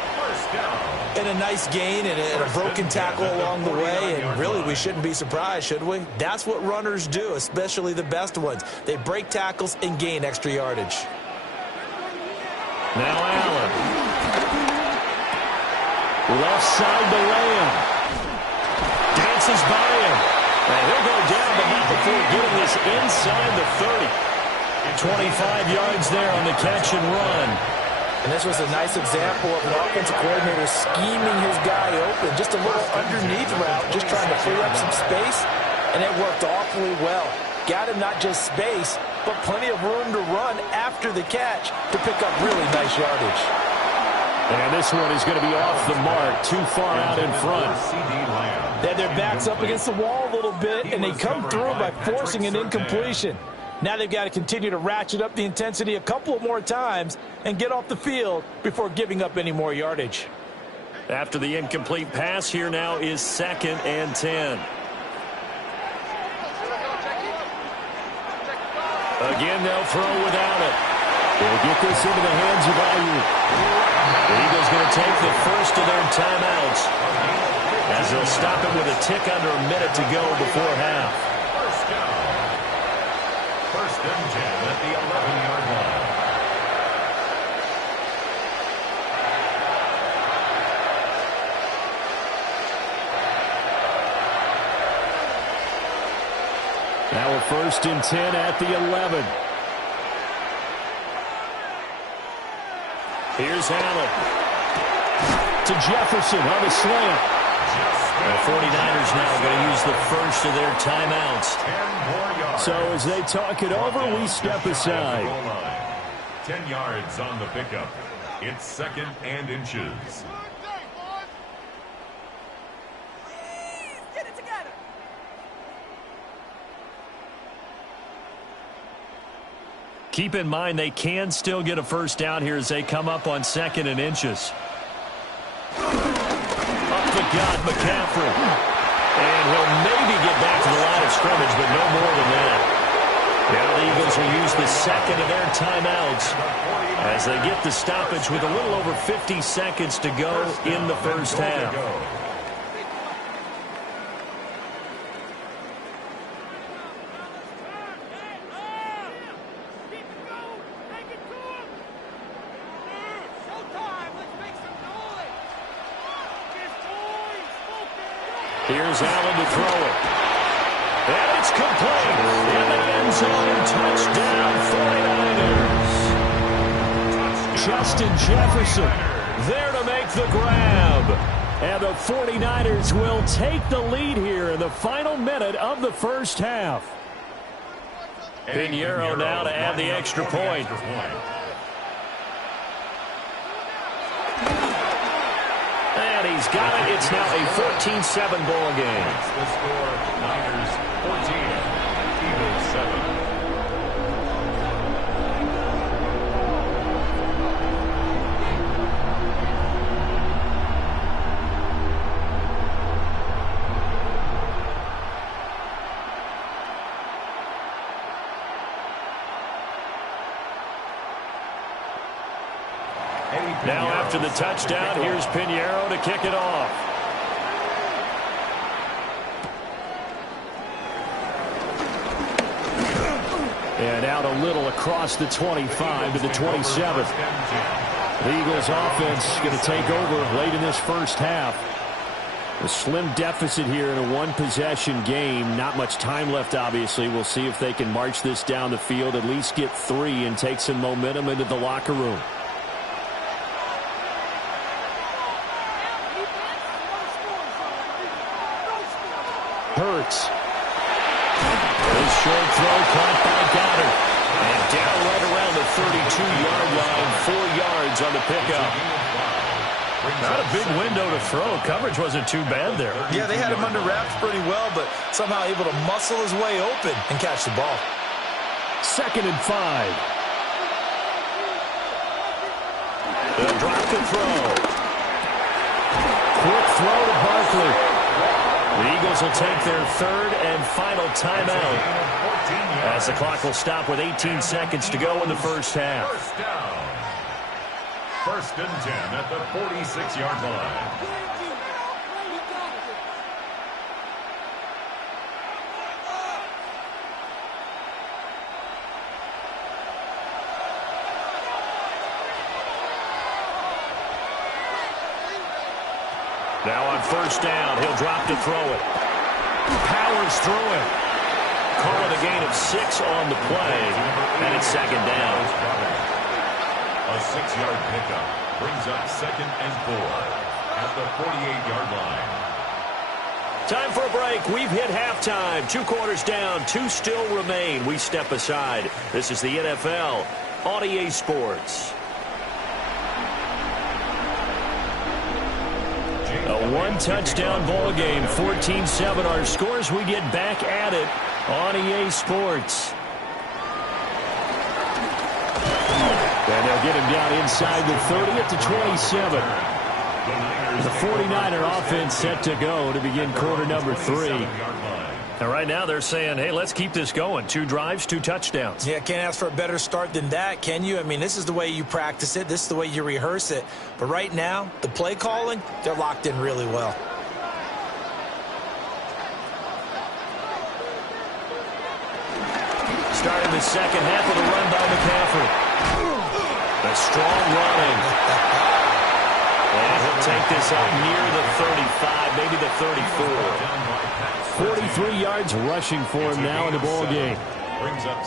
And a nice gain and a broken tackle along the way, and really we shouldn't be surprised, should we? That's what runners do, especially the best ones. They break tackles and gain extra yardage. Now Allen. Left side to Lamb. Dances by him. And he'll go down, but not before getting this inside the 30. 25 yards there on the catch and run. And this was a nice example of an offensive coordinator scheming his guy open. Just a little underneath route, just trying to free up some space, and it worked awfully well. Got him not just space, but plenty of room to run after the catch to pick up really nice yardage. And this one is going to be off the mark, too far out in front. They had their backs up against the wall a little bit, and they come through by forcing an incompletion. Now they've got to continue to ratchet up the intensity a couple more times and get off the field before giving up any more yardage. After the incomplete pass, here now is 2nd and 10. Again, they'll throw without it. They'll get this into the hands of Ayuk. The Eagles going to take the first of their timeouts as they'll stop it with a tick under a minute to go before half. First down. 1st and 10 at the 11-yard line. Now a 1st and 10 at the 11. Here's Allen. To Jefferson on the slant. The 49ers now going to use the first of their timeouts. 10 more yards. So as they talk it over, we step aside. 10 yards on the pickup. It's 2nd and inches. Keep in mind they can still get a first down here as they come up on 2nd and inches. Up the gut, McCaffrey. And he'll maybe get back to the line of scrimmage, but no more than that. Now the Eagles will use the 2nd of their timeouts as they get the stoppage with a little over 50 seconds to go in the first half. Here's Allen to throw it. And it's complete. In the end zone, touchdown 49ers. Justin Jefferson there to make the grab. And the 49ers will take the lead here in the final minute of the first half. Pinheiro now to add the extra point. And he's got it. It's now a 14-7 ball game. The score, Niners 14, Eagles 7. Now after the touchdown, here's Pinheiro to kick it off. And out a little across the 25 to the 27. The Eagles offense going to take over late in this first half. A slim deficit here in a one-possession game. Not much time left, obviously. We'll see if they can march this down the field, at least get 3 and take some momentum into the locker room. Hurts. His short throw caught by Goddard. And down right around the 32-yard line, 4 yards on the pickup. Not a big window to throw. Coverage wasn't too bad there. Yeah, they had him under wraps pretty well, but somehow able to muscle his way open and catch the ball. 2nd and 5. The drop to throw. Quick throw to Barkley. The Eagles will take their 3rd and final timeout as the clock will stop with 18 seconds to go in the first half. First down. 1st and 10 at the 46-yard line. Now on 1st down, he'll drop to throw it. Powers through it. Call it a gain of 6 on the play, and it's 2nd down. A 6-yard pickup brings up 2nd and 4 at the 48-yard line. Time for a break. We've hit halftime. 2 quarters down, 2 still remain. We step aside. This is the NFL on EA Sports. A 1-touchdown ball game, 14-7 our scores. We get back at it on EA Sports. And they'll get him down inside the 30 at the 27. The 49er offense set to go to begin quarter number 3. And right now they're saying, hey, let's keep this going. 2 drives, 2 touchdowns. Yeah, can't ask for a better start than that, can you? I mean, this is the way you practice it. This is the way you rehearse it. But right now, the play calling, they're locked in really well. Starting the second half of the run by McCaffrey. A strong running. And he'll take this up near the 35, maybe the 34. 43 yards rushing for him now in the ball game.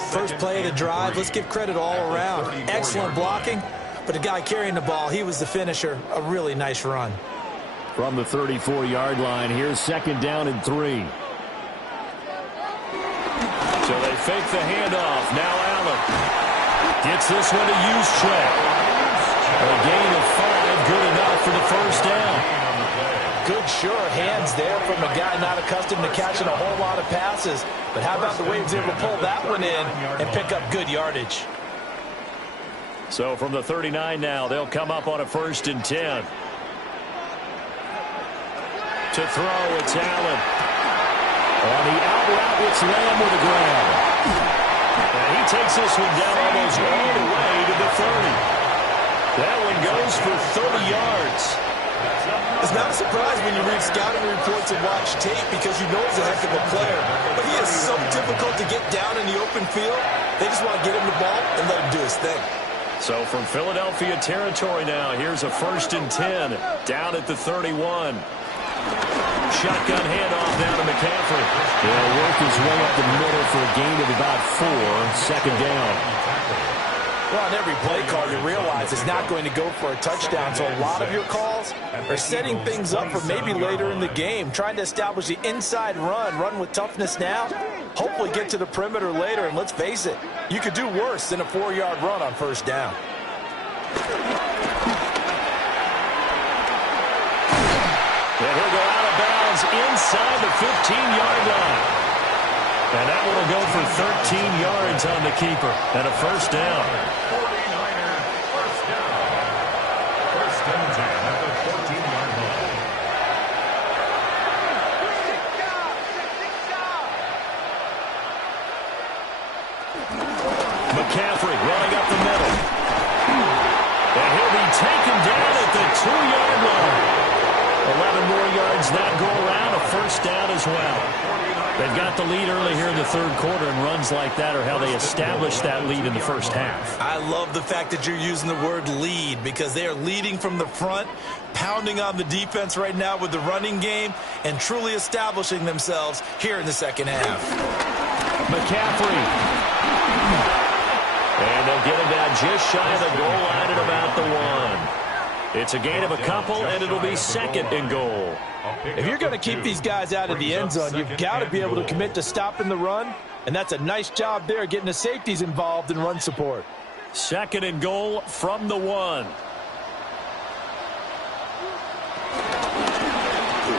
First play of the drive, let's give credit all around. Excellent blocking, but the guy carrying the ball, he was the finisher. A really nice run. From the 34-yard line, here's 2nd down and 3. So they fake the handoff. Now Allen gets this one to Juszczyk. A gain of 5, good enough for the 1st down. Good, sure hands there from a guy not accustomed to catching a whole lot of passes. But how about the way he was able to pull that one in and pick up good yardage? So from the 39 now, they'll come up on a 1st and 10. To throw, it's Allen. On the out route, it's Lamb with a grab. And he takes this one down almost all the way to the 30. That one goes for 30 yards. It's not a surprise when you read scouting reports and watch tape because you know he's a heck of a player. But he is so difficult to get down in the open field. They just want to get him the ball and let him do his thing. So from Philadelphia territory now, here's a 1st and 10 down at the 31. Shotgun handoff down to McCaffrey. He'll work his way up the middle for a gain of about 4. 2nd down. Well, on every play call, you realize it's not going to go for a touchdown. So a lot of your calls are setting things up for maybe later in the game, trying to establish the inside run with toughness now, hopefully get to the perimeter later. And let's face it, you could do worse than a 4-yard run on 1st down. And he'll go out of bounds inside the 15-yard line. And that one will go for 13 yards on the keeper and a 1st down. 49er first down. 1st and 10 at the 14-yard line. McCaffrey running up the middle. And he'll be taken down at the 2-yard line. 11 more yards that go around, a first down as well. They've got the lead early here in the third quarter, and runs like that are how they establish that lead in the first half. I love the fact that you're using the word lead because they are leading from the front, pounding on the defense right now with the running game, and truly establishing themselves here in the second half. McCaffrey. And they'll get him down just shy of the goal line at about the 1. It's a gain of a couple, and it'll be second and goal. If you're going to keep these guys out of the end zone, you've got to be able to commit to stopping the run, and that's a nice job there getting the safeties involved in run support. Second and goal from the 1.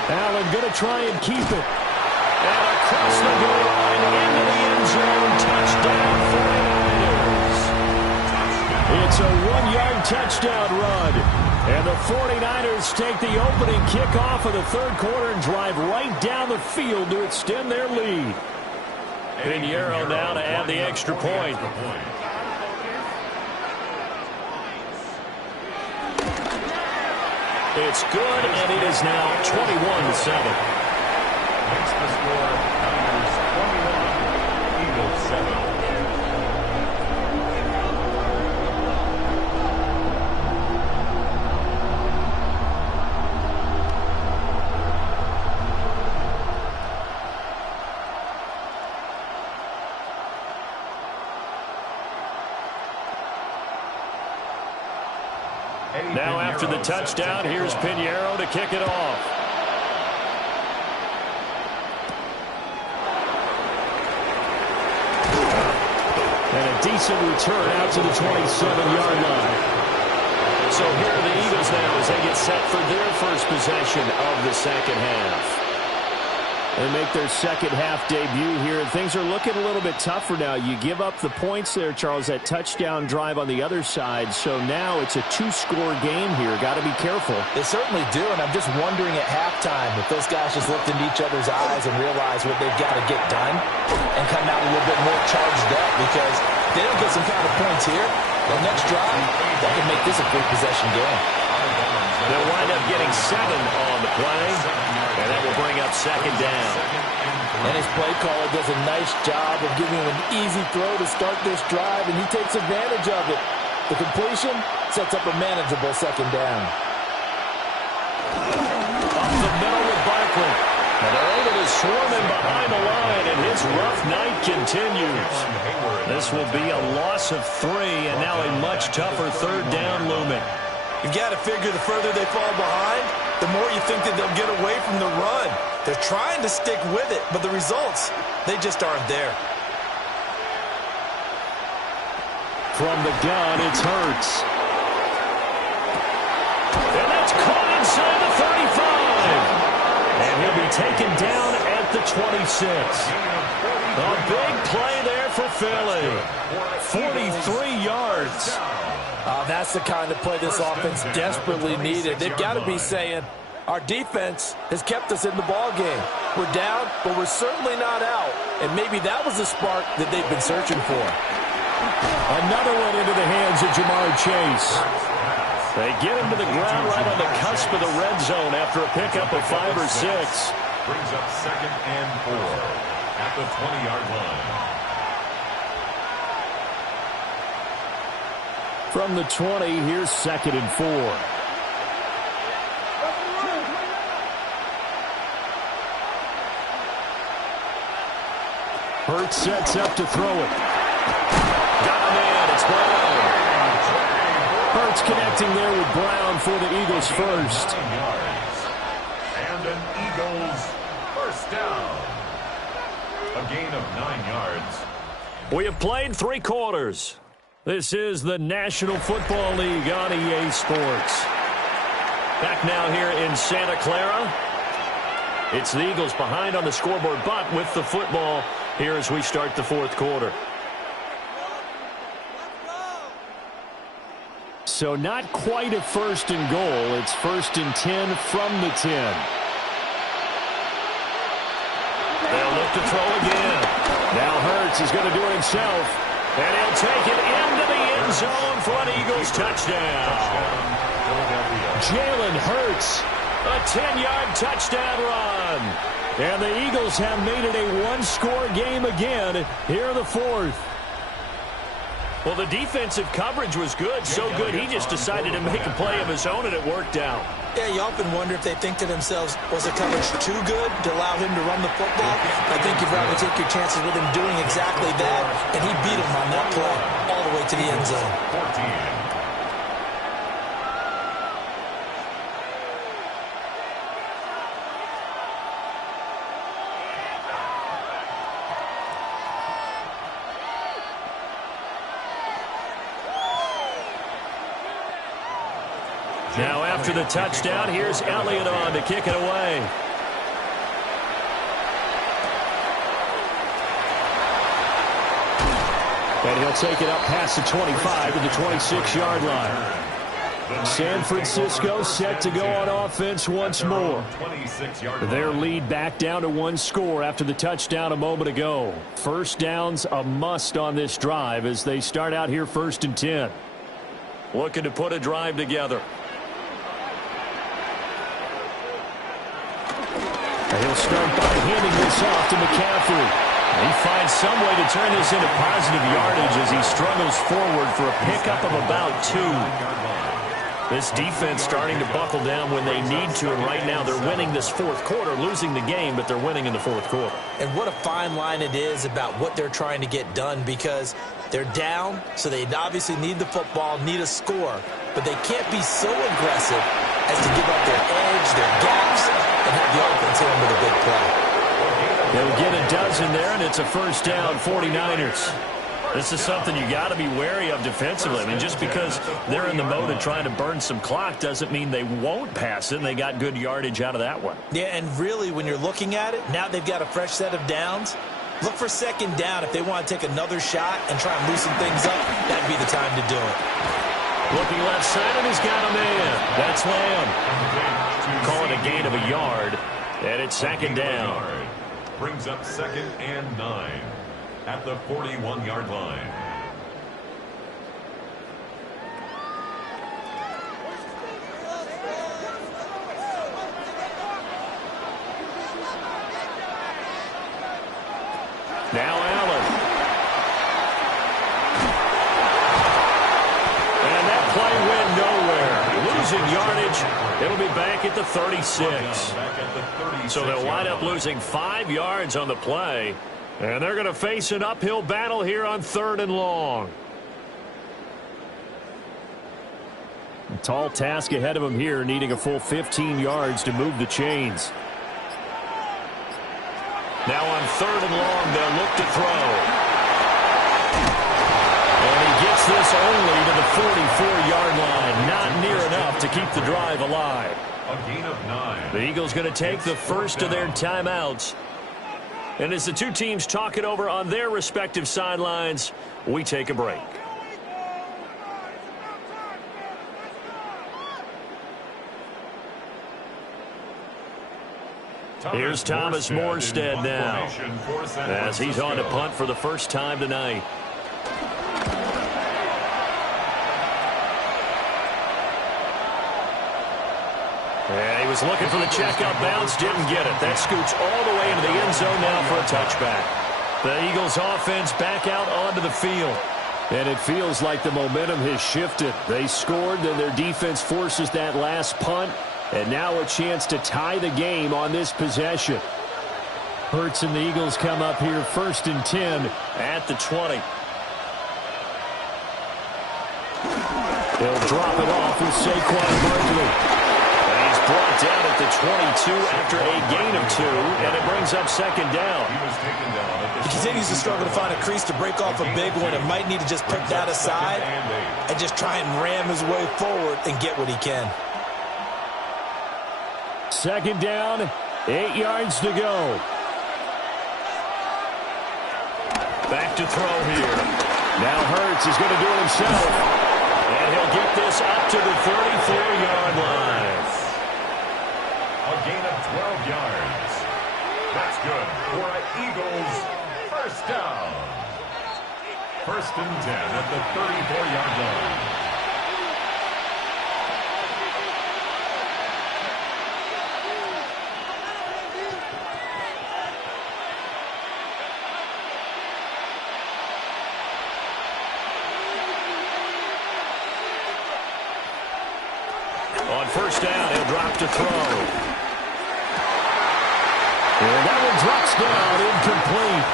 Allen going to try and keep it. And across the goal line into the end zone. Touchdown 49ers. It's a 1-yard touchdown run. And the 49ers take the opening kickoff of the third quarter and drive right down the field to extend their lead. Pinheiro now to add the extra point. It's good, and it is now 21-7. Makes the score Niners 21, Eagles 7. Now after the touchdown, here's Pinheiro to kick it off. And a decent return out to the 27-yard line. So here are the Eagles now as they get set for their first possession of the second half. They make their second half debut here, and things are looking a little bit tougher now. You give up the points there, Charles, that touchdown drive on the other side. So now it's a 2-score game here. Got to be careful. They certainly do, and I'm just wondering at halftime if those guys just looked into each other's eyes and realize what they've got to get done and come out a little bit more charged up, because if they don't get some kind of points here, the next drive, that can make this a 3-possession game. They'll wind up getting 7 on the play, and that will bring up second down. And his play caller does a nice job of giving him an easy throw to start this drive, and he takes advantage of it. The completion sets up a manageable second down. Up the middle with Barkley. And they're able to swarm him behind the line, and his rough night continues. This will be a loss of 3, and now a much tougher third down looming. You've got to figure the further they fall behind, the more you think that they'll get away from the run. They're trying to stick with it, but the results, they just aren't there. From the gun, it's Hurts. And that's caught inside the 35. And he'll be taken down at the 26. A big play there for Philly. 43 yards. That's the kind of play this offense desperately needed. They've got to be saying, our defense has kept us in the ball game. We're down, but we're certainly not out. And maybe that was the spark that they've been searching for. Another one into the hands of Jamar Chase. They get him to the ground right on the cusp of the red zone after a pickup of 5 or 6. Brings up second and 4 at the 20-yard line. From the 20, here's second and 4. Hurts sets up to throw it. Got him in. It's Brown. Hurts connecting there with Brown for the Eagles first. And an Eagles first down. A gain of 9 yards. We have played 3 quarters. This is the National Football League on EA Sports. Back now here in Santa Clara. It's the Eagles behind on the scoreboard, but with the football here as we start the fourth quarter. So not quite a first and goal. It's first and 10 from the 10. They'll look to throw again. Now Hurts is going to do it himself. And he'll take it into the end zone for an Eagles touchdown. Jalen Hurts A 10-yard touchdown run. And the Eagles have made it a one-score game again here in the fourth. Well, the defensive coverage was good, so good he just decided to make a play of his own, and it worked out. Yeah, you often wonder if they think to themselves, was the coverage too good to allow him to run the football? I think you'd rather take your chances with him doing exactly that, and he beat him on that play all the way to the end zone. 14. Now after the touchdown, here's Elliott on to kick it away. And he'll take it up past the 25 to the 26-yard line. San Francisco set to go on offense once more. Their lead back down to one score after the touchdown a moment ago. First down's a must on this drive as they start out here 1st and 10. Looking to put a drive together. He'll start by handing this off to McCaffrey. He finds some way to turn this into positive yardage as he struggles forward for a pickup of about 2. This defense starting to buckle down when they need to, and right now they're winning this fourth quarter, losing the game, but they're winning in the fourth quarter. And what a fine line it is about what they're trying to get done, because they're down, so they obviously need the football, need a score, but they can't be so aggressive as to give up their edge, their gaps, and have the offense hit them with a big play. They'll get a dozen there, and it's a first down, 49ers. This is something you got to be wary of defensively. I mean, just because they're in the mode of trying to burn some clock doesn't mean they won't pass it, and they got good yardage out of that one. Yeah, and really, when you're looking at it, now they've got a fresh set of downs. Look for second down if they want to take another shot and try and loosen things up. That'd be the time to do it. Looking left side, and he's got a man. That's Lamb. Call it a gain of a yard, and it's second down. Brings up 2nd and 9 at the 41-yard line. Now Allen. And that play went nowhere. Losing yardage. It'll be back at the 36. So they'll wind up losing 5 yards on the play. And they're going to face an uphill battle here on 3rd and long. A tall task ahead of them here, needing a full 15 yards to move the chains. Now on 3rd and long, they'll look to throw. And he gets this only to the 44-yard line. Not near enough to keep the drive alive. A gain of 9. The Eagles going to take the first of their timeouts. And as the two teams talk it over on their respective sidelines, we take a break. Here's Thomas Morstead now, as he's on to punt for the first time tonight. And he was looking for the checkout bounce, didn't get it. That scoots all the way into the end zone now for a touchback. The Eagles offense back out onto the field. And it feels like the momentum has shifted. They scored, then their defense forces that last punt. And now a chance to tie the game on this possession. Hurts and the Eagles come up here 1st and 10 at the 20. They'll drop it off with Saquon Barkley. And he's brought down at the 22 after a gain of 2, and it brings up 2nd down. He continues to struggle to find a crease to break off a big one, and might need to just put that aside and just try and ram his way forward and get what he can. 2nd down, 8 yards to go. Back to throw here. Now Hurts is going to do it himself. And he'll get this up to the 34-yard line. A gain of 12 yards. That's good for an Eagles first down. 1st and 10 at the 34-yard line. drop to throw. And that one drops down, incomplete.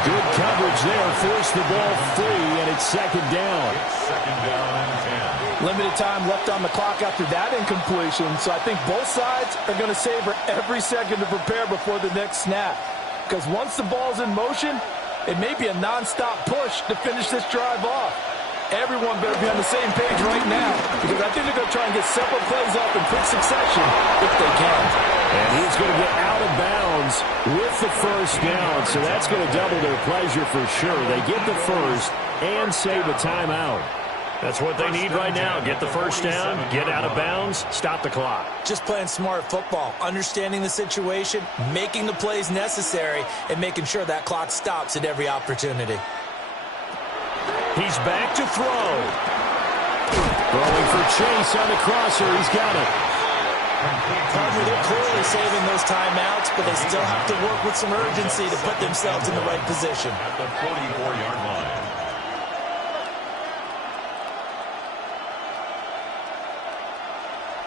Good coverage there, forced the ball free, and it's second down. Second down and 10. Limited time left on the clock after that incompletion, so I think both sides are going to savor every second to prepare before the next snap. Because once the ball's in motion, it may be a non-stop push to finish this drive off. Everyone better be on the same page right now, because I think they're going to try and get several plays off in quick succession if they can. And he's going to get out of bounds with the first down, so that's going to double their pleasure for sure. They get the first and save a timeout. That's what they need right now. Get the first down, get out of bounds, stop the clock. Just playing smart football, understanding the situation, making the plays necessary, and making sure that clock stops at every opportunity. He's back to throw. Throwing for Chase on the crosser. He's got it. Partner, they're clearly saving those timeouts, but they still have to work with some urgency to put themselves in the right position. At the 44-yard line.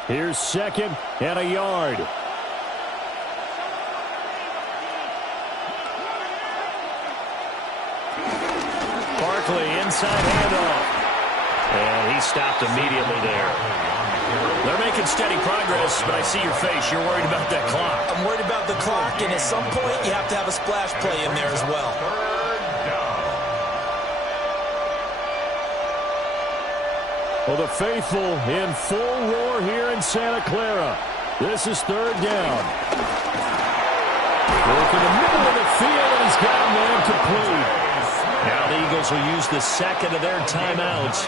Here's second and a yard. Barkley inside handoff. And he stopped immediately there. They're making steady progress, but I see your face. You're worried about that clock. I'm worried about the clock, and at some point, you have to have a splash play in there as well. Well, the faithful in full roar here in Santa Clara. This is third down. Work in the middle of the field, and he's got a man complete. Now the Eagles will use the second of their timeouts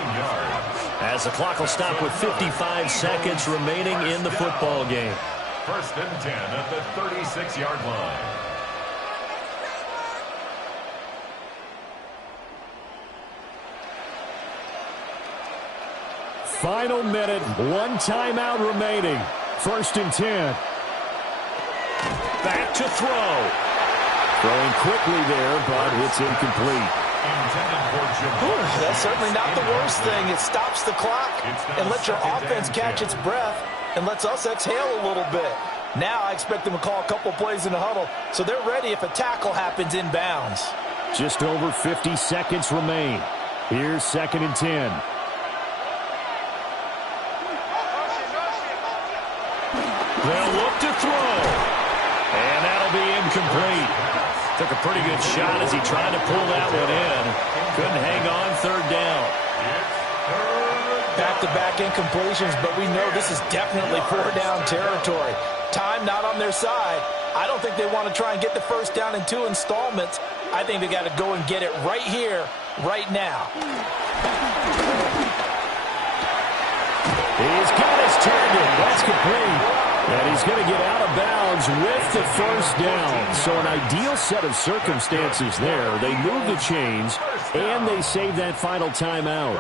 as the clock will stop with 55 seconds remaining in the football game. First and 10 at the 36-yard line. Final minute, one timeout remaining. First and 10. Back to throw. Throwing quickly there, but it's incomplete. That's certainly not the worst thing. It stops the clock and lets your offense catch its breath and lets us exhale a little bit. Now I expect them to call a couple plays in the huddle, so they're ready if a tackle happens inbounds. Just over 50 seconds remain. Here's second and 10. They'll look to throw. And that'll be incomplete. Took a pretty good shot as he tried to pull that one in. Couldn't hang on, third down. Back-to-back incompletions, but we know this is definitely four-down territory. Time not on their side. I don't think they want to try and get the first down in 2 installments. I think they got to go and get it right here, right now. He's got his target. That's complete. And he's going to get out of bounds with the first down. So an ideal set of circumstances there. They move the chains, and they save that final timeout.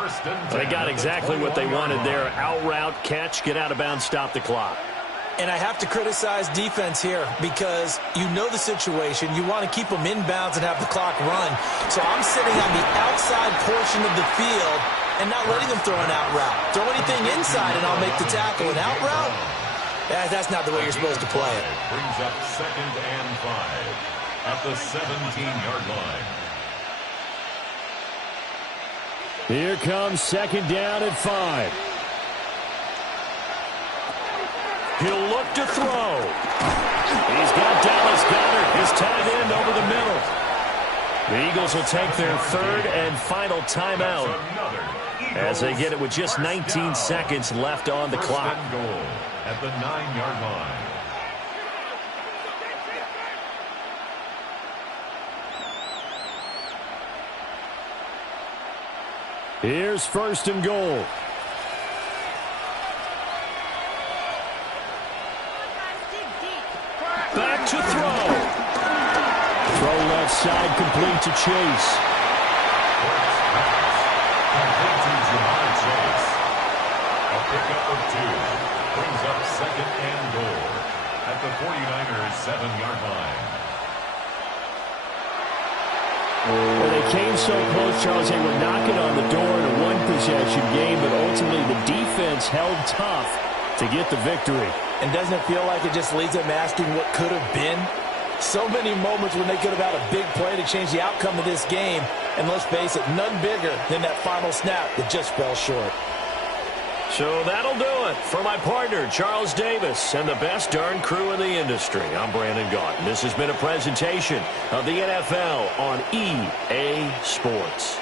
They got exactly what they wanted there. Out route, catch, get out of bounds, stop the clock. And I have to criticize defense here because you know the situation. You want to keep them inbounds and have the clock run. So I'm sitting on the outside portion of the field and not letting them throw an out route. Throw anything inside and I'll make the tackle. An out route? That's not the way you're supposed to play it. Brings up second and 5 at the 17-yard line. Here comes second down at 5. He'll look to throw. He's got Dallas Goedert, his tight end, over the middle. The Eagles will take their third and final timeout as they get it with just 19 seconds left on the clock. Goal at the 9-yard line. Here's first and goal. Back to throw. Throw left side, complete to Chase. Complete to Jamar Chase. A pickup of 2. Brings up second and goal at the 49ers 7-yard line. Well, they came so close, Charles. They were knocking on the door in a one-possession game, but ultimately the defense held tough to get the victory. And doesn't it feel like it just leaves them asking what could have been? So many moments when they could have had a big play to change the outcome of this game. And let's face it, none bigger than that final snap that just fell short. So that'll do it for my partner, Charles Davis, and the best darn crew in the industry. I'm Brandon Gaudin. This has been a presentation of the NFL on EA Sports.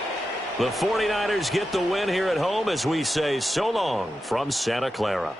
The 49ers get the win here at home as we say so long from Santa Clara.